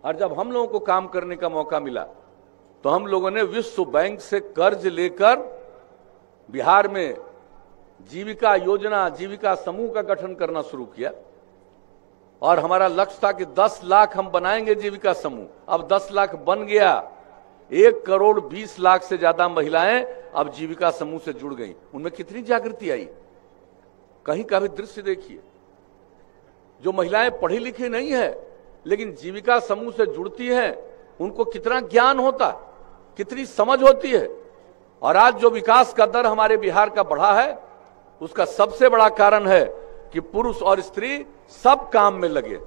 और जब हम लोगों को काम करने का मौका मिला तो हम लोगों ने विश्व बैंक से कर्ज लेकर बिहार में जीविका योजना, जीविका समूह का गठन करना शुरू किया। और हमारा लक्ष्य था कि 10 लाख हम बनाएंगे जीविका समूह। अब 10 लाख बन गया। 1,20,00,000 से ज्यादा महिलाएं अब जीविका समूह से जुड़ गई। उनमें कितनी जागृति आई। कहीं का भी दृश्य देखिए, जो महिलाएं पढ़ी लिखी नहीं है लेकिन जीविका समूह से जुड़ती हैं, उनको कितना ज्ञान होता, कितनी समझ होती है। और आज जो विकास का दर हमारे बिहार का बढ़ा है, उसका सबसे बड़ा कारण है कि पुरुष और स्त्री सब काम में लगे।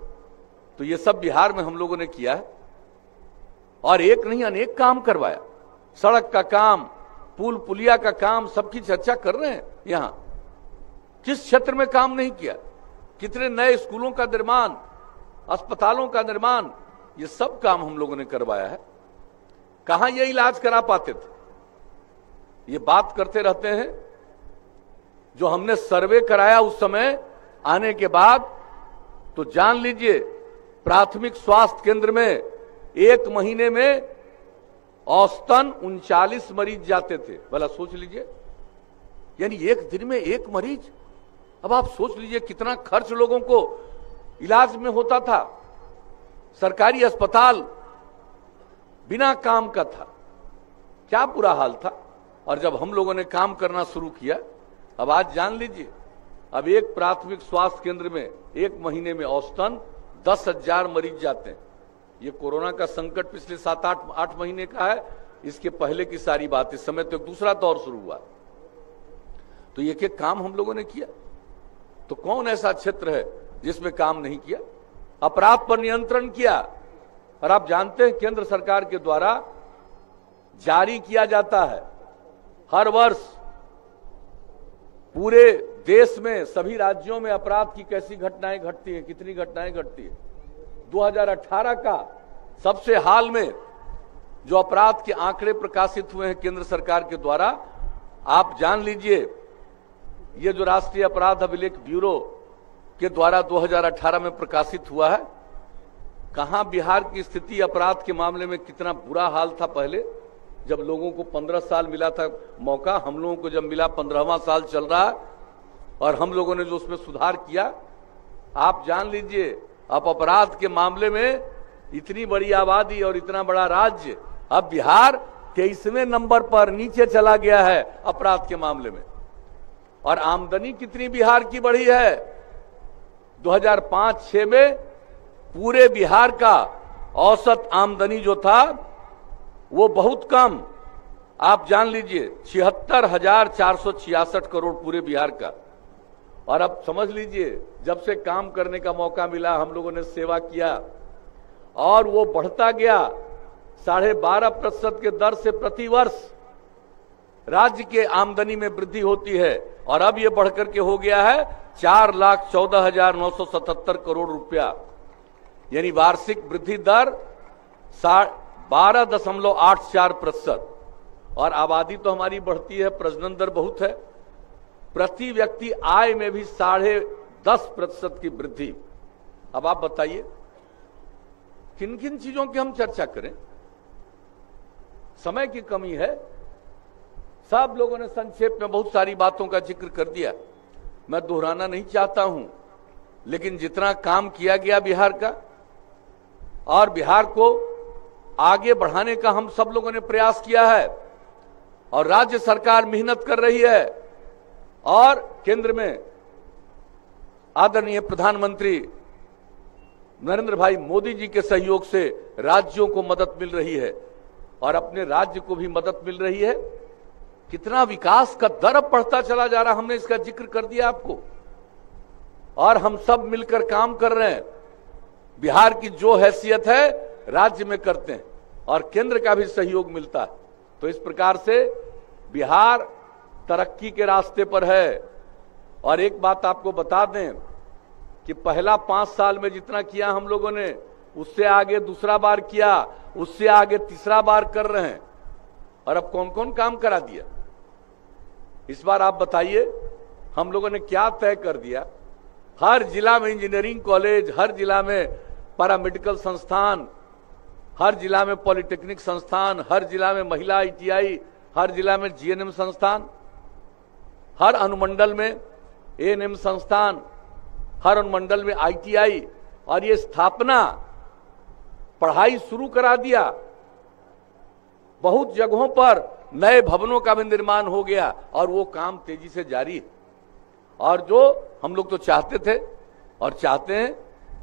तो ये सब बिहार में हम लोगों ने किया है, और एक नहीं अनेक काम करवाया। सड़क का काम, पुल पुलिया का काम, सबकी चर्चा कर रहे हैं। यहां किस क्षेत्र में काम नहीं किया, कितने नए स्कूलों का निर्माण, अस्पतालों का निर्माण, ये सब काम हम लोगों ने करवाया है। कहां ये इलाज करा पाते थे, ये बात करते रहते हैं। जो हमने सर्वे कराया उस समय आने के बाद, तो जान लीजिए प्राथमिक स्वास्थ्य केंद्र में एक महीने में औसतन 39 मरीज जाते थे। भला सोच लीजिए, यानी एक दिन में एक मरीज। अब आप सोच लीजिए कितना खर्च लोगों को इलाज में होता था। सरकारी अस्पताल बिना काम का था, क्या बुरा हाल था। और जब हम लोगों ने काम करना शुरू किया, अब आज जान लीजिए, अब एक प्राथमिक स्वास्थ्य केंद्र में एक महीने में औसतन 10,000 मरीज जाते हैं। ये कोरोना का संकट पिछले 7-8 महीने का है, इसके पहले की सारी बात। इस समय तो एक दूसरा दौर शुरू हुआ। तो एक एक काम हम लोगों ने किया। तो कौन ऐसा क्षेत्र है जिसमें काम नहीं किया। अपराध पर नियंत्रण किया। और आप जानते हैं केंद्र सरकार के द्वारा जारी किया जाता है हर वर्ष पूरे देश में सभी राज्यों में अपराध की कैसी घटनाएं घटती हैं, कितनी घटनाएं घटती है। 2018 का सबसे हाल में जो अपराध के आंकड़े प्रकाशित हुए हैं केंद्र सरकार के द्वारा, आप जान लीजिए, ये जो राष्ट्रीय अपराध अभिलेख ब्यूरो के द्वारा 2018 में प्रकाशित हुआ है, कहां बिहार की स्थिति अपराध के मामले में कितना बुरा हाल था। पहले जब लोगों को 15 साल मिला था मौका, हम लोगों को जब मिला 15वां साल चल रहा है, और हम लोगों ने जो उसमें सुधार किया, आप जान लीजिए अब अपराध के मामले में इतनी बड़ी आबादी और इतना बड़ा राज्य, अब बिहार 23वें नंबर पर नीचे चला गया है अपराध के मामले में। और आमदनी कितनी बिहार की बढ़ी है। 2005-06 में पूरे बिहार का औसत आमदनी जो था वो बहुत कम, आप जान लीजिए 76,466 करोड़ पूरे बिहार का। और अब समझ लीजिए, जब से काम करने का मौका मिला, हम लोगों ने सेवा किया और वो बढ़ता गया। 12.5% के दर से प्रति वर्ष राज्य के आमदनी में वृद्धि होती है, और अब ये बढ़कर के हो गया है 4,14,977 करोड़ रुपया, यानी वार्षिक वृद्धि दर 12.84%। और आबादी तो हमारी बढ़ती है, प्रजनन दर बहुत है, प्रति व्यक्ति आय में भी 10.5% की वृद्धि। अब आप बताइए किन किन चीजों की हम चर्चा करें, समय की कमी है। सब लोगों ने संक्षेप में बहुत सारी बातों का जिक्र कर दिया, मैं दोहराना नहीं चाहता हूं। लेकिन जितना काम किया गया बिहार का, और बिहार को आगे बढ़ाने का हम सब लोगों ने प्रयास किया है, और राज्य सरकार मेहनत कर रही है, और केंद्र में आदरणीय प्रधानमंत्री नरेंद्र भाई मोदी जी के सहयोग से राज्यों को मदद मिल रही है, और अपने राज्य को भी मदद मिल रही है। कितना विकास का दर बढ़ता चला जा रहा, हमने इसका जिक्र कर दिया आपको। और हम सब मिलकर काम कर रहे हैं। बिहार की जो हैसियत है राज्य में करते हैं, और केंद्र का भी सहयोग मिलता है। तो इस प्रकार से बिहार तरक्की के रास्ते पर है। और एक बात आपको बता दें कि पहला 5 साल में जितना किया हम लोगों ने, उससे आगे दूसरा बार किया, उससे आगे तीसरा बार कर रहे हैं। और अब कौन कौन काम करा दिया इस बार आप बताइए। हम लोगों ने क्या तय कर दिया, हर जिला में इंजीनियरिंग कॉलेज, हर जिला में पैरामेडिकल संस्थान, हर जिला में पॉलिटेक्निक संस्थान, हर जिला में महिला ITI, हर जिला में GNM संस्थान, हर अनुमंडल में ANM संस्थान, हर अनुमंडल में ITI, और ये स्थापना पढ़ाई शुरू करा दिया। बहुत जगहों पर नए भवनों का भी निर्माण हो गया और वो काम तेजी से जारी है। और जो हम लोग तो चाहते थे और चाहते हैं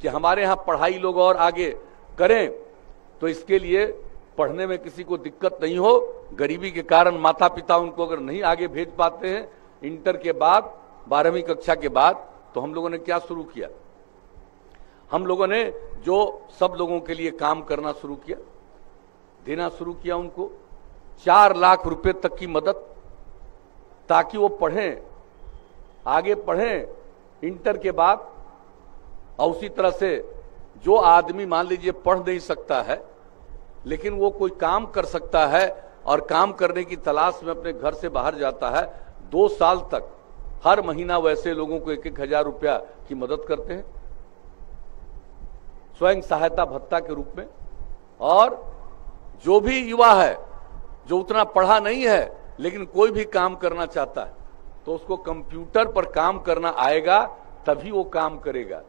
कि हमारे यहाँ पढ़ाई लोग और आगे करें, तो इसके लिए पढ़ने में किसी को दिक्कत नहीं हो। गरीबी के कारण माता पिता उनको अगर नहीं आगे भेज पाते हैं इंटर के बाद, 12वीं कक्षा के बाद, तो हम लोगों ने क्या शुरू किया, हम लोगों ने जो सब लोगों के लिए काम करना शुरू किया, देना शुरू किया उनको 4 लाख रुपए तक की मदद, ताकि वो पढ़ें, आगे पढ़ें इंटर के बाद। और उसी तरह से जो आदमी मान लीजिए पढ़ नहीं सकता है लेकिन वो कोई काम कर सकता है और काम करने की तलाश में अपने घर से बाहर जाता है, 2 साल तक हर महीना वैसे लोगों को 1-1 हजार रुपया की मदद करते हैं स्वयं सहायता भत्ता के रूप में। और जो भी युवा है जो उतना पढ़ा नहीं है लेकिन कोई भी काम करना चाहता है तो उसको कंप्यूटर पर काम करना आएगा, तभी वो काम करेगा।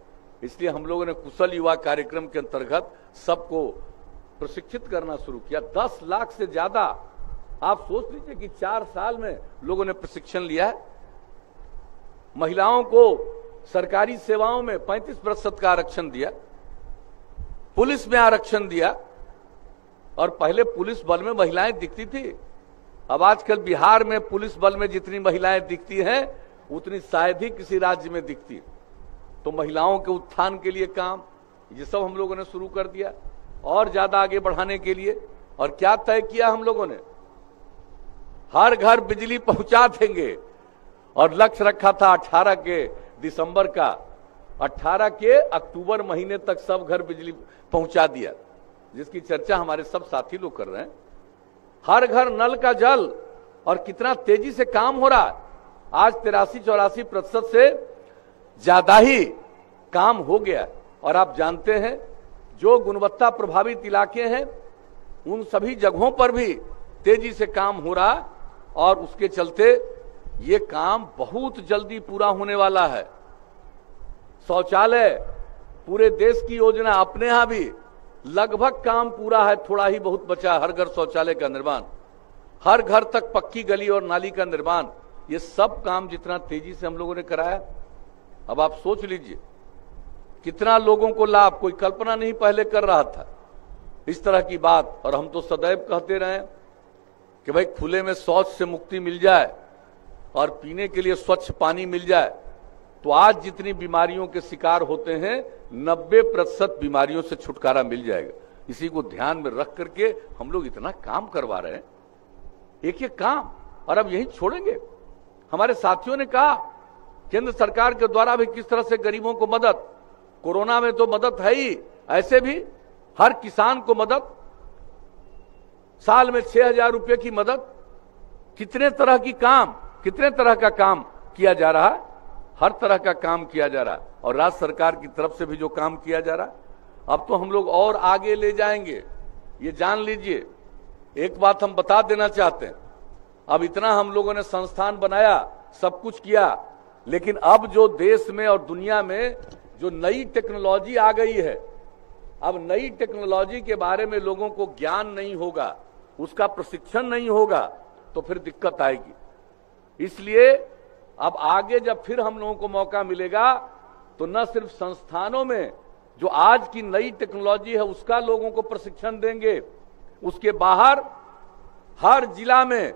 इसलिए हम लोगों ने कुशल युवा कार्यक्रम के अंतर्गत सबको प्रशिक्षित करना शुरू किया। 10 लाख से ज्यादा, आप सोच लीजिए कि 4 साल में लोगों ने प्रशिक्षण लिया है। महिलाओं को सरकारी सेवाओं में 35% का आरक्षण दिया, पुलिस में आरक्षण दिया। और पहले पुलिस बल में महिलाएं दिखती थी, अब आजकल बिहार में पुलिस बल में जितनी महिलाएं दिखती हैं उतनी शायद ही किसी राज्य में दिखती है। तो महिलाओं के उत्थान के लिए काम, ये सब हम लोगों ने शुरू कर दिया और ज्यादा आगे बढ़ाने के लिए। और क्या तय किया हम लोगों ने, हर घर बिजली पहुंचा देंगे। और लक्ष्य रखा था 18 के दिसंबर का, 18 के अक्टूबर महीने तक सब घर बिजली पहुंचा दिया, जिसकी चर्चा हमारे सब साथी लोग कर रहे हैं। हर घर नल का जल, और कितना तेजी से काम हो रहा है। आज 83-84% से ज्यादा ही काम हो गया। और आप जानते हैं जो गुणवत्ता प्रभावित इलाके हैं उन सभी जगहों पर भी तेजी से काम हो रहा, और उसके चलते ये काम बहुत जल्दी पूरा होने वाला है। शौचालय पूरे देश की योजना, अपने यहां भी लगभग काम पूरा है, थोड़ा ही बहुत बचा। हर घर शौचालय का निर्माण, हर घर तक पक्की गली और नाली का निर्माण, ये सब काम जितना तेजी से हम लोगों ने कराया, अब आप सोच लीजिए कितना लोगों को लाभ, कोई कल्पना नहीं पहले कर रहा था इस तरह की बात। और हम तो सदैव कहते रहे कि भाई खुले में शौच से मुक्ति मिल जाए और पीने के लिए स्वच्छ पानी मिल जाए, तो आज जितनी बीमारियों के शिकार होते हैं 90% बीमारियों से छुटकारा मिल जाएगा। इसी को ध्यान में रख करके हम लोग इतना काम करवा रहे हैं, एक काम। और अब यही छोड़ेंगे। हमारे साथियों ने कहा केंद्र सरकार के द्वारा भी किस तरह से गरीबों को मदद, कोरोना में तो मदद है ही, ऐसे भी हर किसान को मदद, साल में 6,000 रुपए की मदद। कितने तरह की काम, कितने तरह का काम किया जा रहा है, हर तरह का काम किया जा रहा है। और राज्य सरकार की तरफ से भी जो काम किया जा रहा है, अब तो हम लोग और आगे ले जाएंगे, ये जान लीजिए। एक बात हम बता देना चाहते हैं, अब इतना हम लोगों ने संस्थान बनाया, सब कुछ किया, लेकिन अब जो देश में और दुनिया में जो नई टेक्नोलॉजी आ गई है, अब नई टेक्नोलॉजी के बारे में लोगों को ज्ञान नहीं होगा, उसका प्रशिक्षण नहीं होगा, तो फिर दिक्कत आएगी। इसलिए अब आगे जब फिर हम लोगों को मौका मिलेगा तो न सिर्फ संस्थानों में जो आज की नई टेक्नोलॉजी है उसका लोगों को प्रशिक्षण देंगे, उसके बाहर हर जिला में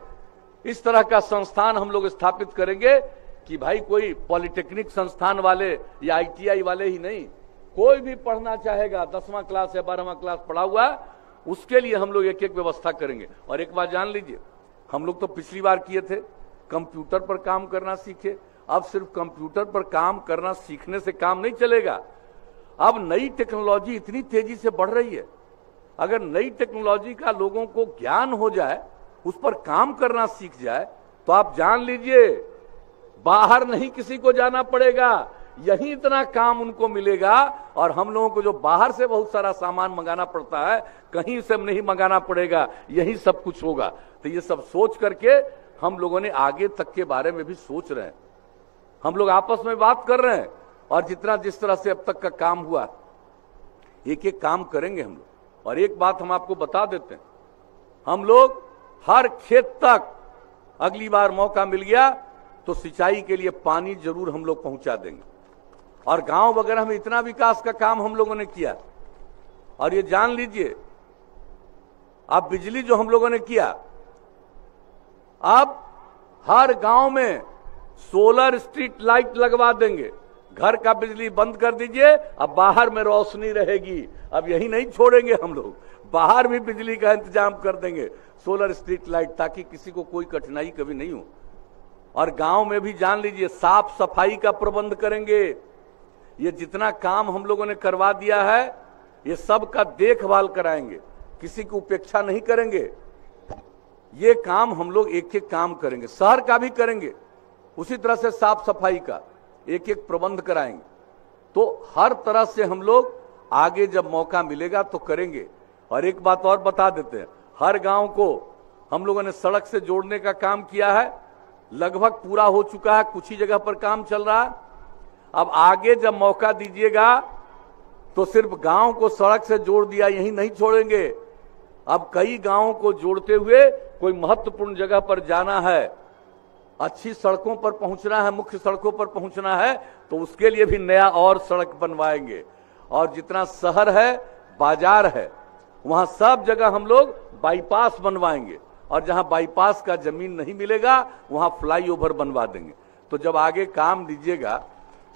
इस तरह का संस्थान हम लोग स्थापित करेंगे कि भाई कोई पॉलिटेक्निक संस्थान वाले या ITI वाले ही नहीं, कोई भी पढ़ना चाहेगा, 10वां क्लास या 12वां क्लास पढ़ा हुआ, उसके लिए हम लोग एक व्यवस्था करेंगे। और एक बात जान लीजिए, हम लोग तो पिछली बार किए थे, कंप्यूटर पर काम करना सीखे। अब सिर्फ कंप्यूटर पर काम करना सीखने से काम नहीं चलेगा। अब नई टेक्नोलॉजी इतनी तेजी से बढ़ रही है, अगर नई टेक्नोलॉजी का लोगों को ज्ञान हो जाए, उस पर काम करना सीख जाए, तो आप जान लीजिए बाहर नहीं किसी को जाना पड़ेगा, यही इतना काम उनको मिलेगा। और हम लोगों को जो बाहर से बहुत सारा सामान मंगाना पड़ता है, कहीं से नहीं मंगाना पड़ेगा, यही सब कुछ होगा। तो ये सब सोच करके हम लोगों ने आगे तक के बारे में भी सोच रहे हैं। हम लोग आपस में बात कर रहे हैं और जिस तरह से अब तक का काम हुआ, एक एक काम करेंगे हम लोग। और एक बात हम आपको बता देते हैं, हम लोग हर खेत तक अगली बार मौका मिल गया तो सिंचाई के लिए पानी जरूर हम लोग पहुंचा देंगे। और गांव वगैरह में इतना विकास का काम हम लोगों ने किया। और ये जान लीजिए, अब बिजली जो हम लोगों ने किया, अब हर गांव में सोलर स्ट्रीट लाइट लगवा देंगे। घर का बिजली बंद कर दीजिए, अब बाहर में रोशनी रहेगी। अब यही नहीं छोड़ेंगे हम लोग, बाहर भी बिजली का इंतजाम कर देंगे, सोलर स्ट्रीट लाइट, ताकि किसी को कोई कठिनाई कभी नहीं हो। और गांव में भी जान लीजिए, साफ सफाई का प्रबंध करेंगे। ये जितना काम हम लोगों ने करवा दिया है, ये सब का देखभाल कराएंगे, किसी की उपेक्षा नहीं करेंगे। ये काम हम लोग एक एक काम करेंगे, शहर का भी करेंगे, उसी तरह से साफ सफाई का एक एक प्रबंध कराएंगे। तो हर तरह से हम लोग आगे जब मौका मिलेगा तो करेंगे। और एक बात और बता देते हैं, हर गांव को हम लोगों ने सड़क से जोड़ने का काम किया है, लगभग पूरा हो चुका है, कुछ ही जगह पर काम चल रहा है। अब आगे जब मौका दीजिएगा तो सिर्फ गांव को सड़क से जोड़ दिया यही नहीं छोड़ेंगे। अब कई गांवों को जोड़ते हुए कोई महत्वपूर्ण जगह पर जाना है, अच्छी सड़कों पर पहुंचना है, मुख्य सड़कों पर पहुंचना है, तो उसके लिए भी नया और सड़क बनवाएंगे। और जितना शहर है, बाजार है, वहां सब जगह हम लोग बाईपास बनवाएंगे। और जहां बाईपास का जमीन नहीं मिलेगा वहां फ्लाईओवर बनवा देंगे। तो जब आगे काम दीजिएगा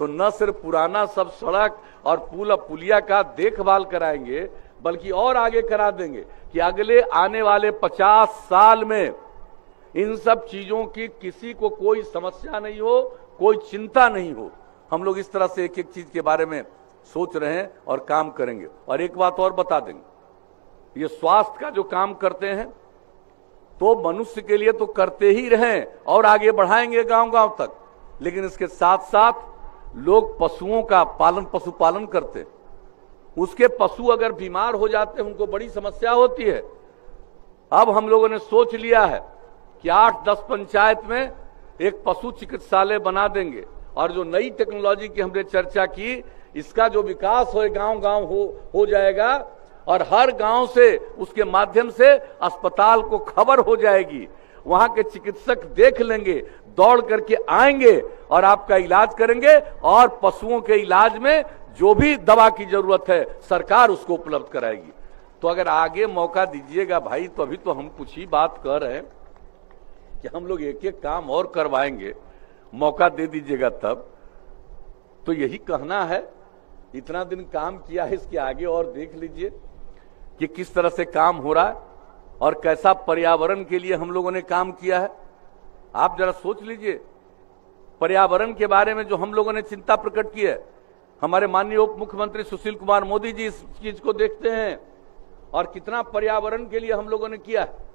तो न सिर्फ पुराना सब सड़क और पुल पुलिया का देखभाल कराएंगे, बल्कि और आगे करा देंगे कि अगले आने वाले 50 साल में इन सब चीजों की किसी को कोई समस्या नहीं हो, कोई चिंता नहीं हो। हम लोग इस तरह से एक एक चीज के बारे में सोच रहे हैं और काम करेंगे। और एक बात और बता देंगे, ये स्वास्थ्य का जो काम करते हैं तो मनुष्य के लिए तो करते ही रहें और आगे बढ़ाएंगे गांव गांव तक। लेकिन इसके साथ साथ लोग पशुओं का पालन, पशुपालन करते, उसके पशु अगर बीमार हो जाते हैं उनको बड़ी समस्या होती है। अब हम लोगों ने सोच लिया है कि 8-10 पंचायत में एक पशु चिकित्सालय बना देंगे। और जो नई टेक्नोलॉजी की हमने चर्चा की, इसका जो विकास हो गांव गांव हो जाएगा और हर गांव से उसके माध्यम से अस्पताल को खबर हो जाएगी, वहां के चिकित्सक देख लेंगे, दौड़ करके आएंगे और आपका इलाज करेंगे। और पशुओं के इलाज में जो भी दवा की जरूरत है सरकार उसको उपलब्ध कराएगी। तो अगर आगे मौका दीजिएगा भाई, तो अभी तो हम कुछ ही बात कर रहे हैं कि हम लोग एक एक काम और करवाएंगे, मौका दे दीजिएगा तब। तो यही कहना है, इतना दिन काम किया है, इसके आगे और देख लीजिए कि किस तरह से काम हो रहा है और कैसा पर्यावरण के लिए हम लोगों ने काम किया है। आप जरा सोच लीजिए, पर्यावरण के बारे में जो हम लोगों ने चिंता प्रकट की है, हमारे माननीय उप मुख्यमंत्री सुशील कुमार मोदी जी इस चीज को देखते हैं और कितना पर्यावरण के लिए हम लोगों ने किया है,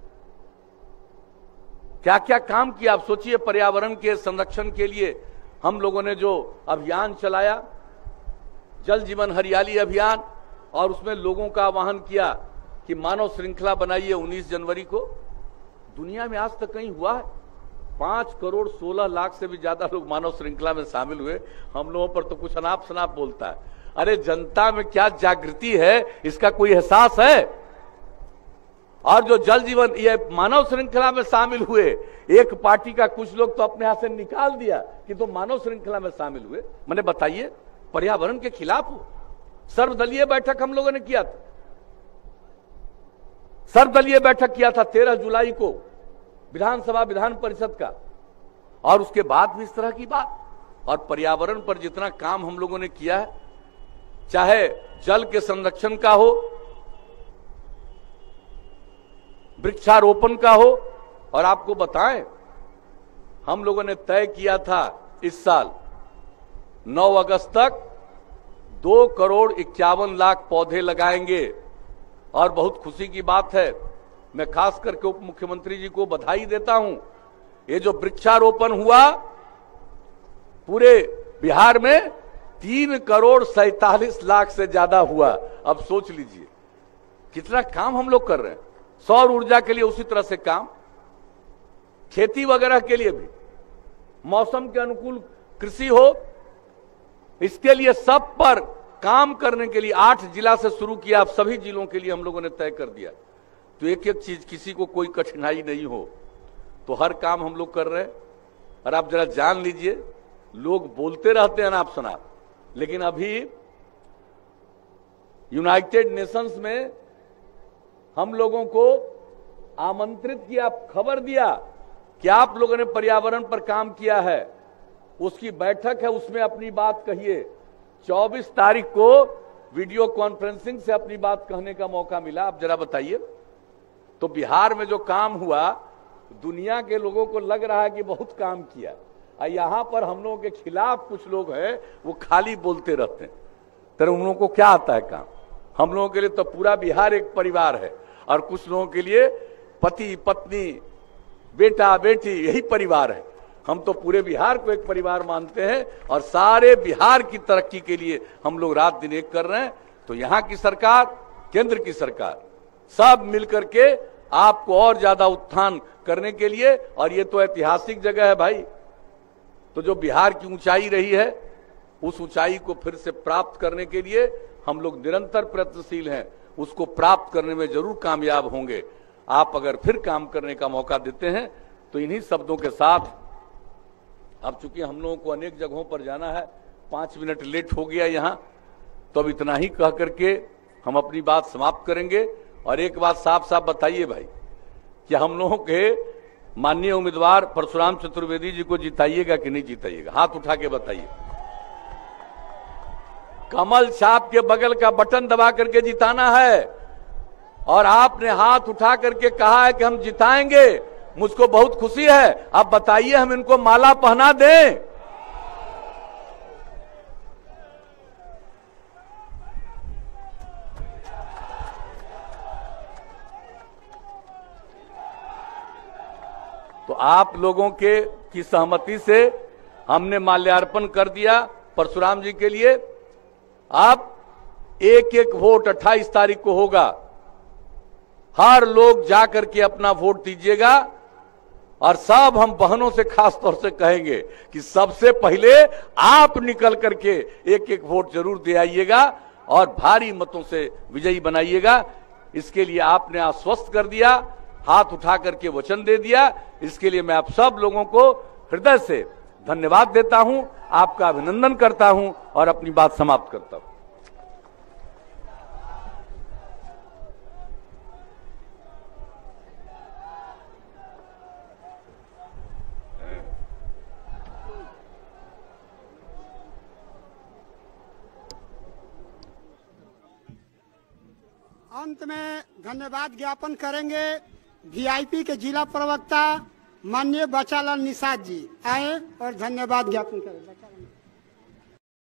क्या क्या काम किया। आप सोचिए, पर्यावरण के संरक्षण के लिए हम लोगों ने जो अभियान चलाया, जल जीवन हरियाली अभियान, और उसमें लोगों का आह्वान किया कि मानव श्रृंखला बनाइए 19 जनवरी को। दुनिया में आज तक कहीं हुआ है? 5 करोड़ 16 लाख से भी ज्यादा लोग मानव श्रृंखला में शामिल हुए। हम लोगों पर तो कुछ अनाप शनाप बोलता है। अरे जनता में क्या जागृति है, इसका कोई एहसास है? और जो जल जीवन ये मानव श्रृंखला में शामिल हुए, एक पार्टी का कुछ लोग तो अपने हाथ से निकाल दिया कि तुम मानव श्रृंखला में शामिल हुए। मैंने बताइए, पर्यावरण के खिलाफ हो। सर्वदलीय बैठक हम लोगों ने किया था, सर्वदलीय बैठक किया था 13 जुलाई को विधानसभा विधान परिषद का, और उसके बाद भी इस तरह की बात। और पर्यावरण पर जितना काम हम लोगों ने किया है, चाहे जल के संरक्षण का हो, वृक्षारोपण का हो। और आपको बताएं, हम लोगों ने तय किया था इस साल 9 अगस्त तक 2 करोड़ 51 लाख पौधे लगाएंगे। और बहुत खुशी की बात है, मैं खास करके उप मुख्यमंत्री जी को बधाई देता हूं। ये जो वृक्षारोपण हुआ, पूरे बिहार में 3,47,00,000 से ज्यादा हुआ। अब सोच लीजिए कितना काम हम लोग कर रहे हैं। सौर ऊर्जा के लिए उसी तरह से काम, खेती वगैरह के लिए भी, मौसम के अनुकूल कृषि हो, इसके लिए सब पर काम करने के लिए 8 जिला से शुरू किया। अब सभी जिलों के लिए हम लोगों ने तय कर दिया, तो एक एक चीज, किसी को कोई कठिनाई नहीं हो, तो हर काम हम लोग कर रहे हैं। और आप जरा जान लीजिए, लोग बोलते रहते हैं आप सुना, लेकिन अभी यूनाइटेड नेशंस में हम लोगों को आमंत्रित किया, खबर दिया कि आप लोगों ने पर्यावरण पर काम किया है, उसकी बैठक है, उसमें अपनी बात कहिए। 24 तारीख को वीडियो कॉन्फ्रेंसिंग से अपनी बात कहने का मौका मिला। आप जरा बताइए, तो बिहार में जो काम हुआ, दुनिया के लोगों को लग रहा है कि बहुत काम किया, और यहां पर हम लोगों के खिलाफ कुछ लोग हैं, वो खाली बोलते रहते हैं। तो उन लोगों को क्या आता है काम? हम लोगों के लिए तो पूरा बिहार एक परिवार है, और कुछ लोगों के लिए पति पत्नी बेटा बेटी यही परिवार है। हम तो पूरे बिहार को एक परिवार मानते हैं, और सारे बिहार की तरक्की के लिए हम लोग रात दिन एक कर रहे हैं। तो यहाँ की सरकार, केंद्र की सरकार, सब मिलकर के आपको और ज्यादा उत्थान करने के लिए, और ये तो ऐतिहासिक जगह है भाई, तो जो बिहार की ऊंचाई रही है, उस ऊंचाई को फिर से प्राप्त करने के लिए हम लोग निरंतर प्रयत्नशील हैं। उसको प्राप्त करने में जरूर कामयाब होंगे। आप अगर फिर काम करने का मौका देते हैं, तो इन्हीं शब्दों के साथ, अब चूंकि हम लोगों को अनेक जगहों पर जाना है, 5 मिनट लेट हो गया यहाँ, तो अब इतना ही कह करके हम अपनी बात समाप्त करेंगे। और एक बात साफ साफ बताइए भाई, कि हम लोगों के माननीय उम्मीदवार परशुराम चतुर्वेदी जी को जिताइएगा कि नहीं जिताइएगा? हाथ उठा के बताइए। कमल छाप के बगल का बटन दबा करके जिताना है, और आपने हाथ उठा करके कहा है कि हम जिताएंगे। मुझको बहुत खुशी है। अब बताइए, हम इनको माला पहना दें? तो आप लोगों के की सहमति से हमने माल्यार्पण कर दिया परशुराम जी के लिए। अब एक एक वोट 28 तारीख को होगा। हर लोग जाकर के अपना वोट दीजिएगा, और सब हम बहनों से खास तौर से कहेंगे कि सबसे पहले आप निकल करके एक एक वोट जरूर दे आइएगा, और भारी मतों से विजयी बनाइएगा। इसके लिए आपने आश्वस्त कर दिया, हाथ उठा करके वचन दे दिया। इसके लिए मैं आप सब लोगों को हृदय से धन्यवाद देता हूं, आपका अभिनंदन करता हूं, और अपनी बात समाप्त करता हूं। अंत में धन्यवाद ज्ञापन करेंगे वीआईपी के जिला प्रवक्ता माननीय बच्चालाल निषाद जी, आए और धन्यवाद ज्ञापन करें।